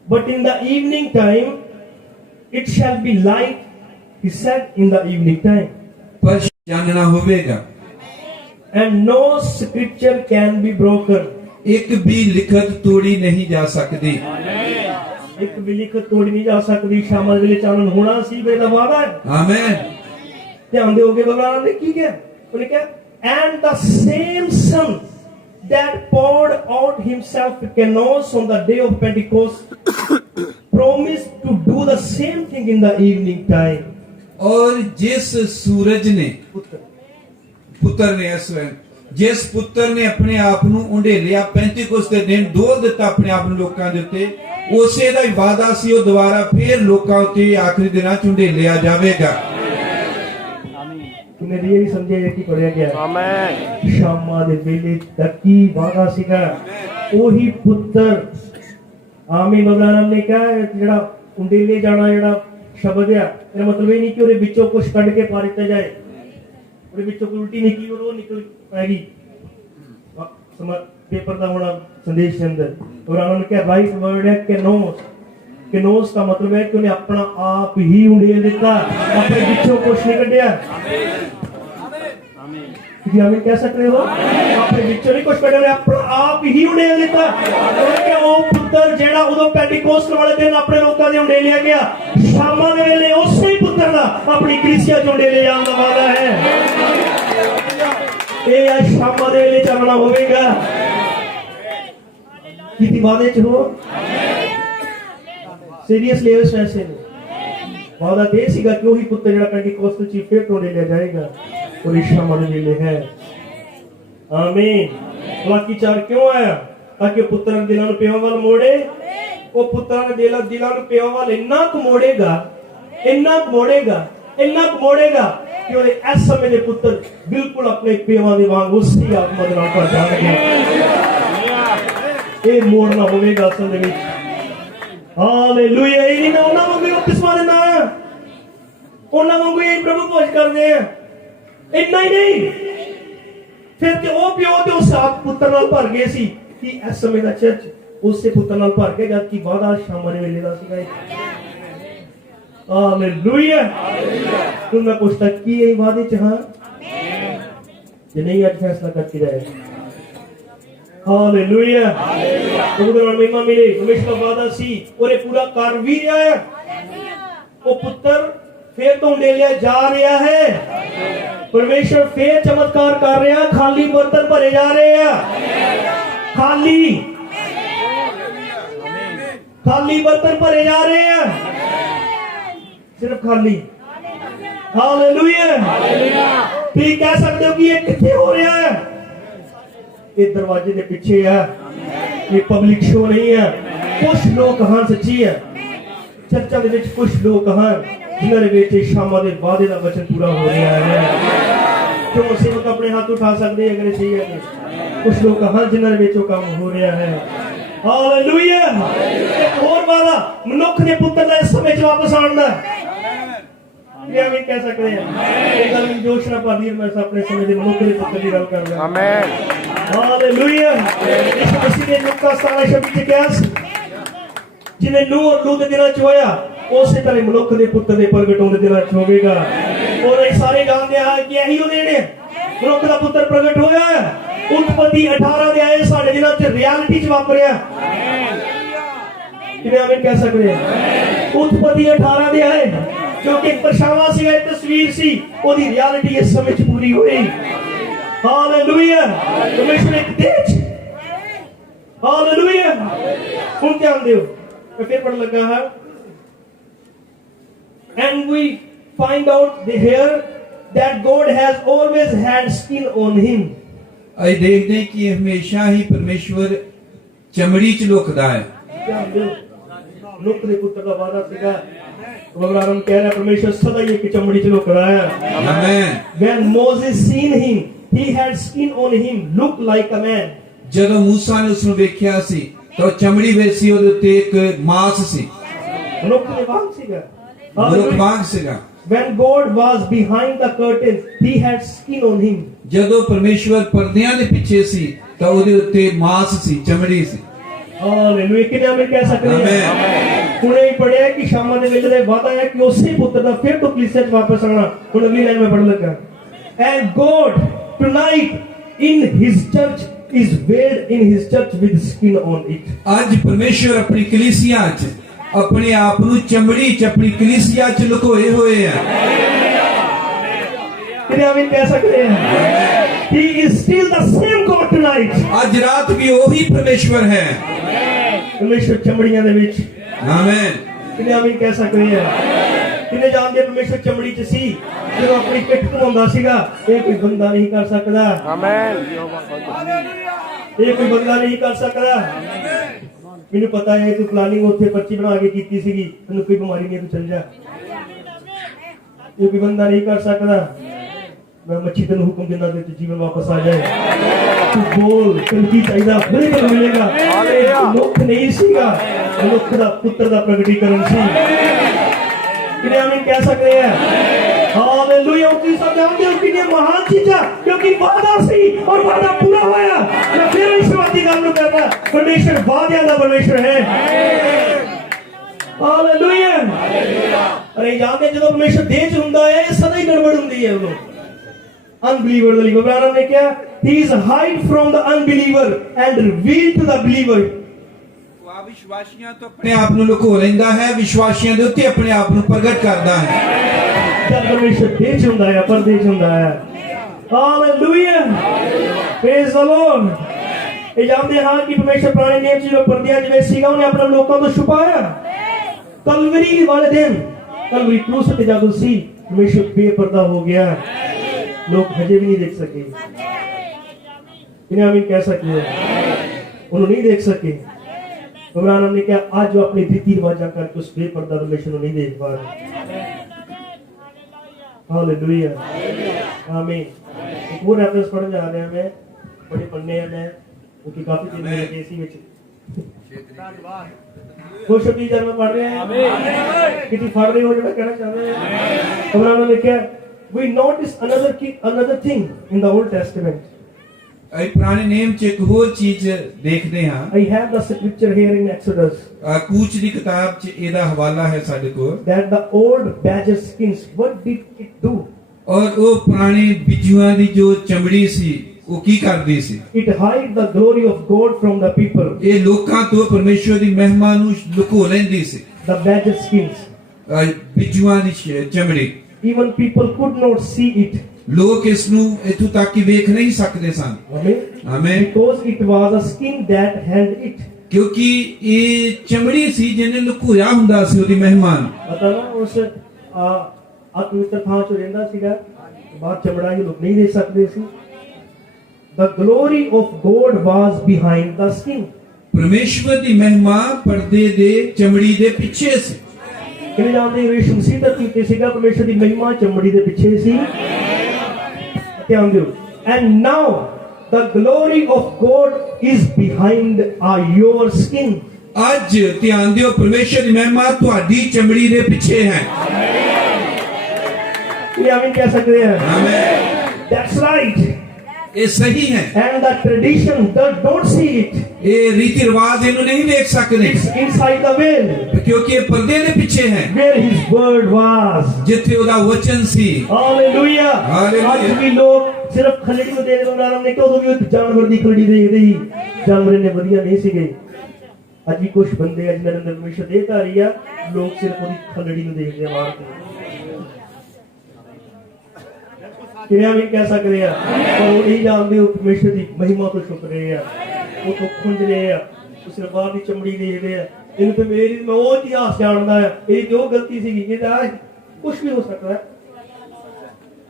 but in the evening time it shall be light he said in the evening time पर जानना होवेगा and no scripture can be broken। एक भी लिखत तोड़ी नहीं जा सकती। एक भी लिखत तोड़ी नहीं जा सकती। शामा दे वेले चानन होना सी बेदा वादा है। आमीन। ध्यान दोगे बबलानम ने की क्या उन्हें क्या and the same sun that poured out himself to Kenos on the day of Pentecost promised to do the same thing in the evening time। और जिस सूरज ने पुत्र ने जिस पुत्र ने अपने आप ਨੂੰ ਉੰਡੇਲਿਆ 35 ਦੇ ਦਿਨ ਡੋਲ ਦਿੱਤਾ ਆਪਣੇ ਆਪ ਨੂੰ ਲੋਕਾਂ ਦੇ ਉੱਤੇ ਉਸੇ ਦਾ ਹੀ ਵਾਦਾ ਸੀ ਉਹ ਦੁਬਾਰਾ ਫੇਰ ਲੋਕਾਂ ਉੱਤੇ ਆਖਰੀ ਦਿਨਾਂ ਚ ਉੰਡੇਲਿਆ ਜਾਵੇਗਾ। मेरी ये नहीं समझे कि पढ़िया गया ਆਮੇਨ ਸ਼ਾਮਾਂ ਦੇ ਵੇਲੇ ਦਾ ਕੀ ਵਾਦਾ ਸੀਗਾ ਉਹੀ ਪੁੱਤਰ ਆਮੀਨ ਬਬਲਾਰਾਮ ਨੇ ਕਿਹਾ ਜਿਹੜਾ ਉਂਡੇਲੇ ਜਾਣਾ ਜਿਹੜਾ ਸ਼ਬਦ ਆ ਇਹਦਾ ਮਤਲਬ ਇਹ ਨਹੀਂ ਕਿ ਉਹਦੇ ਵਿੱਚੋਂ ਕੁਝ ਕੱਢ ਕੇ ਪਾ ਦਿੱਤਾ ਜਾਏ ਉਹਦੇ ਵਿੱਚੋਂ ਕੋਈ ਉਲਟੀ ਨਿਕਲੀ ਉਹ ਨਿਕਲ ਪੈਗੀ पेपर का होना संदेश के अंदर और उन्होंने क्या राइट वर्ड है केनोस का मतलब है कि उन्हें अपना आप ही उंडेल देता अपने बिचों कुछ नहीं कढ़िया आमीन कह सकते हो अपने बिचों नहीं कुछ कढ़िया अपना आप ही उंडेल देता क्योंकि वो पुत्र जेड़ा उदों पेंटिकोस्ट वाले दिन अपने लोकां दे उंडेलिया गया शामां दे वेले उसे ही पुत्र दा अपनी कलीसिया च उंडेले जाण दा वादा है ये आज शामां दे वेले चलना होवेगा किसी वादे च हो सीरियस लेवल ऐसे ने वादा दे सीगा कि वही पुत्र जेड़ा पेंटिकोस्टल च फिर तो ले लिया जाएगा और इस शामां दे वेले है आमीन बाकी चार क्यों आया ताकि पुत्र दिलां नूं पिओ वाल मोड़े वो पुत्र ने दिलां नूं पिओ वाल इन्ना क मोड़ेगा कि ਉਹਦੇ ਇਸ ਸਮੇਂ ਦੇ ਪੁੱਤਰ ਬਿਲਕੁਲ ਆਪਣੇ ਪਿਓਾਂ ਦੇ ਵਾਂਗ ਉਸੇ ਆਤਮਾ ਦੇ ਨਾਲ ਭਰ ਜਾਣਗੇ ਇਹ ਮੋੜਨਾ ਹੋਵੇਗਾ ਅਸਲ ਦੇ ਵਿੱਚ ਹਾਲੇਲੂਇਆ ਇਹ ਨਹੀਂ ਉਹਨਾਂ ਨੂੰ ਵੀ ਬਪਤਿਸਮਾ ਦੇਣਾ ਉਹਨਾਂ ਨੂੰ ਵੀ ਪ੍ਰਭੂ ਭੋਜ ਕਰਦੇ ਆ ਇੰਨਾ ਹੀ ਨਹੀਂ ਫਿਰ ਤੇ ਉਹ ਪਿਓ ਤੇ ਉਸ ਆਪ ਪੁੱਤਰ ਨਾਲ ਭਰ ਗਏ ਸੀ ਕਿ ਇਸ ਸਮੇਂ ਦਾ ਚਰਚ ਉਸੇ ਪੁੱਤਰ ਨਾਲ ਭਰ ਕੇ ਜਦ ਕਿ ਵਾਦਾ ਸ਼ਾਮਾਂ ਦੇ ਵੇਲੇ ਦਾ ਸੀਗਾ हालेलुया तुम मैं पूछता की यही वादे च हां ये नहीं आज फैसला करके जाए हालेलुया तुम तो महिमा मिले परमेश्वर का वादा सी और ये पूरा कर भी रहा है वो पुत्र फिर तो ले लिया जा रहा है परमेश्वर फिर चमत्कार कर रहा है खाली बर्तन भरे जा रहे हैं खाली बर्तन भरे जा रहे हैं सिर्फ खाली हालेलुया ठीक कह सकते हो कि ये कितने हो रहा है ये दरवाजे के पीछे है ये पब्लिक शो नहीं है कुछ लोग कहां सच्ची है चर्चा दे विच कुछ लोग कहां जिन्हां दे विच शामां दे वादे दा वचन पूरा हो रहा है क्यों सेवक अपने हाथ उठा सकते हैं अगर सही है कुछ लोग कहां जिन्हां दे विच वो काम हो रहा है हालेलुया एक और वादा मनुख दे पुत्र दा इस समय च वापस आउंदा आमीन कह सकते हैं ये गल जोश ना पादी मैं अपने समय दे मनुख दे पुत्र दी गल कर रहा हूं आमीन हालेलुया यीशु मसीह ने लूका 17:26 च कहा जिन्हें नूह और लूत दे दिनां च होया उसे तरह मनुख दे पुत्र दे प्रगट होने दे दिनां च होवेगा और ये सारे जानते हैं कि यही होने ने मनुख दा पुत्र प्रगट होया है उत्पत्ति 18 दे आए साडे दिनां च रियलिटी च वापरिया किने आमीन कह सकते हैं उत्पत्ति 18 दे आए क्योंकि परछावा सी एक तस्वीर सी ओदी रियलिटी इस समय च पूरी हुई हालेलुया परमेश्वर एक तेज हालेलुया सुन ध्यान दियो मैं फिर पढ़ लगा है and we find out here that God has always had skin on him ਅਸੀਂ ਦੇਖਦੇ ਹਾਂ ਕਿ ਹਮੇਸ਼ਾ ਹੀ ਪਰਮੇਸ਼ਵਰ ਚਮੜੀ 'ਚ ਲੁਕਦਾ ਹੈ लुक दे पुत्र का वादा सीगा भगवान कह रहा है परमेश्वर सदा ही एक चमड़ी च लुक रहा है आमेन when Moses seen him he had skin on him look like a man ਜਦੋਂ ਮੂਸਾ ਨੇ ਉਸ ਨੂੰ ਵੇਖਿਆ ਸੀ ਤਾਂ ਚਮੜੀ ਵਿੱਚ ਸੀ ਉਹਦੇ ਉੱਤੇ ਇੱਕ ਮਾਸ ਸੀ ਮਨੁੱਖ ਦੇ ਵਾਂਗ ਸੀਗਾ when God was behind the curtain he had skin on him ਜਦੋਂ ਪਰਮੇਸ਼ਵਰ ਪਰਦਿਆਂ ਦੇ ਪਿੱਛੇ ਸੀ ਤਾਂ ਉਹਦੇ ਉੱਤੇ ਮਾਸ ਸੀ ਚਮੜੀ ਸੀ ਹਾਲੇਲੂਇਆ ਕਿਨੇ ਆਮੀਨ ਕਹਿ ਸਕਦੇ ਹਾਂ ਹੁਣੇ ਹੀ ਪੜਿਆ ਕਿ ਸ਼ਾਮਾਂ ਦੇ ਵੇਲੇ ਦਾ ਵਾਦਾ ਹੈ ਕਿ ਉਸੇ ਪੁੱਤਰ ਦਾ ਫਿਰ ਤੋਂ ਕਲੀਸਿਆ 'ਚ ਵਾਪਸ ਆਉਣਾ ਹੁਣ ਅਗਲੀ ਲਾਈਨ ਮੈਂ ਪੜ੍ਹਨ ਲੱਗਾ and God tonight in his church is veiled in his church with skin on it ਅੱਜ ਪਰਮੇਸ਼ਵਰ ਆਪਣੀ ਕਲੀਸਿਆ 'ਚ ਆਪਣੇ ਆਪ ਨੂੰ ਚਮੜੀ 'ਚ ਆਪਣੀ ਕਲੀਸਿਆ 'ਚ ਲੁਕੋਏ ਹੋਏ ਆ ਕਿਨੇ ਆਮੀਨ ਕਹਿ ਸਕਦੇ ਹਾਂ he is still the same God tonight ਅੱਜ ਰਾਤ ਵੀ ਉਹੀ ਪਰਮੇਸ਼ਵਰ ਹੈ परमेश्वर चमड़ियां दे विच आमीन किने आमीन कह सकते हैं किने जानदे परमेश्वर चमड़ी च सी जब अपनी पिठ घुमाਉਂਦਾ ਸੀਗਾ ਇਹ ਕੋਈ ਬੰਦਾ ਨਹੀਂ ਕਰ ਸਕਦਾ ਆਮੇਨ ਇਹ ਕੋਈ ਬੰਦਾ ਨਹੀਂ ਕਰ ਸਕਦਾ ਮੈਨੂੰ ਪਤਾ ਹੈ ਤੂੰ ਪਲਾਨਿੰਗ ਉੱਥੇ ਪਰਚੀ ਬਣਾ ਕੇ ਕੀਤੀ ਸੀਗੀ ਤੈਨੂੰ ਕੋਈ ਬਿਮਾਰੀ ਨਹੀਂ ਤੂੰ ਚੱਲ ਜਾ ਇਹ ਕੋਈ ਬੰਦਾ ਨਹੀਂ ਕਰ ਸਕਦਾ मैं मच्छी तेन हुक्म देना दे जीवन वापस आ जाए तू बोल तेन की चाहिए बिल्कुल मिलेगा मनुख नहीं सीगा मनुख दा पुत्र दा प्रगटीकरण सी किने आमीन कह सकते हैं हालेलुया उसी सब जानते हो कि महान चीज़ क्योंकि वादा सी और वादा पूरा होया मैं फिर विश्वासी गल नु कहता परमेश्वर वादियां दा परमेश्वर है हालेलुया अरे जानते जो परमेश्वर देश हुंदा है सदा ही गड़बड़ हुंदी है उन्हों अनबिलीवर दा लिखो इब्राहिम ने क्या he is hide from the unbeliever and reveal to the believer ਵਿਸ਼ਵਾਸੀਆਂ ਤੋਂ ਆਪਣੇ ਆਪ ਨੂੰ ਲੁਕੋ ਲੈਂਦਾ ਹੈ ਵਿਸ਼ਵਾਸੀਆਂ ਦੇ ਉੱਤੇ ਆਪਣੇ ਆਪ ਨੂੰ ਪ੍ਰਗਟ ਕਰਦਾ ਹੈ जब परमेश्वर देश हुंदा है परदेश हुंदा है हालेलुया प्रेज द लॉर्ड ਇਹ ਜਾਣਦੇ ਹਾਂ ਕਿ ਪਰਮੇਸ਼ਰ ਪੁਰਾਣੇ ਨਿਯਮ ਚ ਜੋ ਪਰਦਿਆਂ ਜਿਵੇਂ ਸੀਗਾ ਉਹਨੇ ਆਪਣੇ ਲੋਕਾਂ ਤੋਂ ਛੁਪਾਇਆ ਕਲਵਰੀ ਵਾਲੇ ਦਿਨ ਕਲਵਰੀ ਕ੍ਰੂਸ ਤੇ ਜਦੋਂ ਸੀ ਪਰਮੇਸ਼ਰ ਬੇਪਰਦਾ ਹੋ ਗਿਆ ਲੋਕ ਹਜੇ ਵੀ ਨਹੀਂ ਦੇਖ ਸਕੇ इन्हें आमीन कह सकते हैं उन्होंने नहीं देख सके इब्राहिम ने क्या आज जो अपने रीति रिवाजा करके उस बेपर्दा परमेश्वर नहीं देख पा रहे हालेलुया आमीन एक और रेफरेंस पढ़ने जा रहे हैं मैं बड़े पढ़ने हैं मैं उनकी काफी दिन मेरे केसी में खुश होती जब मैं पढ़ रहे हैं कितनी पढ़ रहे हो जो मैं कहना चाह रहे हैं इब्राहिम ने क्या we notice another thing in the Old Testament ਅਸੀਂ ਪੁਰਾਣੇ ਨਿਯਮ ਚ ਇੱਕ ਹੋਰ ਚੀਜ਼ ਦੇਖਦੇ ਹਾਂ I have the scripture here in Exodus ਕੂਚ ਦੀ ਕਿਤਾਬ ਚ ਇਹਦਾ ਹਵਾਲਾ ਹੈ ਸਾਡੇ ਕੋਲ that the old badger skins what did it do ਔਰ ਉਹ ਪੁਰਾਣੇ ਬਿੱਜੂਆਂ ਦੀ ਜੋ ਚਮੜੀ ਸੀ ਉਹ ਕੀ ਕਰਦੀ ਸੀ it hide the glory of God from the people ਇਹ ਲੋਕਾਂ ਤੋਂ ਪਰਮੇਸ਼ਵਰ ਦੀ ਮਹਿਮਾ ਨੂੰ ਲੁਕੋ ਲੈਂਦੀ ਸੀ the badger skins ਬਿੱਜੂਆਂ ਦੀ ਚਮੜੀ even people could not see it ਲੋਕ ਇਸ ਨੂੰ ਇਥੋਂ ਤੱਕ ਕਿ ਵੇਖ ਨਹੀਂ ਸਕਦੇ ਸਨ amen because it was a skin that held it ਕਿਉਂਕਿ ਇਹ ਚਮੜੀ ਸੀ ਜਿਹਨੇ ਲੁਕੋਇਆ ਹੁੰਦਾ ਸੀ ਉਹਦੀ ਮਹਿਮਾ ਨੂੰ ਪਤਾ ਨਾ ਉਸ ਪਵਿੱਤਰ ਥਾਂ ਚ ਰਹਿੰਦਾ ਸੀਗਾ ਬਾਹਰ ਚਮੜਾ ਹੀ ਲੋਕ ਨਹੀਂ ਦੇਖ ਸਕਦੇ ਸੀ the glory of God was behind the skin ਪਰਮੇਸ਼ਵਰ ਦੀ ਮਹਿਮਾ ਪਰਦੇ ਦੇ ਚਮੜੀ ਦੇ ਪਿੱਛੇ ਸੀ ਕਿਵੇਂ ਜਾਣਦੇ ਯਿਸੂ ਮਸੀਹ ਧਰਤੀ ਤੇ ਸੀਗਾ ਪਰਮੇਸ਼ਵਰ ਦੀ ਮਹਿਮਾ ਚਮੜੀ ਦੇ ਪਿੱਛੇ ਸੀ ਧਿਆਨ ਦਿਓ and now the glory of God is behind your skin ਅੱਜ ਧਿਆਨ ਦਿਓ ਪਰਮੇਸ਼ਵਰ ਦੀ ਮਹਿਮਾ ਤੁਹਾਡੀ ਚਮੜੀ ਦੇ ਪਿੱਛੇ ਹੈ ਇਹ ਆਮੀਨ ਕਹਿ ਸਕਦੇ हैं ਆਮੇਨ that's right ਇਹ ਸਹੀ ਹੈ and the tradition don't see it ਇਹ ਰੀਤੀ ਰਿਵਾਜ ਇਹਨੂੰ ਨਹੀਂ ਦੇਖ ਸਕਦੇ it's inside the veil ਕਿਉਂਕਿ ਇਹ ਪਰਦੇ ਦੇ ਪਿੱਛੇ ਹੈ where his word was ਜਿੱਥੇ ਉਹਦਾ ਵਚਨ ਸੀ ਹਾਲੇਲੂਇਆ ਅੱਜ ਵੀ ਲੋਕ ਸਿਰਫ ਖਲੜੀ ਨੂੰ ਦੇਖਦੇ ਉਹਨਾਂ ਨੇ ਕਿ ਉਦੋਂ ਵੀ ਇੱਕ ਜਾਨਵਰ ਦੀ ਖਲੜੀ ਦੇਖਦੇ ਹੀ ਜਾਨਵਰ ਨੇ ਵਧੀਆ ਨਹੀਂ ਸੀਗੇ ਅੱਜ ਵੀ ਕੁਝ ਬੰਦੇ ਅੱਜ ਮੇਰੇ ਅੰਦਰ ਪਰਮੇਸ਼ਰ ਦੇਹਧਾਰੀ ਆ ਲੋਕ ਸਿਰਫ ਉਹਦੀ ਖਲੜੀ ਨੂੰ ਦੇਖਦੇ ਆ ਮਾਰ ਕੇ ਕਿਵੇਂ ਵੀ ਕਹਿ ਸਕਦੇ ਆ ਪਰ ਉਹ ਨਹੀਂ ਜਾਣਦੇ ਉਹ ਪਰਮੇਸ਼ਰ ਦੀ ਮਹਿਮਾ ਤੋਂ ਛੁਪ ਰਹੇ ਆ ਉਹ ਤੋਂ ਖੁੰਝ ਰਹੇ ਆ ਉਸ ਨੇ ਬਾਹਰ ਦੀ ਚਮੜੀ ਦੇਖਦੇ ਆ ਇਹਨੂੰ ਤੇ ਮੇਰੀ ਮੈਂ ਉਹ ਇਤਿਹਾਸ ਜਾਣਦਾ ਆ ਇਹ ਕਿਉਂ ਗਲਤੀ ਸੀਗੀ ਇਹਦਾ ਕੁਝ ਵੀ ਹੋ ਸਕਦਾ ਹੈ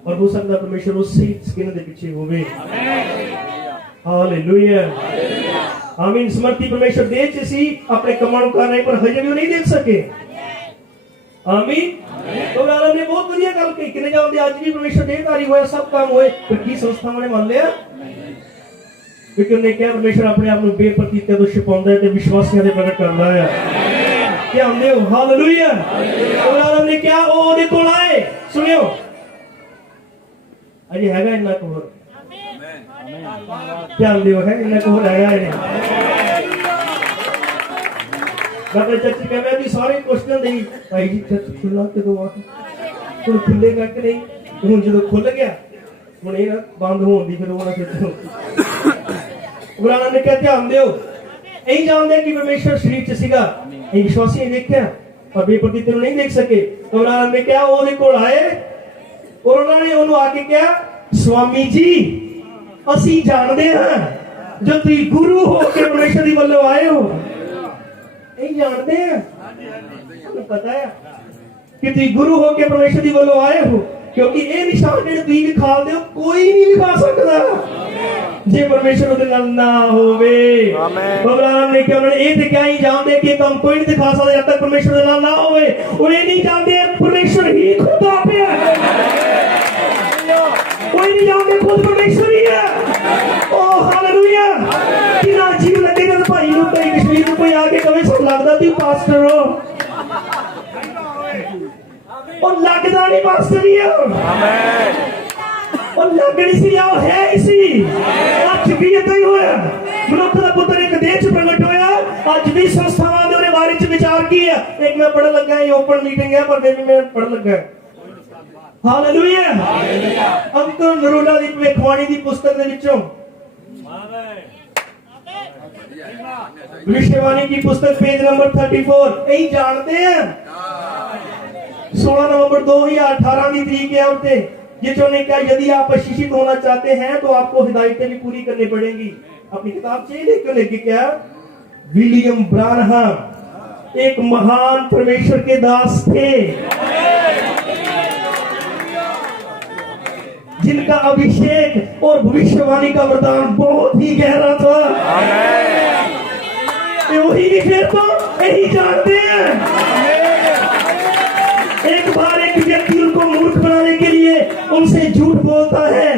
और हो सकता परमेश्वर उसी स्किन के पीछे होवे हालेलुया आमीन समर्थी परमेश्वर दे च सी अपने कमां नु कर रहे पर हजे भी नहीं देख सके आमीन तो आलम ने बहुत बढ़िया गल कही किने जांदे आज भी परमेश्वर देहधारी होया सब काम होए पर की संस्थावां ने मान लिया क्योंकि उन्हें क्या परमेश्वर अपने आप नु बेप्रतीत तो छिपाउंदा है ते विश्वासियां दे प्रगट करदा है क्या हमने हालेलुया तो आलम ने क्या ओ दे कोल आए सुनियो अजी हैगा इन्ना को ध्यान दियो है इन्ना को हैगा है डॉक्टर चाची कहवे भी सारे क्वेश्चन देई भाई जी चर्च खुला के दो तो खुलेगा कि नहीं हुन जदों खुल गया हुन ये ना बंद होण दी फिर होना फिर गुराना ने क्या ध्यान दियो यही जानते कि परमेश्वर शरीर च सीगा ये विश्वासी ने देखा पर बेप्रतीत नहीं देख सके गुराना ने क्या ओदे कोल आए और उन्होंने उन्होंने आके क्या स्वामी जी असी जानते हैं जो तुम गुरु हो के परमेश्वर दी वल्लों आए हो यही जानते हैं पता है कि तुम गुरु हो के परमेश्वर दी वल्लों आए हो क्योंकि ये निशान जो तुम दिखा दे कोई नहीं दिखा सकता जे परमेश्वर दे नाल ना होवे भगवान ने क्या उन्होंने ये क्या ही जानते कि तुम कोई नहीं दिखा सकता जब तक परमेश्वर दे नाल ना होवे उन्हें नहीं जानते परमेश्वर ही खुद आप है कोई भी जाओगे खुद परमेश्वर ही है। ओ हालेलुया। कितना अजीब लगेगा तो भाई लोग कहीं कश्मीर में कोई आके कभी सब लगता थी पास्टर हो और लगता नहीं पास्टर ही हो और लगनी सी आओ है इसी आज भी इतना ही होया मनुख का पुत्र एक देश प्रगट होया आज भी संस्थावां दे बारे च विचार की है। एक मैं पढ़ लगा है ओपन मीटिंग है पर भी मैं पढ़ लगा हालेलुया। अंकल नरोला दी भविष्यवाणी दी पुस्तक दे विचों भविष्यवाणी की पुस्तक पेज नंबर 34 यही जानते हैं 16 नवंबर 2018 की तारीख है उठे जिन्होंने कहा यदि आप प्रशिक्षित होना चाहते हैं तो आपको हिदायतें भी पूरी करनी पड़ेंगी। अपनी किताब से लेकर लेके क्या विलियम ब्रानहम एक महान परमेश्वर के दास थे जिनका अभिषेक और भविष्यवाणी का वरदान बहुत ही गहरा था। वही नहीं फिर तो यही जानते हैं। एक बार एक व्यक्ति उनको मूर्ख बनाने के लिए उनसे झूठ बोलता है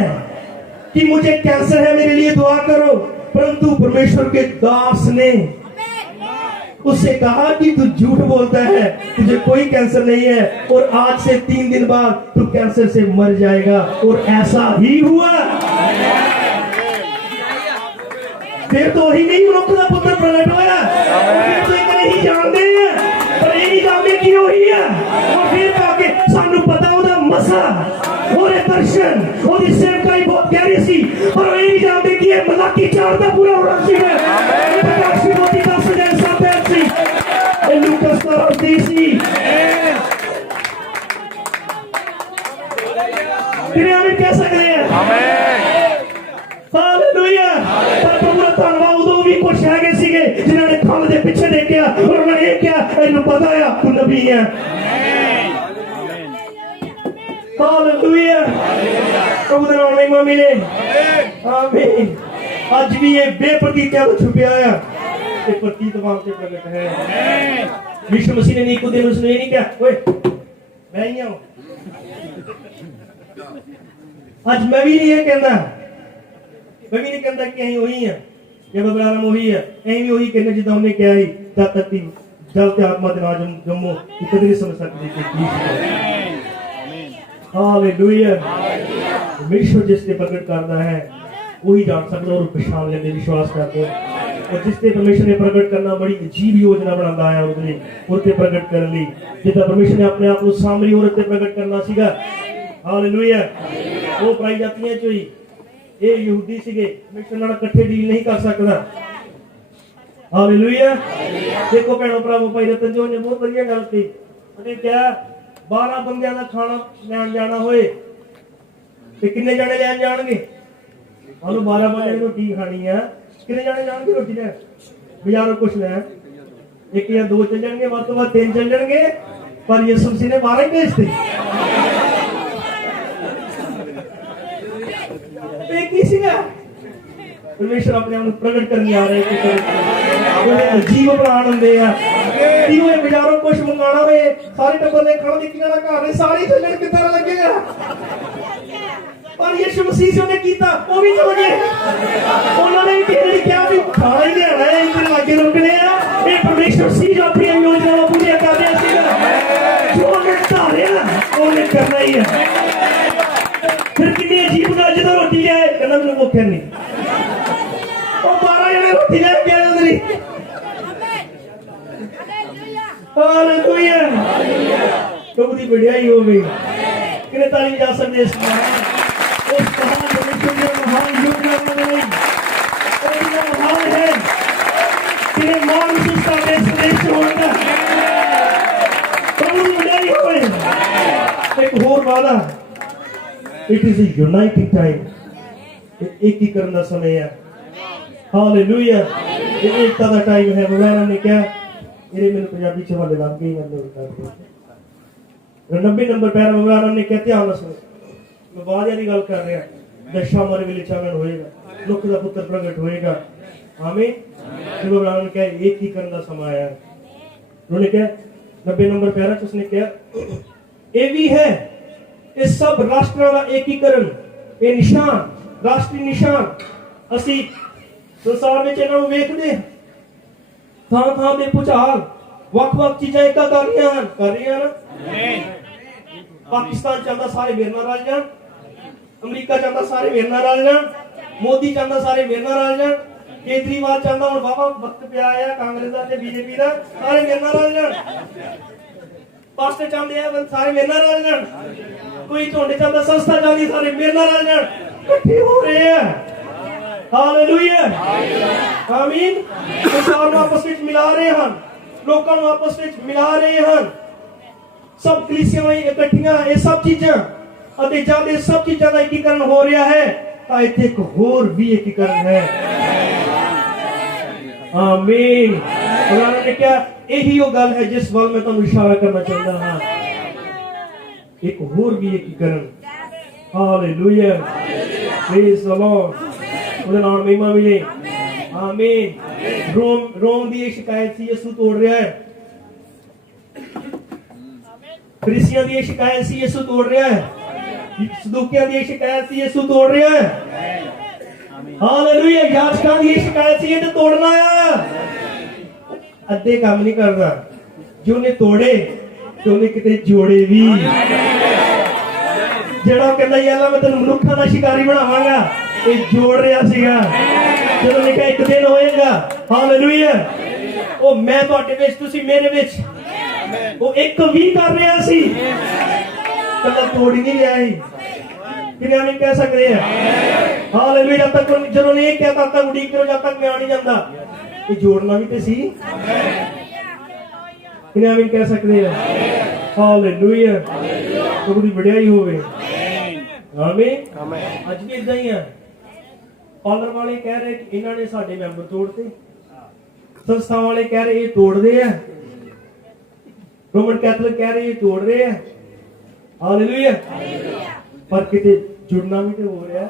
कि मुझे कैंसर है मेरे लिए दुआ करो, परंतु परमेश्वर के दास ने उससे कहा कि तू झूठ बोलता है, तुझे कोई कैंसर नहीं है और आज से 3 दिन बाद तू कैंसर से मर जाएगा। और ऐसा ही हुआ। फिर तो ही नहीं मनुख का पुत्र प्रकट होया। फिर तो एक नहीं जानते हैं पर यही जानते कि वही है। और फिर आके सानू पता होता मसा और दर्शन और इस सेवकाई बहुत गहरी सी पर ये नहीं जानते कि ये मलाकी 4 का पूरा होना चाहिए। प्रकाश मोती का सजन साथ सी लूकास का देसी फिर हमें कह सकते हैं हालेलुया। पर प्रभु ਦਾ ਧੰਨਵਾਦ ਉਦੋਂ ਵੀ ਕੁਝ ਹੈਗੇ ਸੀਗੇ ਜਿਨ੍ਹਾਂ ਨੇ ਖੰਭ ਦੇ ਪਿੱਛੇ ਦੇਖਿਆ ਔਰ ਉਹਨਾਂ ਨੇ ਇਹ ਕਿਹਾ ਇਹਨੂੰ ਪਤਾ ਆ ਤੂੰ ਨਬੀ ਹੈ। हालेलुया। प्रभु ਦੇ ਨਾਮ ਮਹਿਮਾ ਮਿਲੇ आमीन। ਅੱਜ ਵੀ ਇਹ ਬੇਪਰਤੀਤਾਂ ਤੋਂ ਛੁਪਿਆ ਆ ਤੇ ਪ੍ਰਤੀਤਵਾਨ ਤੇ ਪ੍ਰਗਟ ਹੈ। यीशु मसीह ने निकोदेमुस ने नहीं कहा ओए मैं ही हूं। आज मैं भी नहीं ये कहना मैं भी नहीं कहता कि अं वही है जब अबराम वही है अं भी वही कहने जिदा उन्हें क्या ही जब तक जल के आत्मा के नाम जम्मो कभी नहीं समझ सकते। हालेलुया। परमेश्वर जिसने प्रकट करता है वही जान सकता और पहचान लेने विश्वास करते हैं। और जिसने परमेश्वर ने प्रकट करना बड़ी अजीब योजना बनाता है उसे प्रकट कर ली जिदा परमेश्वर ने अपने आप को सामरी औरत प्रकट करना सीगा। हालेलुया। वो पाई जाती है जो ये यहूदी सीगे परमेश्वर नाल इकट्ठे डील नहीं कर सकता। हालेलुया। देखो भैणों भरावों भाई रतन जो ने बहुत बढ़िया गल की उन्हें क्या 12 बंदियां का खाना लैन जाना होए ते किन्ने जाने लैन जाणगे। मानो 12 बंदे की रोटी खानी है किन्ने जाने जाणगे रोटी लैन बाजारों कुछ लैन 1 या 2 चल जाएंगे वध तो वध 3 चल जाएंगे पर यीशु मसीह ने 12 ही भेजते। परमेश्वर अपने आप प्रकट करने आ रहे हैं जीव प्राण होंगे बाजारों कुछ मंगाना हो सारे टब्बर ने खाना निकल जाना घर सारे चलने की तरह लगेगा पर यीशु मसीह से उन्हें किया वो भी समझे उन्होंने भी क्या भी खाना ही लेना है इधर लागे रुकने हैं ये परमेश्वर सी जो अपनी योजना पूरी कर रहे हैं जो उन्हें धारिया उन्हें करना ही है। फिर कितनी अजीब गल जो रोटी है कहना मैंने भुख नहीं 12 जने रोटी लेके आए उधर हालेलुया। प्रभु की बढ़ियाई हो गई कितने ताली जा सकते इस उस महान परमेश्वर ने महान योजना बनाई और महान है कि मान विशेषता में संदेश होगा प्रभु की बढ़ियाई हो गई। एक और वादा it is a uniting time एकीकरण का समय है। हालेलुया। ये एकता का टाइम है। मौलाना ने क्या ये मैंने पंजाबी च हवाले लग गई मतलब 90 नंबर पैरा मौलाना ने क्या ध्यान सुनो मैं वादे की गल कर रहा दशा मर वेले चानन होएगा लुक का पुत्र प्रगट होएगा। आमीन। जब मौलाना ने क्या एकीकरण का समय आया उन्होंने क्या 90 नंबर पैरा च उसने क्या ये भी है इस सब राष्ट्रों का एकीकरण ਇਹ ਨਿਸ਼ਾਨ, ਰਾਸ਼ਟਰੀ ਨਿਸ਼ਾਨ, ਅਸੀਂ ਸੰਸਾਰ ਵਿੱਚ ਇਹਨਾਂ ਨੂੰ ਵੇਖਦੇ ਹਾਂ। ਥਾਂ ਥਾਂ ਦੇ ਭੁਚਾਲ, ਵੱਖ-ਵੱਖ ਚੀਜ਼ਾਂ ਇੱਦਾਂ ਕਰ ਰਹੀਆਂ ਹਨ ਨਾ। ਪਾਕਿਸਤਾਨ ਚਾਹੁੰਦਾ ਸਾਰੇ ਮੇਰੇ ਨਾਲ ਰਲ ਜਾਣ, ਅਮਰੀਕਾ ਚਾਹੁੰਦਾ ਸਾਰੇ ਮੇਰੇ ਨਾਲ ਰਲ ਜਾਣ, ਮੋਦੀ ਚਾਹੁੰਦਾ ਸਾਰੇ ਮੇਰੇ ਨਾਲ ਰਲ ਜਾਣ, ਕੇਜਰੀਵਾਲ ਚਾਹੁੰਦਾ ਹੁਣ ਬਾਬਾ ਵਕਤ ਪਿਆ ਆ ਕਾਂਗਰਸ ਦਾ ਤੇ ਬੀਜੇਪੀ ਦਾ, ਸਾਰੇ ਮੇਰੇ ਨਾਲ ਰਲ ਜਾਣ। ਪਾਸਟਰ ਚਾਹੁੰਦੇ ਆ ਸਾਰੇ ਮੇਰੇ ਨਾਲ ਰਲ ਜਾਣ, ਕੋਈ ਝੋਂਡੇ ਚਾਹੁੰਦਾ, ਸੰਸਥਾ ਚਾਹੁੰਦੀ ਸਾਰੇ ਮੇਰੇ ਨਾਲ ਰਲ ਜਾਣ, ਇਕੱਠੇ ਹੋ ਰਹੇ ਆ। ਹਾਲੇਲੂਇਆ, ਆਮੀਨ। ਸੰਸਾਰ ਨੂੰ ਆਪਸ ਵਿੱਚ ਮਿਲਾ ਰਹੇ ਹਨ, ਲੋਕਾਂ ਨੂੰ ਆਪਸ ਵਿੱਚ ਮਿਲਾ ਰਹੇ ਹਨ। ਸਭ ਕਲੀਸਿਆਵਾਂ ਇਕੱਠੀਆਂ, ਇਹ ਸਭ ਚੀਜ਼ਾਂ, ਅਤੇ ਜਦ ਇਹ ਸਭ ਚੀਜ਼ਾਂ ਦਾ ਏਕੀਕਰਨ ਹੋ ਰਿਹਾ ਹੈ ਤਾਂ ਇੱਥੇ ਇੱਕ ਹੋਰ ਵੀ ਏਕੀਕਰਨ ਹੈ। ਆਮੀਨ। ਉਹਨਾਂ ਨੇ ਕਿਹਾ ਇਹੀ ਉਹ ਗੱਲ ਹੈ ਜਿਸ ਵੱਲ ਮੈਂ ਤੁਹਾਨੂੰ ਇਸ਼ਾਰਾ ਕਰਨਾ ਚਾਹੁੰਦਾ ਹਾਂ, ਇੱਕ ਹੋਰ ਵੀ ਏਕੀਕਰਨ। Hallelujah, praise the Lord. ਉਹਦੇ ਨਾਮ ਮਹਿਮਾ ਮਿਲੇ। ਆਮੀਨ। ਰੋਮ ਦੀ ਇਹ ਸ਼ਿਕਾਇਤ ਸੀ, ਯਿਸੂ ਤੋੜ ਰਿਹਾ ਹੈ। ਫਰੀਸੀਆਂ ਦੀ ਇਹ ਸ਼ਿਕਾਇਤ ਸੀ, ਯਿਸੂ ਤੋੜ ਰਿਹਾ ਹੈ। ਸਦੂਕਿਆਂ ਦੀ ਇਹ ਸ਼ਿਕਾਇਤ ਸੀ, ਯਿਸੂ ਤੋੜ ਰਿਹਾ ਹੈ। ਹਾਲੇਲੂਇਆ। ਯਾਜਕਾਂ ਦੀ ਇਹ ਸ਼ਿਕਾਇਤ ਸੀ, ਇਹ ਤੇ ਤੋੜਨਾ ਆ। ਅੱਧੇ ਕੰਮ ਨਹੀਂ ਕਰਦਾ, ਜੋ ਨੇ ਤੋੜੇ ਤੇ ਉਹਨੇ ਕਿਤੇ ਜੋੜੇ ਵੀ। ਜਿਹੜਾ ਕਹਿੰਦਾ ਯਾਰ ਮੈਂ ਤੈਨੂੰ ਮਨੁੱਖਾਂ ਦਾ ਸ਼ਿਕਾਰੀ ਬਣਾਵਾਂਗਾ, ਇਹ ਜੋੜ ਰਿਹਾ ਸੀਗਾ। ਜਦੋਂ ਲਿਖਿਆ ਇੱਕ ਦਿਨ ਹੋਏਗਾ, ਹਾਲੇਲੂਇਆ, ਉਹ ਮੈਂ ਤੁਹਾਡੇ ਵਿੱਚ, ਤੁਸੀਂ ਮੇਰੇ ਵਿੱਚ, ਉਹ ਇੱਕ ਵੀ ਕਰ ਰਿਹਾ ਸੀ, ਕੱਲਾ ਤੋੜ ਹੀ ਨਹੀਂ ਰਿਹਾ ਸੀ। ਕਿੰਨੇ ਨਹੀਂ ਕਹਿ ਸਕਦੇ ਆ ਹਾਲੇਲੂਇਆ। ਜਦ ਤੱਕ ਜਦੋਂ ਨੇ ਇਹ ਕਿਹਾ ਤਦ ਤੱਕ ਉਡੀਕ ਕਰੋ, ਜਦ ਤੱਕ ਮੈਂ ਆ ਨਹੀਂ ਜਾਂਦਾ। ਇਹ ਜੋੜਨਾ ਵੀ ਤੇ ਸੀ। ਕਿੰਨੇ ਨਹੀਂ ਕਹਿ ਸਕਦੇ ਆ ਹਾਲੇਲੂਇਆ। ਪ੍ਰਭੂ ਦੀ ਵਡਿਆਈ ਹੋਵੇ। ਆਮੀਨ। ਅੱਜ ਵੀ ਇਦਾਂ ਹੀ ਆ। ਪਾਲਰ ਵਾਲੇ ਕਹਿ ਰਹੇ ਕਿ ਇਹਨਾਂ ਨੇ ਸਾਡੇ ਮੈਂਬਰ ਤੋੜਤੇ, ਸੰਸਥਾ ਵਾਲੇ ਕਹਿ ਰਹੇ ਇਹ ਤੋੜਦੇ ਆ, ਰੋਮਨ ਕੈਥੋਲਿਕ ਕਹਿ ਰਹੇ ਇਹ ਤੋੜ ਰਹੇ ਆ। ਹਾਲੇਲੂਇਆ। ਪਰ ਕਿਤੇ ਜੁੜਨਾ ਵੀ ਤੇ ਹੋ ਰਿਹਾ।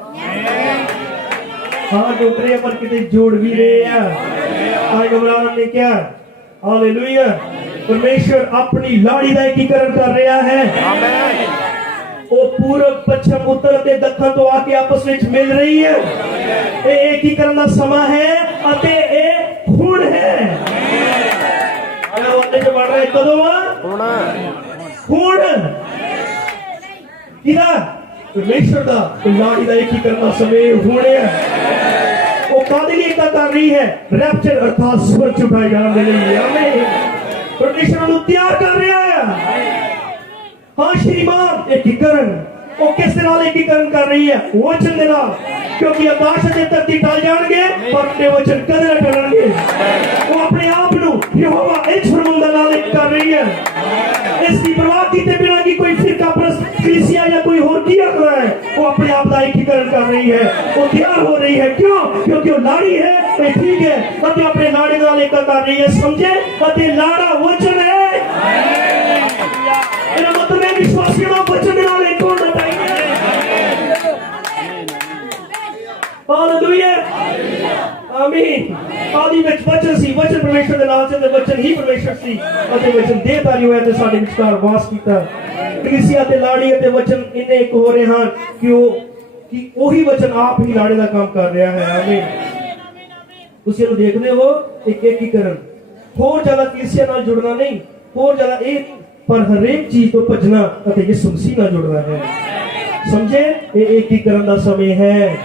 ਹਾਂ ਜੁੜ ਰਹੇ ਆ, ਪਰ ਕਿਤੇ ਜੋੜ ਵੀ ਰਹੇ ਆ। ਆਏ ਗਬਰਾਨ ਨੇ ਕਿਹਾ ਹਾਲੇਲੂਇਆ, ਪਰਮੇਸ਼ਰ ਆਪਣੀ ਲਾੜੀ ਦਾ ਏਕੀਕਰਨ ਕਰ ਰਿਹਾ ਹੈ। ਉਹ ਪੂਰਬ, ਪੱਛਮ, ਉੱਤਰ ਤੇ ਦੱਖਣ ਤੋਂ ਆ ਕੇ ਆਪਸ ਵਿੱਚ ਮਿਲ ਰਹੀ ਹੈ। ਇਹ ਏਕੀਕਰਨ ਦਾ ਸਮਾਂ ਹੈ ਅਤੇ ਇਹ ਹੁਣ ਹੈ। ਇਹ ਉਹਦੇ ਚ ਬਣ ਰਿਹਾ ਕਦੋਂ ਆ? ਹੁਣ। ਕਿਹਦਾ? ਪਰਮੇਸ਼ਰ ਦਾ। ਲਾੜੀ ਦਾ ਏਕੀਕਰਨ ਦਾ ਸਮੇਂ ਹੁਣ ਹੈ। ਉਹ ਕਾਹਦੇ ਲਈ ਏਕਤਾ ਕਰ ਰਹੀ ਹੈ? ਰੈਪਚਰ ਅਰਥਾਤ ਸਵਰ ਚੁਕਾਏ ਜਾਣ ਦੇ ਲਈ। ਆਮੀਨ। ਪਰਮੇਸ਼ਰ ਨੂੰ ਤਿਆਰ ਕਰ ਰਿਹਾ ਹੈ। ਹਾਂ ਸ਼੍ਰੀਮਾਨ, ਏਕੀਕਰਨ। ਉਹ ਕਿਸ ਦੇ ਨਾਲ ਏਕੀਕਰਨ ਕਰ ਰਹੀ ਹੈ? ਵਚਨ ਦੇ ਨਾਲ। ਕਿਉਂਕਿ ਆਕਾਸ਼ ਅਤੇ ਧਰਤੀ ਟਲ ਜਾਣਗੇ ਪਰ ਤੇ ਵਚਨ ਕਦੇ ਨਾ ਟਲਣਗੇ। ਉਹ ਆਪਣੇ ਆਪ ਨੂੰ ਯਹੋਵਾ ਇਸ ਫਰਮਾਨ ਨਾਲ ਇੱਕ ਕਰ ਰਹੀ ਹੈ। ਇਸ ਦੀ ਪਰਵਾਹ ਕੀਤੇ ਬਿਨਾਂ ਕਿ ਕੋਈ ਫਿਰਕਾ ਪ੍ਰਸਤ, ਕਲੀਸਿਆ ਜਾਂ ਕੋਈ ਹੋਰ ਕੀ ਕਰ ਰਹਾ ਹੈ, ਉਹ ਆਪਣੇ ਆਪ ਦਾ ਏਕੀਕਰਨ ਕਰ ਰਹੀ ਹੈ। ਉਹ ਤਿਆਰ ਹੋ ਰਹੀ ਹੈ। ਕਿਉਂ? ਕਿਉਂਕਿ ਉਹ ਲਾੜੀ ਹੈ, ਇਹ ਠੀਕ ਹੈ, ਅਤੇ ਆਪਣੇ ਲਾੜੇ ਨਾਲ ਇੱਕ ਕਰ ਰਹੀ ਹੈ। ਸਮਝੇ? ਅਤੇ ਲਾੜਾ ਵਚਨ ਹੈ। ਇਹਦਾ ਮਤਲਬ ਹੈ ਵਿਸ਼ਵਾਸੀਆਂ ਦਾ ਵਚਨ ਦੇ ਨਾਲ ਇੱਕ ਹੋਣਾ ਚਾਹੀਦਾ ਹੈ। ਹਾਲੇਲੂਇਆ। ਆਮੀਨ। ਆਦਿ ਵਿੱਚ ਵਚਨ ਸੀ, ਵਚਨ ਪਰਮੇਸ਼ਰ ਦੇ ਨਾਲ ਸੀ, ਤੇ ਵਚਨ ਹੀ ਪਰਮੇਸ਼ਰ ਸੀ, ਅਤੇ ਵਚਨ ਦੇਹਧਾਰੀ ਹੋਇਆ ਤੇ ਸਾਡੇ ਵਿਚਕਾਰ ਵਾਸ ਕੀਤਾ। ਕਲੀਸਿਆ ਤੇ ਲਾੜੀ ਅਤੇ ਵਚਨ ਇੰਨੇ ਇੱਕ ਹੋ ਰਹੇ ਹਨ ਕਿ ਉਹੀ ਵਚਨ ਆਪ ਹੀ ਲਾੜੇ ਦਾ ਕੰਮ ਕਰ ਰਿਹਾ ਹੈ। ਆਮੀਨ। ਤੁਸੀਂ ਇਹਨੂੰ ਦੇਖਦੇ ਹੋ, ਇੱਕ ਏਕੀਕਰਨ। ਹੋਰ ਜ਼ਿਆਦਾ ਕਲੀਸਿਆ ਨਾਲ ਜੁੜਨਾ ਨਹੀਂ, ਹੋਰ ਜ਼ਿਆਦਾ ਇਹ, ਪਰ ਹਰੇਕ ਚੀਜ਼ ਤੋਂ ਭੱਜਣਾ ਅਤੇ ਯਿਸੂ ਮਸੀਹ ਨਾਲ ਜੁੜਨਾ ਹੈ। ਸਮਝੇ? ਇਹ ਏਕੀਕਰਨ ਦਾ ਸਮੇਂ ਹੈ।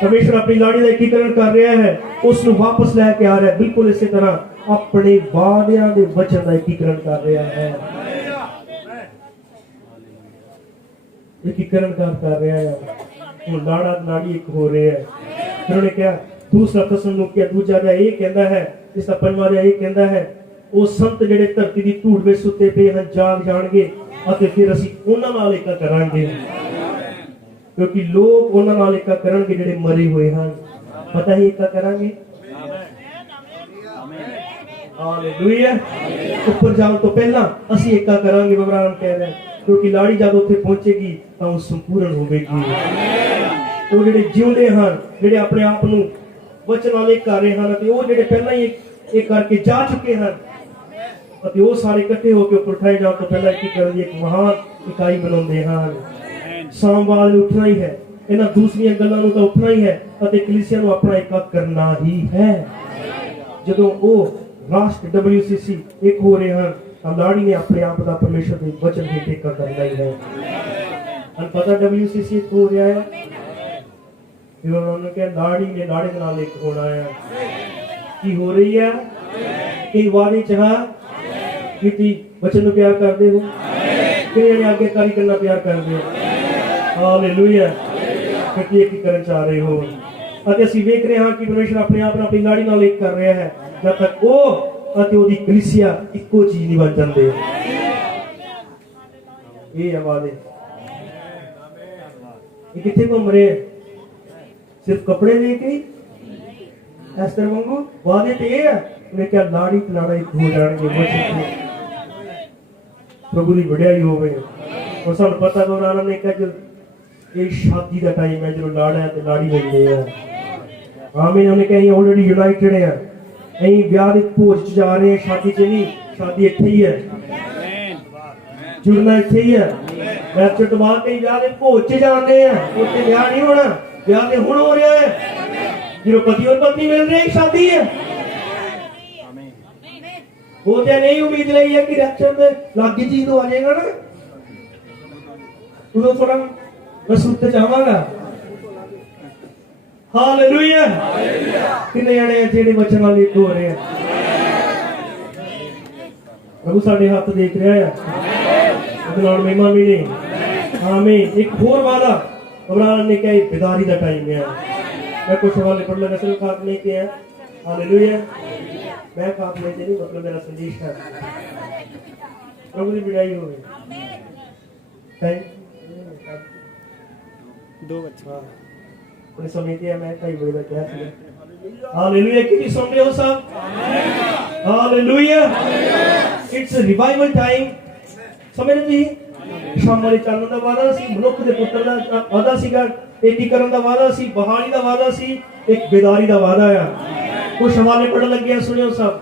ਪਰਮੇਸ਼ਰ ਆਪਣੀ ਲਾੜੀ ਦਾ ਏਕੀਕਰਨ ਕਰ ਰਿਹਾ ਹੈ, ਉਸ ਨੂੰ ਵਾਪਸ ਲੈ ਕੇ ਆ ਰਿਹਾ ਹੈ। ਬਿਲਕੁਲ ਇਸੇ ਤਰ੍ਹਾਂ ਆਪਣੇ ਵਾਅਦਿਆਂ ਦੇ ਵਚਨ ਦਾ ਏਕੀਕਰਨ ਕਰ ਰਿਹਾ ਹੈ। ਏਕੀਕਰਨ ਕਰ ਰਿਹਾ ਹੈ। ਹੁਣ ਲਾੜਾ ਲਾੜੀ ਇੱਕ ਹੋ ਰਹੇ ਹੈ। ਫਿਰ ਉਹਨੇ ਕਿਹਾ ਦੂਸਰਾ ਤਸਲੁਨੀਕੀਆਂ ਦੂਜਾ ਅਧਿਆਇ ਇਹ ਕਹਿੰਦਾ ਹੈ, ਇਸ ਦਾ 5ਵਾਂ ਅਧਿਆਇ ਇਹ ਕਹਿੰਦਾ ਹੈ, ਉਹ ਸੰਤ ਜਿਹੜੇ ਧਰਤੀ ਦੀ ਧੂੜ ਵਿੱਚ ਸੁੱਤੇ ਪਏ ਹਨ ਜਾਗ ਜਾਣਗੇ ਅਤੇ ਫਿਰ ਅਸੀਂ ਉਹਨਾਂ ਨਾਲ ਏਕਾ ਕਰਾਂਗੇ। ਕਿਉਂਕਿ ਲੋਕ ਉਹਨਾਂ ਨਾਲ ਏਕਾ ਕਰਨਗੇ ਜਿਹੜੇ ਮਰੇ ਹੋਏ ਹਨ। ਪਤਾ ਹੀ ਏਕਾ ਕਰਾਂਗੇ। ਹਾਲੇਲੂਇਆ। ਉੱਪਰ ਜਾਣ ਤੋਂ ਪਹਿਲਾਂ ਅਸੀਂ ਏਕਾ ਕਰਾਂਗੇ। ਬਬਰਾਨ ਕਹਿ ਰਿਹਾ, ਕਿਉਂਕਿ ਲਾੜੀ ਜਦ ਉੱਥੇ ਪਹੁੰਚੇਗੀ ਤਾਂ ਉਹ ਸੰਪੂਰਨ ਹੋਵੇਗੀ। ਉਹ ਜਿਹੜੇ ਜਿਉਂਦੇ ਹਨ, ਜਿਹੜੇ ਆਪਣੇ ਆਪ ਨੂੰ ਵਚਨ ਨਾਲ ਇੱਕ ਕਰ ਰਹੇ ਹਨ, ਅਤੇ ਉਹ ਜਿਹੜੇ ਪਹਿਲਾਂ ਹੀ ਇਹ ਕਰਕੇ ਜਾ ਚੁੱਕੇ ਹਨ, ਅਤੇ ਉਹ ਸਾਰੇ ਇਕੱਠੇ ਹੋ ਕੇ ਉੱਪਰ ਉਠਾਏ ਜਾਣ ਤੋਂ ਪਹਿਲਾਂ ਕੀ ਕਰਨ ਦੀ ਇੱਕ ਮਹਾਨ ਇਕਾਈ ਬਣਾਉਂਦੇ ਹਨ। ਸੋਮਵਾਰ ਨੂੰ ਉੱਠਣਾ ਹੀ ਹੈ, ਇਹਨਾਂ ਦੂਸਰੀਆਂ ਗੱਲਾਂ ਨੂੰ ਤਾਂ ਉੱਠਣਾ ਹੀ ਹੈ ਅਤੇ ਕਲੀਸਿਆ ਨੂੰ ਆਪਣਾ ਇਕੱਠ ਕਰਨਾ ਹੀ ਹੈ। ਜਦੋਂ ਉਹ ਰਾਸ਼ਟਰ WCC ਇੱਕ ਹੋ ਰਹੇ ਹਨ ਤਾਂ ਲਾੜੀ ਨੇ ਆਪਣੇ ਆਪ ਦਾ ਪਰਮੇਸ਼ਰ ਦੇ ਵਚਨ ਦੇ ਟੇਕਾ ਕਰਨਾ ਹੀ ਹੈ। ਹਨ ਪਤਾ WCC ਇੱਕ ਹੋ ਰਿਹਾ ਹੈ, ਫਿਰ ਉਹਨਾਂ ਨੇ ਕਿਹਾ ਲਾੜੀ ਨੇ ਲਾੜੇ ਦੇ ਨਾਲ ਇੱਕ ਹੋਣਾ ਹੈ। ਕੀ ਹੋ ਰਹੀ ਹੈ? ਕੀ ਵਾਰੀ ਚਾਹ ਕੀਤੀ ਵਚਨ ਨੂੰ ਪਿਆਰ ਕਰਦੇ ਹੋ? ਕਿਹੜੇ ਨੇ ਆਗੇਕਾਰੀ ਕਰਨਾ ਪਿਆਰ ਕਰਦੇ ਹੋ? ਹਾਲੇਲੂਇਆ। ਕਿਉਂਕਿ ਇੱਕ ਹੀ ਕਰਨ ਚਾਹ ਰਹੇ ਹੋ ਅਤੇ ਅਸੀਂ ਵੇਖ ਰਹੇ ਹਾਂ ਕਿ ਪਰਮੇਸ਼ਰ ਆਪਣੇ ਆਪ ਨੂੰ ਆਪਣੀ ਲਾੜੀ ਨਾਲ ਇੱਕ ਕਰ ਰਿਹਾ ਹੈ। ਜਦ ਤੱਕ ਉਹ ਅਤੇ ਉਹਦੀ ਕਲੀਸਿਆ ਇੱਕੋ ਚੀਜ਼ ਨਹੀਂ ਬਣ ਜਾਂਦੇ। ਇਹ ਆਵਾਜ਼ ਹੈ। ਇਹ ਕਿੱਥੇ ਘੁੰਮ ਰਹੇ? ਸਿਰਫ ਕੱਪੜੇ ਦੇ ਕੇ ਇਸ ਤਰ੍ਹਾਂ ਵਾਂਗੂ ਵਾਅਦੇ ਤੇ ਇਹ ਹੈ ਉਹਨੇ ਕਿਹਾ ਲਾੜੀ ਤੇ ਲਾੜਾ ਇੱਕ ਹੋ ਜਾਣਗੇ। ਪ੍ਰਭੂ ਦੀ ਵਡਿਆਈ ਹੋਵੇ। ਔਰ ਸਾਨੂੰ ਪਤਾ ਕਿ ਉਹਨਾਂ ਨੇ ਕਿਹਾ ਜੋ ਇਹ ਸ਼ਾਦੀ ਦਾ ਟਾਈਮ ਹੈ, ਜਦੋਂ ਲਾੜਾ ਹੈ ਤੇ ਲਾੜੀ ਮਿਲਦੇ ਆ। ਆਮੀਨ। ਉਹਨੇ ਕਿਹਾ ਅਸੀਂ ਆਲਰੇਡੀ ਯੂਨਾਈਟਿਡ ਆ, ਅਸੀਂ ਵਿਆਹ ਦੇ ਭੋਜ ਚ ਜਾ ਰਹੇ ਹਾਂ, ਸ਼ਾਦੀ ਚ ਨਹੀਂ। ਸ਼ਾਦੀ ਇੱਥੇ ਹੀ ਹੈ, ਜੁੜਨਾ ਇੱਥੇ ਹੀ ਹੈ। ਮੈਂ ਚਟਵਾ ਕੇ ਵਿਆਹ ਦੇ ਭੋਜ ਚ ਜਾਂਦੇ ਆ, ਉੱਥੇ ਵਿਆਹ ਨਹੀਂ ਹੋਣਾ। ਵਿਆਹ ਤੇ ਹੁਣ ਹੋ ਰਿਹਾ ਹੈ, ਜਦੋਂ ਪਤੀ ਔਰ ਪਤਨੀ ਮਿਲ ਰਹੇ ਸ਼ਾਦੀ ਹੈ। ਉਹ ਤੇ ਨਹੀਂ ਉਮੀਦ ਲਈ ਹੈ ਕਿ ਰੈਪਚਰ ਦੇ ਲਾਗੀ ਚੀਜ਼ ਤੋਂ ਆ ਜਾਏਗਾ ਨਾ, ਉਦੋਂ ਥੋੜਾ ਮੈਂ ਸੁੱਤੇ ਜਾਵਾਂਗਾ। ਹਾਲੇਲੂਇਆ। ਕਿੰਨੇ ਜਣੇ ਜਿਹੜੇ ਵਚਨ ਨਾਲ ਇੱਕ ਹੋ ਰਹੇ ਆ? ਪ੍ਰਭੂ ਸਾਡੇ ਹੱਥ ਦੇਖ ਰਿਹਾ ਹੈ, ਉਹਦੇ ਨਾਲ ਮਹਿਮਾ ਮਿਲੇ। ਆਮੀਨ। ਇੱਕ ਹੋਰ ਵਾਦਾ ਅਬਰਾਹਮ ने कहा बेदारी का टाइम है। मैं कुछ हवाले पढ़ लगा सिर्फ खातने के हैं। हालेलुया। मैं खातने से नहीं, मतलब मेरा संदेश है। प्रभु की विदाई हो गई। दो बच्चा अपने समय दिया मैं कई बड़े का क्या था। हालेलुया। कितनी सुन रहे हो सब? Hallelujah. It's a revival time. समझ रहे जी? ਸ਼ਾਮ ਵਾਲੇ ਚਾਨਣ ਦਾ ਵਾਅਦਾ ਸੀ, ਮਨੁੱਖ ਦੇ ਪੁੱਤਰ ਦਾ ਵਾਅਦਾ ਸੀਗਾ, ਏਕੀਕਰਨ ਦਾ ਵਾਅਦਾ ਸੀ, ਬਹਾਲੀ ਦਾ ਵਾਅਦਾ ਸੀ, ਇੱਕ ਬੇਦਾਰੀ ਦਾ ਵਾਅਦਾ ਆ। ਕੁਝ ਹਵਾਲੇ ਪੜਨ ਲੱਗੇ ਆ, ਸੁਣਿਓ ਸਭ।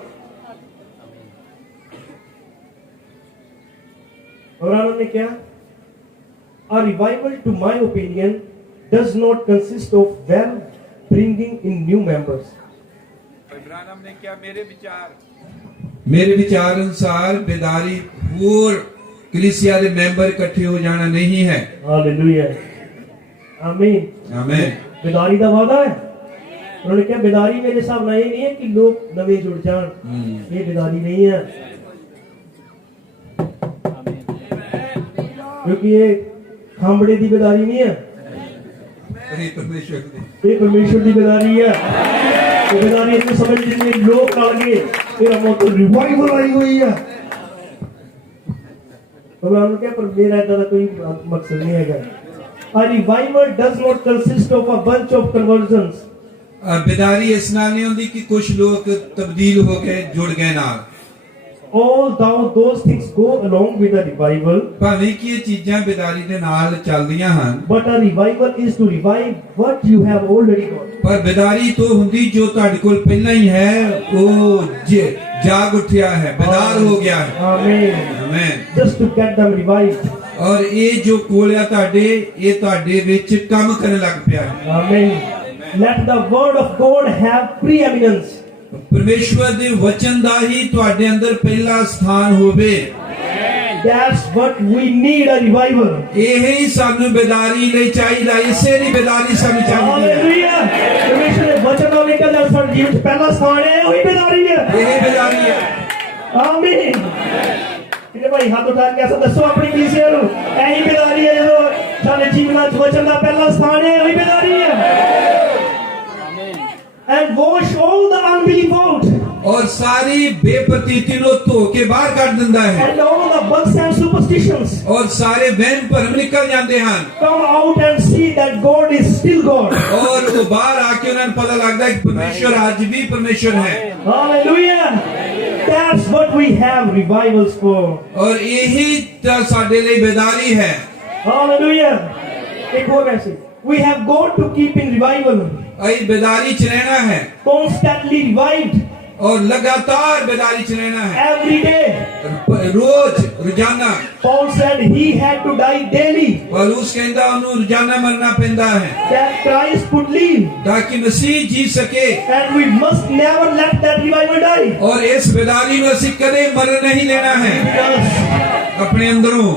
ਔਰ ਨੇ ਕਿਹਾ a revival to my opinion does not consist of well bringing in new members। Ibrahim ਨੇ ਕਿਹਾ ਮੇਰੇ ਵਿਚਾਰ ਅਨੁਸਾਰ ਬੇਦਾਰੀ ਹੋਰ कलीसिया के मेंबर इकट्ठे हो जाना नहीं है। हालेलुया। आमीन। आमीन। बेदारी का वादा है। उन्होंने कहा बेदारी मेरे हिसाब ਨਾਲ ਇਹ ਨਹੀਂ ਹੈ कि लोग नवे जुड़ जान। ये बेदारी नहीं है, क्योंकि ये खांबड़े की बेदारी नहीं है, ये परमेश्वर की बेदारी है। ये बेदारी इतनी समझ जितने लोग कर गए मेरा मौत रिवाइवल आई हुई है। पर मेरा इतना कोई मकसद नहीं है। A revival does not consist of a bunch of conversions। बेदारी इस नाल नहीं होती कि कुछ लोग तब्दील हो गए, जुड़ गए नाल। All those things go along with a revival। भावें कि ये चीज़ां बेदारी दे नाल चलदियां हन, but a revival is to revive what you have already got। पर बेदारी तो हुंदी जो तुहाडे कोल पहला ही है, वो जाग उठिया है, बेदार हो गया है। आमीन। आमीन। Just to get them revived। और ये जो कोलिया तुहाडे ये तुहाडे विच काम करने लग पिया है। आमीन। Let the word of God have preeminence। परमेश्वर दे वचन दा ही तुहाडे अंदर पहला स्थान होवे। That's what we need, a revival। यही सानू बेदारी लई चाहिदा, इसे दी बेदारी सानू चाहिदी। हालेलुया। परमेश्वर दे वचन नाल निकल जा साडे जीवन च पहला स्थान है, वही बेदारी है। यही बेदारी है। आमीन। किने भाई हाथ उठा के ऐसा दसो अपनी कलीसिया नु, यही बेदारी है जो साडे जीवन च वचन दा पहला स्थान है, वही बेदारी है। And wash all the unbelief out। और सारी बेप्रतीति नो धो के बाहर काट दिंदा है। And all the bugs and superstitions। और सारे वहम भरम निकल जाते हैं। Come out and see that God is still God। और वो बाहर आके उन्हें पता लगता है कि परमेश्वर आज भी परमेश्वर है। Hallelujah। That's what we have revivals for। और यही साडे लिए बेदारी है। Hallelujah। एक और वैसे we have got to keep in revival। आई बेदारी च रहना है। Constantly revived। और लगातार बेदारी च रहना है, every day. रोज रोजाना। Paul said he had to die daily पौलुस कहता उन्हें रोजाना मरना पैंदा है that Christ could live, ताकि मसीह जी सके, and we must never let that revival die. और इस बेदारी में असी कदे मर नहीं लेना है Because अपने अंदरों।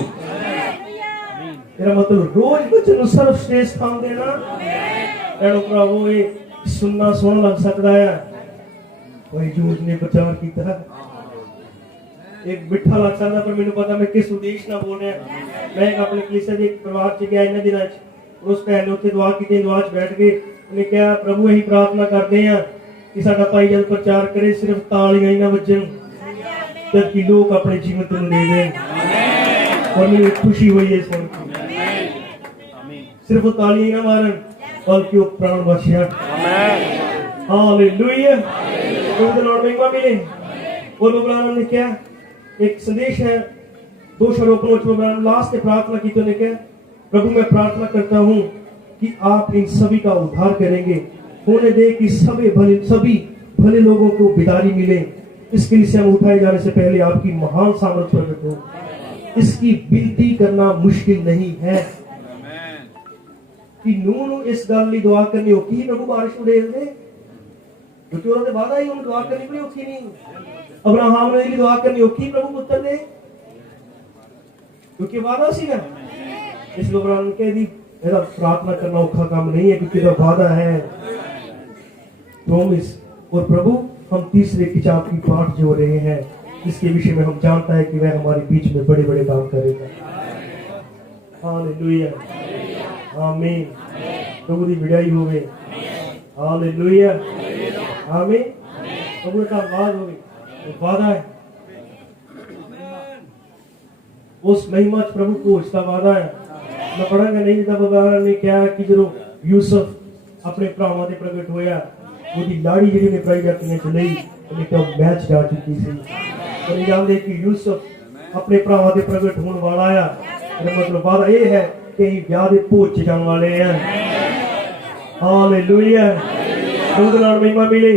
मेरा मतलब रोज बच्चे ਨੂੰ सर्वश्रेष्ठ स्थान देना एडो भरावो ये सुनना सोहना लग सकता है, कोई जूझ ने प्रचार किया एक मिठा लग सकता, पर मैंने पता मैं किस उद्देश्य ना बोल रहा। मैं एक अपने कलीसिया के परिवार च गया इन दिनों च, उस भैन ने उत्थे दुआ की, दुआ च बैठ गए, उन्हें कहा प्रभु यही प्रार्थना करते हैं कि साडा भाई जब प्रचार करे सिर्फ तालियां ही ना बजन, जबकि लोग अपने जीवन को ले दें। और मुझे खुशी हुई है सुन के, सिर्फ तालियां ही ना मारन बल्कि वो प्राण बख्शिया। हालेलुया, तो लॉर्ड महिमा मिले। और बाबा ने क्या एक संदेश है, 2 शरों में लास्ट में प्रार्थना की, तो ने क्या प्रभु मैं प्रार्थना करता हूं कि आप इन सभी का उद्धार करेंगे, होने दे कि सभी भले लोगों को बिदारी मिले। इसके लिए हम उठाए जाने से पहले आपकी महान सामर्थ प्रकट हो, इसकी विनती करना मुश्किल नहीं है कि नूह इस गल ਲਈ दुआ करनी औखी ही, प्रभु बारिश उड़ेल दे, क्योंकि उन्होंने वादा ही उन्हें दुआ करनी कोई औखी नहीं। अब्राहम ने दुआ करनी औखी, प्रभु पुत्र दे, क्योंकि वादा सी ना। इसलिए अब्राहम ने कह दी मेरा प्रार्थना करना औखा काम नहीं है, क्योंकि तो वादा है, प्रॉमिस। और प्रभु हम तीसरे किताब की पाठ जो रहे हैं, इसके विषय में हम जानता है कि वह हमारे बीच में बड़े बड़े काम करेगा। हालेलुया, आमीन। प्रभु की विदाई होवे, हालेलुया, आमीन। प्रभु का आवाज होवे, वादा है, उस महिमा प्रभु को इसका वादा है। मैं पढ़ांगा नहीं, जब बाबा ने क्या कि जो यूसुफ अपने भरावां ते प्रगट होया, ਉਹਦੀ ਲਾੜੀ ਜਿਹੜੀ ਨੇ ਪ੍ਰਾਈ ਜਾਤੀਆਂ ਚ ਲਈ, ਉਹਨੇ ਕਿਹਾ ਮੈਚ ਜਾ ਚੁੱਕੀ ਸੀ। और जानते कि यूसुफ अपने भरावां ते प्रगट होने वाला है, मतलब वादा ये है कि ब्याह दे भोज च जाने वाले हैं। हालेलुया, प्रभु दा नाम महिमा मिले।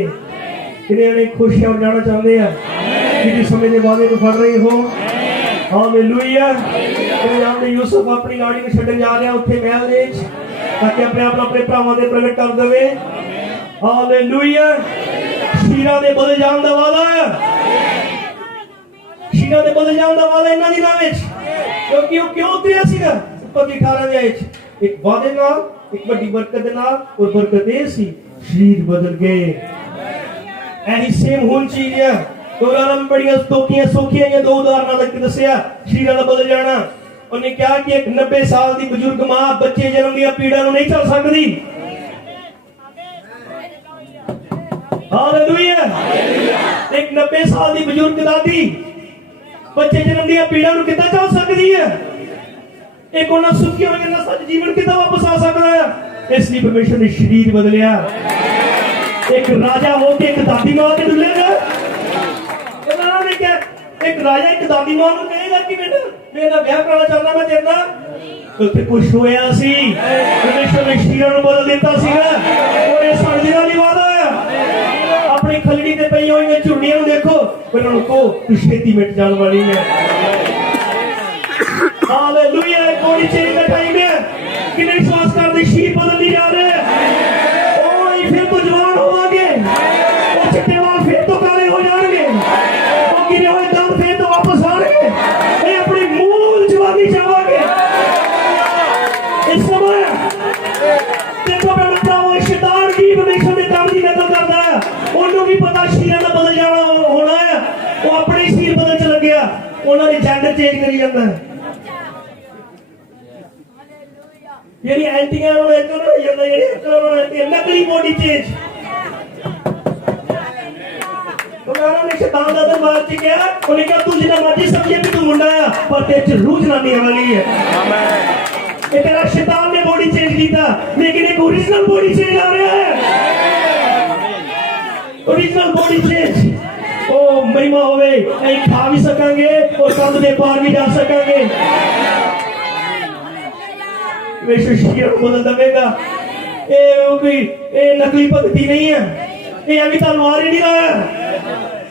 कितने ने खुशियां जाना चाहते हैं कि समय के वादे को फड़ रहे हो। हालेलुया, जानते यूसुफ अपनी लाड़ी को छड्डन जा रहा उत्थे महल दे विच, ताकि अपने आप अपने भरावां ते प्रगट कर देवे। हालेलुया, शीरा दे बदल जान दा वादा है, शीरा दे बदल जान दा वादा इन्हां दिनां विच, क्योंकि वो क्यों उतरिया सीगा ऊपर की 18 दे विच एक वादे नाल, एक बड़ी बरकत दे नाल। और बरकत ये सी शरीर बदल गए। ऐसी सेम हुन चीज है, तो आराम बड़ियां तोखियां सौखियां या 2 उदाहरणां तक दसया शीरा दा बदल जाना। उन्हें कहा कि एक 90 साल दी बुजुर्ग मां बच्चे जन्म दियां पीड़ां नूं नहीं चल सकदी। हालेलुया, एक 90 साल की बुजुर्ग दादी बच्चे जन्म दिया पीड़ा नूं किद्दां चल सकदी है? एक उन्हां सुखियां होईयां नसां च जीवन किद्दां वापस आ सकदा है? इसलिए परमेश्वर ने शरीर बदलिया। एक राजा होके एक दादी मां ते डुलेगा। उन्होंने क्या एक राजा एक दादी मां नूं कहेगा कि बेटा मेरा ब्याह कराना चाहता मैं तेरे नाल, तो उत्थे कुछ होया सी, परमेश्वर ने शरीर नूं बदल दित्ता सीगा। और इस साडे नाल ही वादा है। अपनी खलड़ी ते पई होई झुंडियां नूं देखो, पर उनको तू छेती मिट जाने वाली है। हालेलुया, कोई चेंज का टाइम है कि नहीं विश्वास करते शीर बदलती जा रहे हैं। ओए फिर तो जवान होवांगे, और चिट्टे वाल फिर तो काले हो जाएंगे, और गिरे हुए दांत फिर तो वापस आएंगे। ये अपनी मूल जवानी चाहेंगे। इस समय देखो मैं बताऊं, शैतान की परमेश्वर के काम की नकल करता है। उन्होंने भी पता शीरा का बदल जाना होना है, वो अपने शीर बदल च लग गया, उन्होंने जेंडर चेंज करी जाता है। यानी एंटियां उन्होंने एक उन्होंने जाता यानी एक उन्होंने नकली बॉडी चेंज। तो उन्होंने शैतान का दरबार च गया, उन्होंने कहा तू जितना मर्जी समझे कि तू मुंडा है, पर तेरे च रूह जनानी वाली है। ये तेरा शैतान ने बॉडी चेंज किया, लेकिन एक ओरिजिनल बॉडी चेंज आ रहा है। Original body change. ओ महिमा होवे, नहीं खा भी सकांगे और कंध दे पार भी जा सकांगे। परमेश्वर शरीर बदल देगा। ये नकली भक्ति नहीं है, ਇਹ ਐਵੇਂ ਤਲਵਾਰ ਹੀ ਨਹੀਂ ਲਾਇਆ,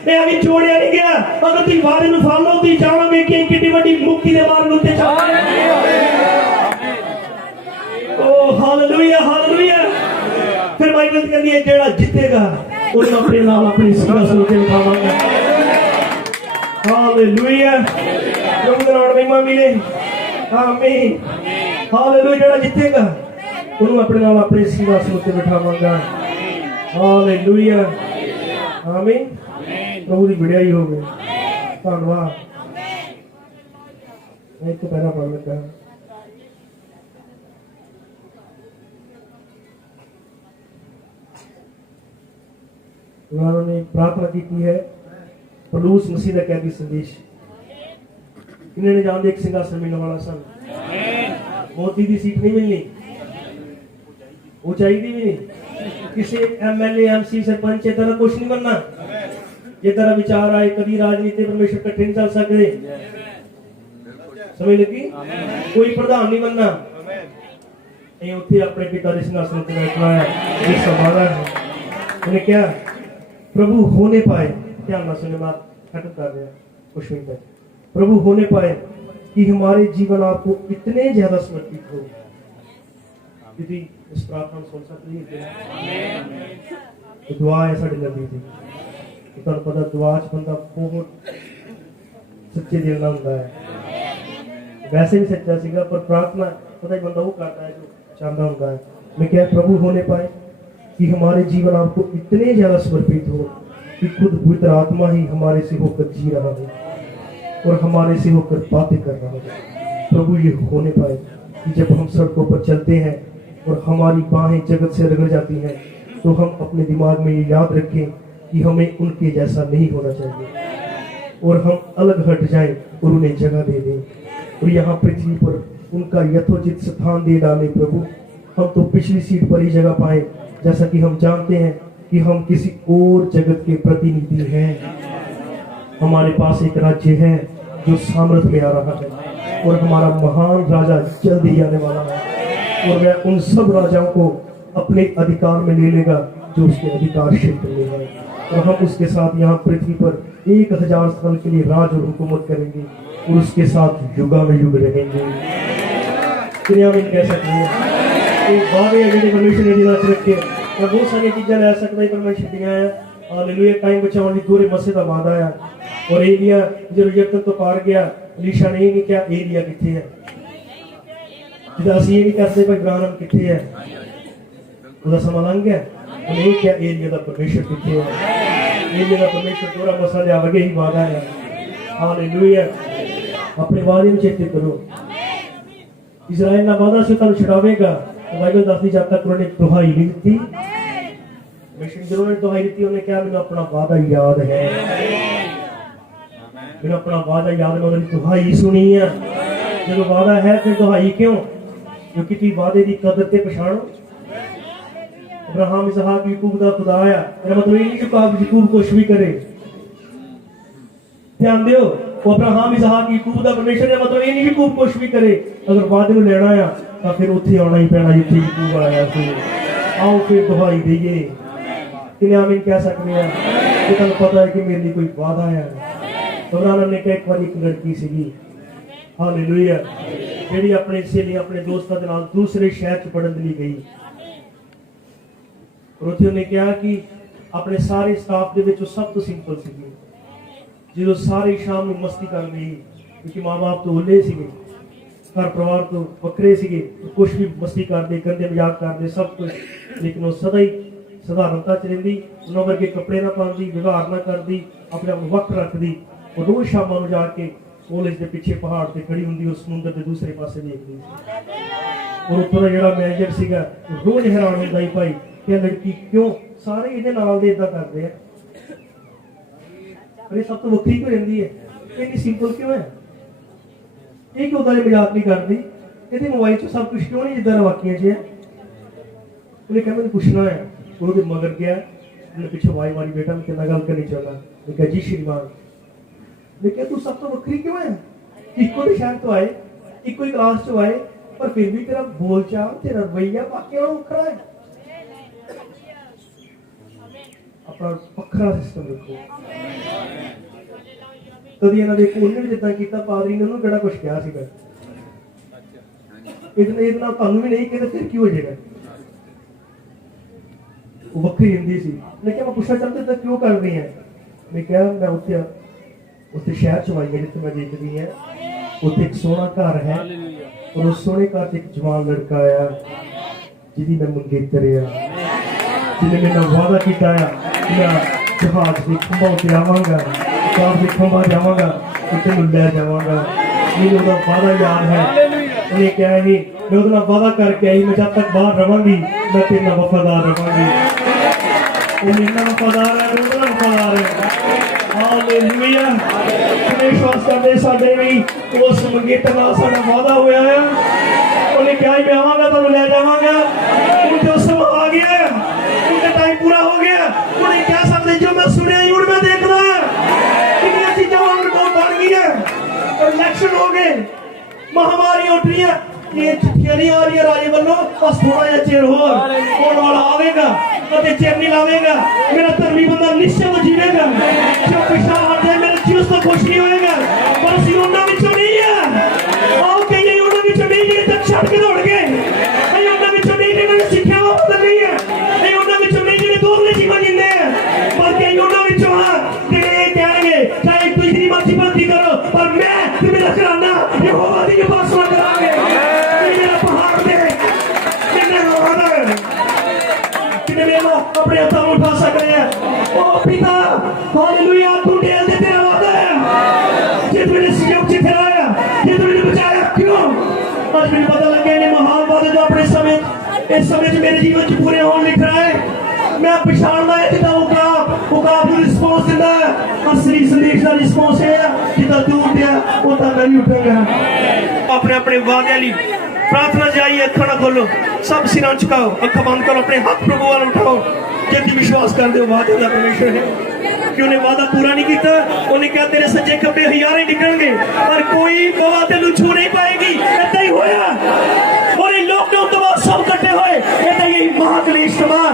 ਇਹ ਐਵੇਂ ਛੋੜਿਆ ਨਹੀਂ ਗਿਆ। ਅਗਰ ਤੁਸੀਂ ਵਾਅਦੇ ਨੂੰ ਫੜ ਲਓ, ਤੁਸੀਂ ਜਾਣੋਗੇ ਕਿ ਕਿੰਨੀ ਵੱਡੀ ਮੁਕਤੀ ਦੇ ਮਾਰਗ ਉੱਤੇ ਚੱਲ ਰਹੇ ਹੋ। ਓ ਹਾਲੇਲੂਇਆ, ਹਾਲੇਲੂਇਆ। ਫਿਰ ਬਾਈਬਲ ਕਹਿੰਦੀ ਹੈ ਜਿਹੜਾ ਜਿੱਤੇਗਾ ਉਹਨੂੰ ਆਪਣੇ ਨਾਲ ਆਪਣੀ ਸਿੰਘਾਸਨ ਉੱਤੇ ਬਿਠਾਵਾਂਗਾ। ਹਾਲੇਲੂਇਆ, ਪ੍ਰਭੂ ਦਾ ਨਾਮ ਮਹਿਮਾ ਮਿਲੇ। ਆਮੀਨ, ਹਾਲੇਲੂਇਆ। ਜਿਹੜਾ ਜਿੱਤੇਗਾ ਉਹਨੂੰ ਆਪਣੇ ਨਾਲ ਆਪਣੇ ਸਿੰਘਾਸਨ ਉੱਤੇ ਬਿਠਾਵਾਂਗਾ। ਹਾਲੇਲੂਇਆ, ਆਮੀਨ। प्रभु की विड़ियाई हो गई। धन्यवाद। मैं एक पैरा पढ़ लगा। उन्होंने प्रार्थना की है पौलुस मसीह का कैदी संदेश। इन्होंने जानते एक सिंहासन मिलने वाला सन, मोती की सीट नहीं मिलनी, ऊंचाई की भी नहीं, किसी एमएलए एमसी सरपंच तरह कुछ नहीं बनना। ये तरह विचार आए कभी राजनीति परमेश्वर कट्ठे नहीं चल सकते, समझ लगी? कोई प्रधान नहीं बनना, उत्थे अपने पिता के सिंहासन पर बैठना है। ये सवाल है उन्हें क्या प्रभु होने पाए। ध्यान ना सुने, बात खत्म कर रहे हैं कुछ मिनट तक। प्रभु होने पाए कि हमारे जीवन आपको इतने ज्यादा समर्पित हो। यदि इस प्रार्थना में सुन सकते हैं, दुआ है साड़ी लंबी थी। ਤੁਹਾਨੂੰ ਪਤਾ ਦੁਆ ਚ ਬੰਦਾ ਬਹੁਤ ਸੱਚੇ ਦਿਲ ਨਾਲ ਹੁੰਦਾ ਹੈ। वैसे भी सच्चा सीगा, पर प्रार्थना पता ही बंदा वो करता है जो चाहता होता है। मैं क्या प्रभु होने पाए कि हमारे जीवन आपको इतने ज्यादा समर्पित हो कि खुद पवित्र आत्मा ही हमारे से होकर जी रहा हो और हमारे से होकर बातें कर रहा हो। प्रभु ये होने पाए कि जब हम सड़कों पर चलते हैं और हमारी बाहें जगत से रगड़ जाती हैं तो हम अपने दिमाग में ये याद रखें कि हमें उनके जैसा नहीं होना चाहिए और हम अलग हट जाएं और उन्हें जगह दे दें और यहाँ पृथ्वी पर उनका यथोचित स्थान दे डालें। प्रभु हम तो पिछली सीट पर ही जगह पाए, जैसा कि हम जानते हैं कि हम किसी और जगत के प्रतिनिधि हैं। हमारे पास एक राज्य है जो सामर्थ में आ रहा है और हमारा महान राजा जल्द ही आने वाला है और वह उन सब राजाओं को अपने अधिकार में ले लेगा जो उसके अधिकार क्षेत्र में है और हम उसके साथ यहाँ पृथ्वी पर 1000 साल के लिए राज और हुकूमत करेंगे और उसके साथ युगानुयुग रहेंगे। दुनिया में कह सकते हैं एक बात है जो परमेश्वर ने दिला रखे और बहुत सारी चीजें ले सकता है परमेश्वर दिया है। हालेलुया। टाइम बचाने की पूरे मसे का वादा है और एलिया जो यत्न तो पार गया, एलीशा ने नहीं क्या एलिया किथे है, जिदा असि नहीं करते भाई इब्राहिम किथे है, ਉਹਦਾ ਸਮਾਂ ਲੰਘ ਗਿਆ। ਉਹਨੇ ਕਿਹਾ ਏਲੀਆ ਦਾ ਪਰਮੇਸ਼ਰ ਕਿੱਥੇ ਹੈ। ਏਲੀਆ ਦਾ ਪਰਮੇਸ਼ਰ ਥੋੜਾ ਮਸਾ ਲਿਆ ਵਗੇ ਹੀ ਵਾਦਾ ਹੈ। ਹਾਲੇਲੂਇਆ। ਆਪਣੇ ਵਾਅਦੇ ਨੂੰ ਚੇਤੇ ਕਰੋ। ਇਜ਼ਰਾਈਲ ਦਾ ਵਾਦਾ ਸੀ ਤੁਹਾਨੂੰ ਛੁਡਾਵੇਗਾ। ਬਾਈਬਲ ਦੱਸਦੀ ਜਦ ਤੱਕ ਉਹਨੇ ਦੁਹਾਈ ਨਹੀਂ ਦਿੱਤੀ, ਪਰਮੇਸ਼ਰ ਜਦੋਂ ਉਹਨੇ ਦੁਹਾਈ ਦਿੱਤੀ ਉਹਨੇ ਕਿਹਾ ਮੈਨੂੰ ਆਪਣਾ ਵਾਦਾ ਯਾਦ ਹੈ, ਮੈਨੂੰ ਆਪਣਾ ਵਾਦਾ ਯਾਦ ਹੈ। ਉਹਨੇ ਦੁਹਾਈ ਸੁਣੀ ਆ। ਜਦੋਂ ਵਾਦਾ ਹੈ ਫਿਰ ਦੁਹਾਈ ਕਿਉਂ? ਕਿਉਂਕਿ ਤੁਸੀਂ ਵਾਦੇ ਦੀ ਕਦਰ ਤੇ ਪਛਾਣੋ। अब्राहम इसहाक याकूब का खुदा आया, मेरा मतलब ये नहीं कि याकूब कुछ भी करे। ध्यान दियो, वो अब्राहम इसहाक याकूब का परमेश्वर है, मतलब ये नहीं कि याकूब कुछ भी करे। अगर वादे में लेना है तो फिर उत्थे आना ही पैना जिथे याकूब आया सी। आओ फिर दुहाई दईए। किन्ने आमीन कह सकते हैं कि तुहानू पता है कि मेरे लिए कोई वादा है। अब्राहम ने कहा एक बार एक लड़की सीगी, हालेलुया, जेहड़ी अपने सहेली अपने दोस्तां दे नाल दूसरे शहर च पढ़न लई गई और उत्थे उन्हें कहा कि अपने सारे स्टाफ दे विच सब तो सिंपल सीगी। जो सारी शाम में मस्ती कर गई क्योंकि माँ बाप तो ओले सीगे, घर परिवार तो वक्रे सीगे, कुछ भी मस्ती करते, गंदे मजाक करते सब कुछ, लेकिन वो सदा ही सधारणता च रहिंदी, उन्हां वर्गे कपड़े ना पाउंदी, व्यवहार ना करदी, अपने आप वक्त रखदी और रोज शामां नूं जाके कॉलेज के पिछे पहाड़ ते खड़ी हुंदी और समुंदर के दूसरे पासे देखदी। और उत्तों दा जिहड़ा मैनेजर सीगा रोज हैरान हुंदा ही भाई कि लड़की क्यों सारे इहदे नाल दे इदां करदे आ, पर ये सब तो वक्री क्यों रहिंदी है, इतनी सिंपल क्यों है, ये क्यों उदां मजाक नहीं करदी, इहदे मोबाइल च सब कुछ क्यों नहीं जिद्दां वाकियां च है। उन्हें कहा मैंने पूछना है, ਉਹਦੇ मगर गया, उन्हें पीछे आवाज मारी बेटा मैं तेरे गल करनी चाहता। मैं कहा जी श्रीमान। मैं क्या तू सब तो वक्री क्यों है, इको तो शहर तो आए, इको ही क्लास चो आए, पर फिर भी तेरा बोलचाल तेरा रवैया बाकी वखरा है। अपना वखरा सिस्टम रखो। कभी इन्होंने एक उन्हें भी जिदा किया पादरी ने उन्होंने किहड़ा कुछ कहा सीगा, इतना तुहानू भी नहीं कहते फिर की हो जाएगा। वो वक्री हिंदी सी। मैं क्या मैं पूछना चाहता था क्यों कर रही है। मैं क्या मैं उत्ते शहर च आई जिथे मैं देखती है, उत्ते एक सोहना घर है और उस सोहने घर एक जवान लड़का आया जिहदी मैं मंगेतर आ, जिन्हें मेरे नाल वादा किया मैं जहाज के खंभा उत्ते आवांगा, जहाज के खंभा जावांगा तो तेनू लै जावांगा। मैनूं उहदा वादा याद है। उन्हें क्या है मैं उहदे नाल वादा करके आई मैं जब तक बाहर रवांगी मैं तेरे नाल वफादार रवांगी। वो मेरे नाल वफादार है, मैं उहदे नाल वफादार है। हालेलुया। विश्वास करते साडे भी उस मंगेतर नाल साडा वादा होया है। उन्हें क्या मैं आवांगा तो लै जावांगा। उनके उस समय आ गया, उनका टाइम पूरा हो गया। उन्हें क्या सकते जो मैं सुने हूं मैं देखना है कितनी चीजें को बन गई है। इलेक्शन हो गए, महामारी उठ रही है, ये चिट्ठियां नहीं आ रही है राजे वालों, बस थोड़ा जिहा चिर होर होने वाला आवेगा कदे चिर नहीं लावेगा। मेरा धर्मी बंदा निश्चय जीवेगा, जो पिछा हट जाए मेरे जीवन तो खुश नहीं होएगा। पर ਅਸੀਂ ਉਹਨਾਂ ਵਿੱਚੋਂ नहीं है। आओ कई ਉਹਨਾਂ ਵਿੱਚੋਂ नहीं ਜਿਹੜੇ तक छड़ के दौड़ गए, कई ਉਹਨਾਂ ਵਿੱਚੋਂ नहीं जिन्होंने सिक्ख्या बदल नहीं है, कई ਉਹਨਾਂ ਵਿੱਚੋਂ नहीं ਜਿਹੜੇ दोगले जीवन जींदे हैं, पर कई ਉਹਨਾਂ ਵਿੱਚੋਂ हां ਜਿਹੜੇ ਇਹ ਕਹਿਣਗੇ चाहे दूसरी मर्जी बंदी करो पर मैं ते मेरा घराना यहोवा दी उपासना करांगे। मेरा पहाड़ दे किन्ने वादा है, किन्ने मेरा अपने हाथों में उठा सकते हैं। ओ पिता हालेलुया, तू डेल दे तेरा वादा है। जे तूने संयोग से ठहराया, जे तूने बचाया, क्यों आज मुझे पता लग गया महान वादे जो अपने समय इस समय मेरे जीवन च पूरे होने लिख रहा है। मैं पछाणना है जिदा उकाब रिस्पॉन्स दिंदा है, असली संदेश का रिस्पॉन्स है जिदा तू उठिया उदा मैं भी उठांगा। अपने अपने वादे ली प्रार्थना जाइए, अखां ना खोलो, सब सिरां झुकाओ, अखां बंद करो, अपने हाथ प्रभु वाल उठाओ। जे तुम विश्वास करते हो वादे दा परमेश्वर है कि उन्हें वादा पूरा नहीं किया। उन्हें क्या तेरे सज्जे खब्बे हज़ारे निकलेंगे पर कोई गवाह तेनू छू नहीं पाएगी। ऐसा ही होया और इन लॉकडाउन तो बाद सब इकट्ठे होए, ऐसा ही महाकलेश तबाह।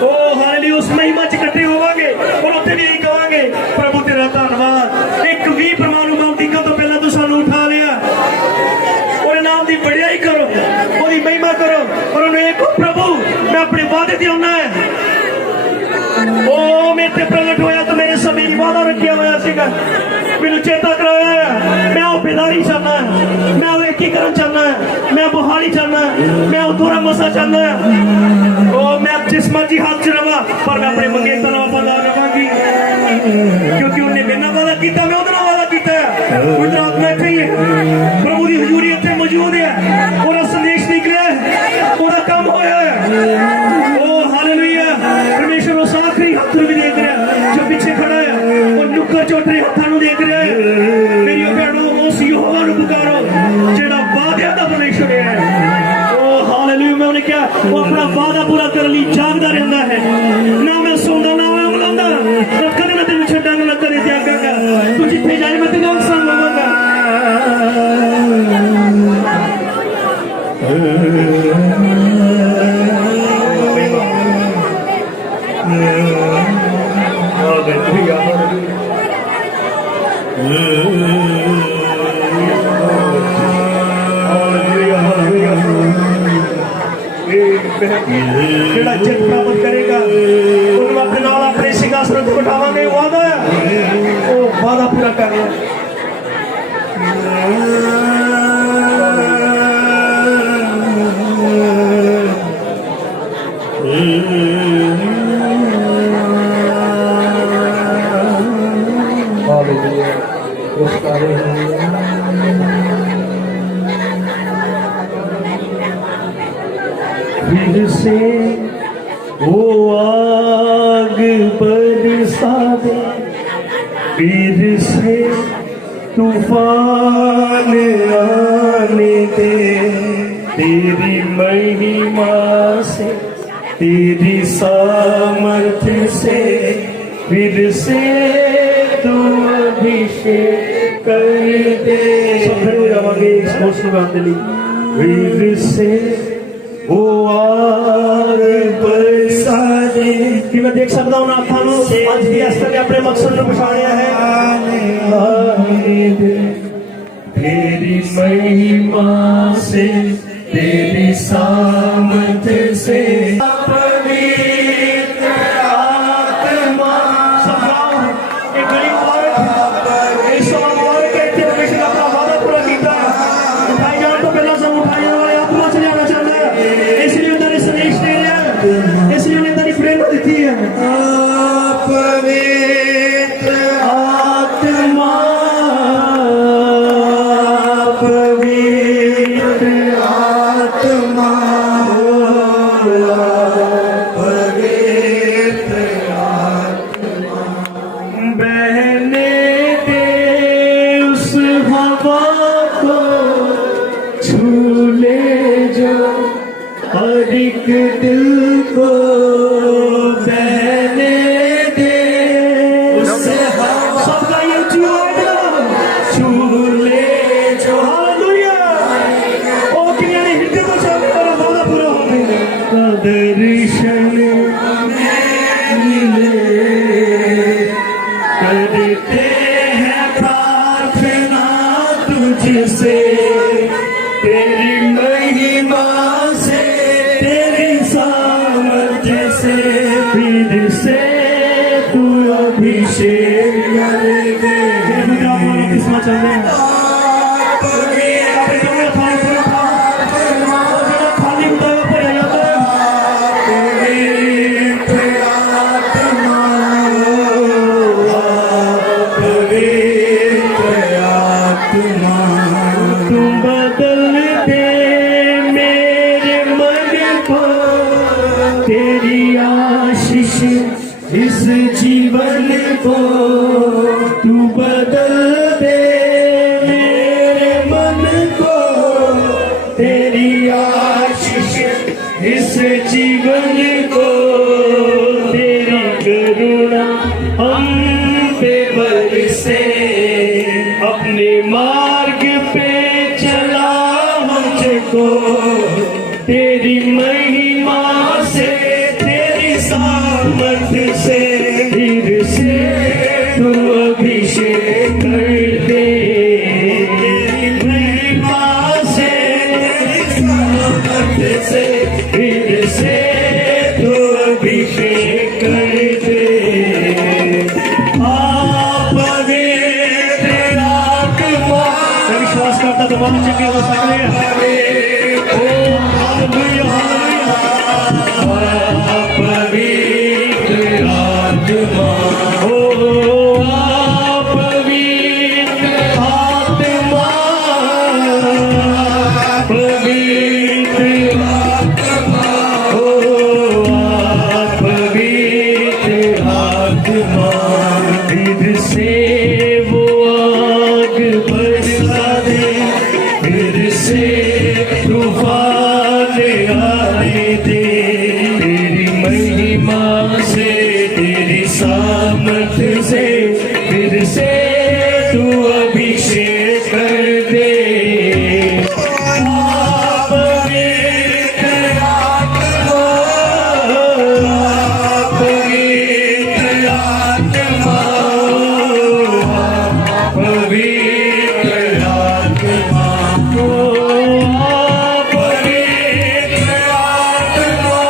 ओ हालेलुया, उस महिमा च इकट्ठे होवांगे और उत्ते भी यही कहांगे प्रभु तेरा धन्नवाद। एक भी परमाणु बम टिकन तो पहला तू सानू उठा लिया और नाम दी बड़ाई करो, ओदी महिमा करो और उन्हें एक प्रभु मैं अपने वादे ते आना है। ओ मेरे ते प्रगट होया तो मेरे समय वादा रखिया होया सीगा, मैनू चेता कराया है। मैं वो बेदारी चाहना है, मैं वो एकीकरण चाहना है, मैं बहाली चाहना है, मैं वो थोड़ा मसा चाहना है। ओ मैं जिस मर्जी हाथ च रवा पर मैं अपने मंगेतर नाल वफादार रवांगी, क्योंकि उन्हें मेरे नाल वादा किया, मैं उहदे नाल वादा किया है। उधर आत्मा इत्थे ही है, प्रभु दी हजूरी इत्थे मौजूद है, ओहदा संदेश निकलिया है, ओहदा काम होया है। ओ हालेलुया, परमेश्वर उस आखिरी हाथ भी देख रहा है जो पीछे खड़ा है, और नुक्कर चोटरे हाथों नूं देख रहा है। मेरी भैणों उस यहोवा नूं पुकारो जेड़ा वादियां दा परमेश्वर है। ओ हालेलुया, मैं उन्हें क्या वो अपना वादा पूरा करने लई जागदा रहंदा है। ना मैं सोंदा ना मैं बुलांदा, कदे ना तेनू छड्डांगा ना कदे त्यागांगा, तू जिथे जाए मैं तेरे नाल संग होवांगा। जेड़ा जित प्राप्त करेगा उन्हें अपने नाल अपने सिंहासन पर बिठावांगे। वादा है, वो वादा पूरा कर रहा है। हालेलुया, उस कार्य फिर से वो आग बरसा दे, फिर से तूफान आने दे, तेरी महिमा से तेरी सामर्थ्य से फिर से तू अभिषेक कर दे। सब खड़े हो जावांगे इस मौसम गाने लिए। फिर से वो आग बरसा दे, कि मैं देख सकता हूँ हाथों में आज भी अस्तर ने अपने मकसद में पछाड़िया है। तेरी महिमा से तेरी सामर्थ से पवित्र आत्मा सब गाओ। एक गरीब औरत इस औरत के परमेश्वर ने अपना वादा पूरा किया है। उठाई जान तो पहला सब उठाई जाने वाले आत्मा से जाना चाहता है, इसलिए उन्होंने संदेश दे दिया, इसलिए उन्हें तेरी प्रेरणा दी है। पवित्र आत्मा पवित्र आत्मा पवित्र आत्मा बहने दे उस हवा को छू ले जो हर एक दिल को बहने दे उस हवा सबका ये छू ले जो हालेलुया। ओ किन्याने हृदय को चाहने वाला वादा पूरा होने का दर्शन मिले करते हैं प्रार्थना तुझसे तेरी महिमा से तेरी सामर्थ्य से फिर से तू अभिषेक कर दे। किस्मत चल रहे हैं खाली उठाया पर जाता है। तुम बदल दे मेरे मन को तेरी आशीष इस जीवन को तू बदल दे मेरे मन को तेरी आशीष इस जीवन को तेरी करुणा हम पे बरसे अपने मार्ग पे चला मुझको तेरी महिमा से तेरी सामर्थ्य से फिर से तू अभिषेक कर दे। तेरी महिमा से तेरी सामर्थ्य से फिर से तू अभिषेक कर दे। विश्वास करता तो बहुत चंगे हो सकते हैं। ओ हालेलुया हालेलुया। पवित्र आत्मा ओ पवित्र आत्मा पवित्र आत्मा ओ पवित्र आत्मा फिर से वो आग बरसा दे फिर से तूफान आने दे तेरी महिमा से तेरी सामर्थ्य से फिर से तू अभिषेक कर दे। पवित्र आत्मा पवित्र आत्मा पवित्र आत्मा पवित्र आत्मा पवित्र आत्मा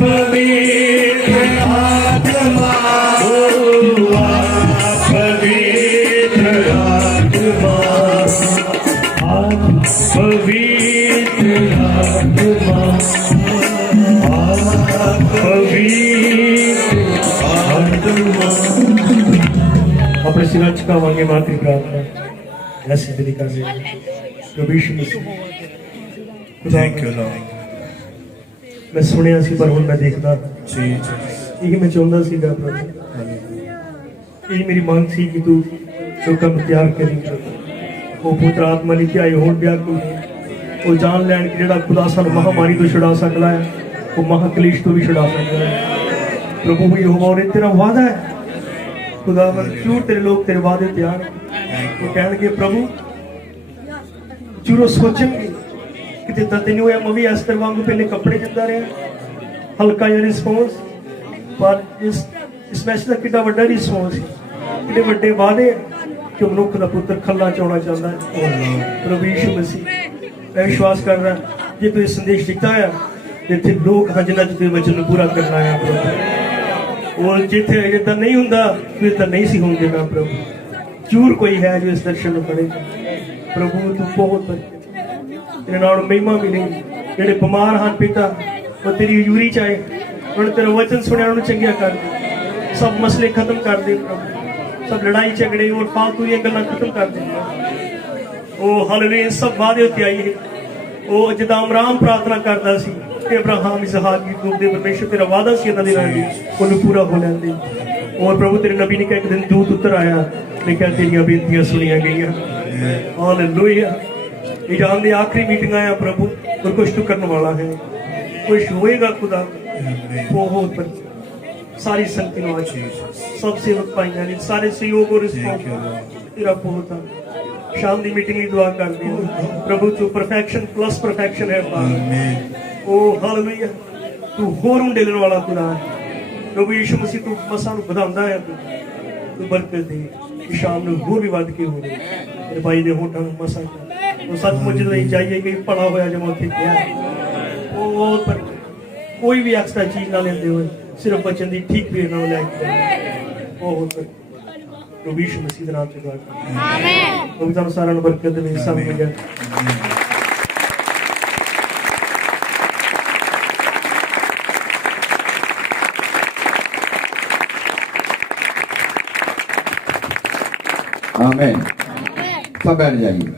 पवित्र आत्मा पवित्र आत्मा पवित्र अपने सिर झुकावांगे मातृ प्रार्थना ऐसे तरीका से प्रभु यीशु मसीह थैंक यू लॉर्ड मैं सुनिया सी पर हुण मैं देखदा जी यही मैं चाहता सीगा प्रभु यही मेरी मांग सी कि तू जो काम तैयार करी वो पुत्र आत्मा ने क्या होण दिया तू वो जान लैन कि जेड़ा खुदा सानू महामारी तो छुड़ा सकदा है वो महाकलेश तो भी छुड़ा सकदा है प्रभु यहोवा और तेरा वादा है खुदावन क्यों तेरे लोग तेरे वादे तैयार हैं वो कहणगे प्रभु जरूर सोचेंगे कि तेनू होया मैं भी इस तरह वांगू पहले कपड़े दिंदा रहा ਹਲਕਾ ਜਿਹਾ ਰਿਸਪੌਂਸ, ਪਰ ਇਸ ਮੈਸੇਜ ਦਾ ਕਿੰਨਾ ਵੱਡਾ ਰਿਸਪੌਂਸ ਹੈ, ਕਿੰਨੇ ਵੱਡੇ ਵਾਅਦੇ ਆ ਕਿ ਮਨੁੱਖ ਦਾ ਪੁੱਤਰ ਖੱਲਾਂ ਚ ਆਉਣਾ ਚਾਹੁੰਦਾ ਹੈ। ਪ੍ਰਭੂ ਯਿਸੂ ਮਸੀਹ, ਮੈਂ ਵਿਸ਼ਵਾਸ ਕਰਦਾ ਜੇ ਤੂੰ ਇਹ ਸੰਦੇਸ਼ ਦਿੱਤਾ ਆ, ਜਿੱਥੇ ਲੋਕ ਹਨ ਜਿਨ੍ਹਾਂ ਚ ਤੇਰੇ ਵਚਨ ਨੂੰ ਪੂਰਾ ਕਰਨਾ ਆ ਪ੍ਰਭੂ, ਉਹ ਜਿੱਥੇ ਇਦਾਂ ਨਹੀਂ ਹੁੰਦਾ ਫਿਰ ਤਾਂ ਨਹੀਂ ਸੀ ਹੋਣ ਦੇਣਾ ਪ੍ਰਭੂ। ਜ਼ਰੂਰ ਕੋਈ ਹੈ ਜੋ ਇਸ ਦਰਸ਼ਨ ਨੂੰ ਪੜ੍ਹੇਗਾ ਪ੍ਰਭੂ, ਤੂੰ ਬਹੁਤ ਤੇਰੇ ਨਾਲ ਮਹਿਮਾ ਮਿਲੇ। ਜਿਹੜੇ ਬਿਮਾਰ ਹਨ ਪਿਤਾ, ਉਹ ਤੇਰੀ ਹਜ਼ੂਰੀ ਚ ਆਏ, ਉਹਨਾਂ ਨੇ ਤੇਰਾ ਵਚਨ ਸੁਣਿਆ, ਉਹਨਾਂ ਨੂੰ ਚੰਗਿਆ ਕਰ ਦੇ, ਸਭ ਮਸਲੇ ਖਤਮ ਕਰ ਦੇ ਪ੍ਰਭੂ, ਸਭ ਲੜਾਈ ਝਗੜੇ ਔਰ ਫਾਲਤੂ ਦੀਆਂ ਗੱਲਾਂ ਖਤਮ ਕਰ ਦੇ। ਉਹ ਹਾਲੇਲੂਇਆ, ਸਭ ਵਾਅਦੇ ਉੱਤੇ ਆਈ ਹੈ। ਉਹ ਜਿੱਦਾਂ ਅਬਰਾਹਮ ਪ੍ਰਾਰਥਨਾ ਕਰਦਾ ਸੀ ਕਿ ਅਬਰਾਹਮ ਇਸਹਾਕ ਯਾਕੂਬ ਦੇ ਪਰਮੇਸ਼ਰ ਤੇਰਾ ਵਾਅਦਾ ਸੀ ਇਹਨਾਂ ਦੇ ਨਾਲ ਵੀ ਉਹਨੂੰ ਪੂਰਾ ਹੋ ਲੈਂਦੇ। ਔਰ ਪ੍ਰਭੂ ਤੇਰੇ ਨਬੀ ਨੇ ਕਿਹਾ ਇੱਕ ਦਿਨ ਦੂਤ ਉੱਤਰ ਆਇਆ, ਨੇ ਕਿਹਾ ਤੇਰੀਆਂ ਬੇਨਤੀਆਂ ਸੁਣੀਆਂ ਗਈਆਂ। ਹਾਲੇਲੂਇਆ, ਇਹ ਜਾਣ ਦੀ ਆਖਰੀ ਮੀਟਿੰਗ ਆਇਆ ਪ੍ਰਭੂ, और कुछ तो करने वाला है, कुछ होएगा खुदा। बहुत सारी संगति नो आज सब सेवक पाइया ने सारे सहयोग और तेरा बहुत शाम की मीटिंग की दुआ कर दी प्रभु, तू परफेक्शन प्लस परफेक्शन है ओ हालेलुया, तू होर उंडेलण वाला खुदा है प्रभु यीशु मसीह, तू मसां नूं वधांदा है, तू बरकत दे कि शाम नूं होर भी वध के होवे तेरे भाई दे होठां नूं मसां तो सचमुच नहीं चाहिए कि भला होया जब उत्थे गया। बहुत पर कोई भी एक्स्ट्रा चीज ना लेते हुए सिर्फ बचन की ठीक वे ना लैके बहुत प्रभु यीशु मसीह के नाम से दुआ करते हैं। आमीन। प्रभु तुहानू सारिआं नूं बरकत देवे, सब मिले। आमीन। सब बैठ जाइए।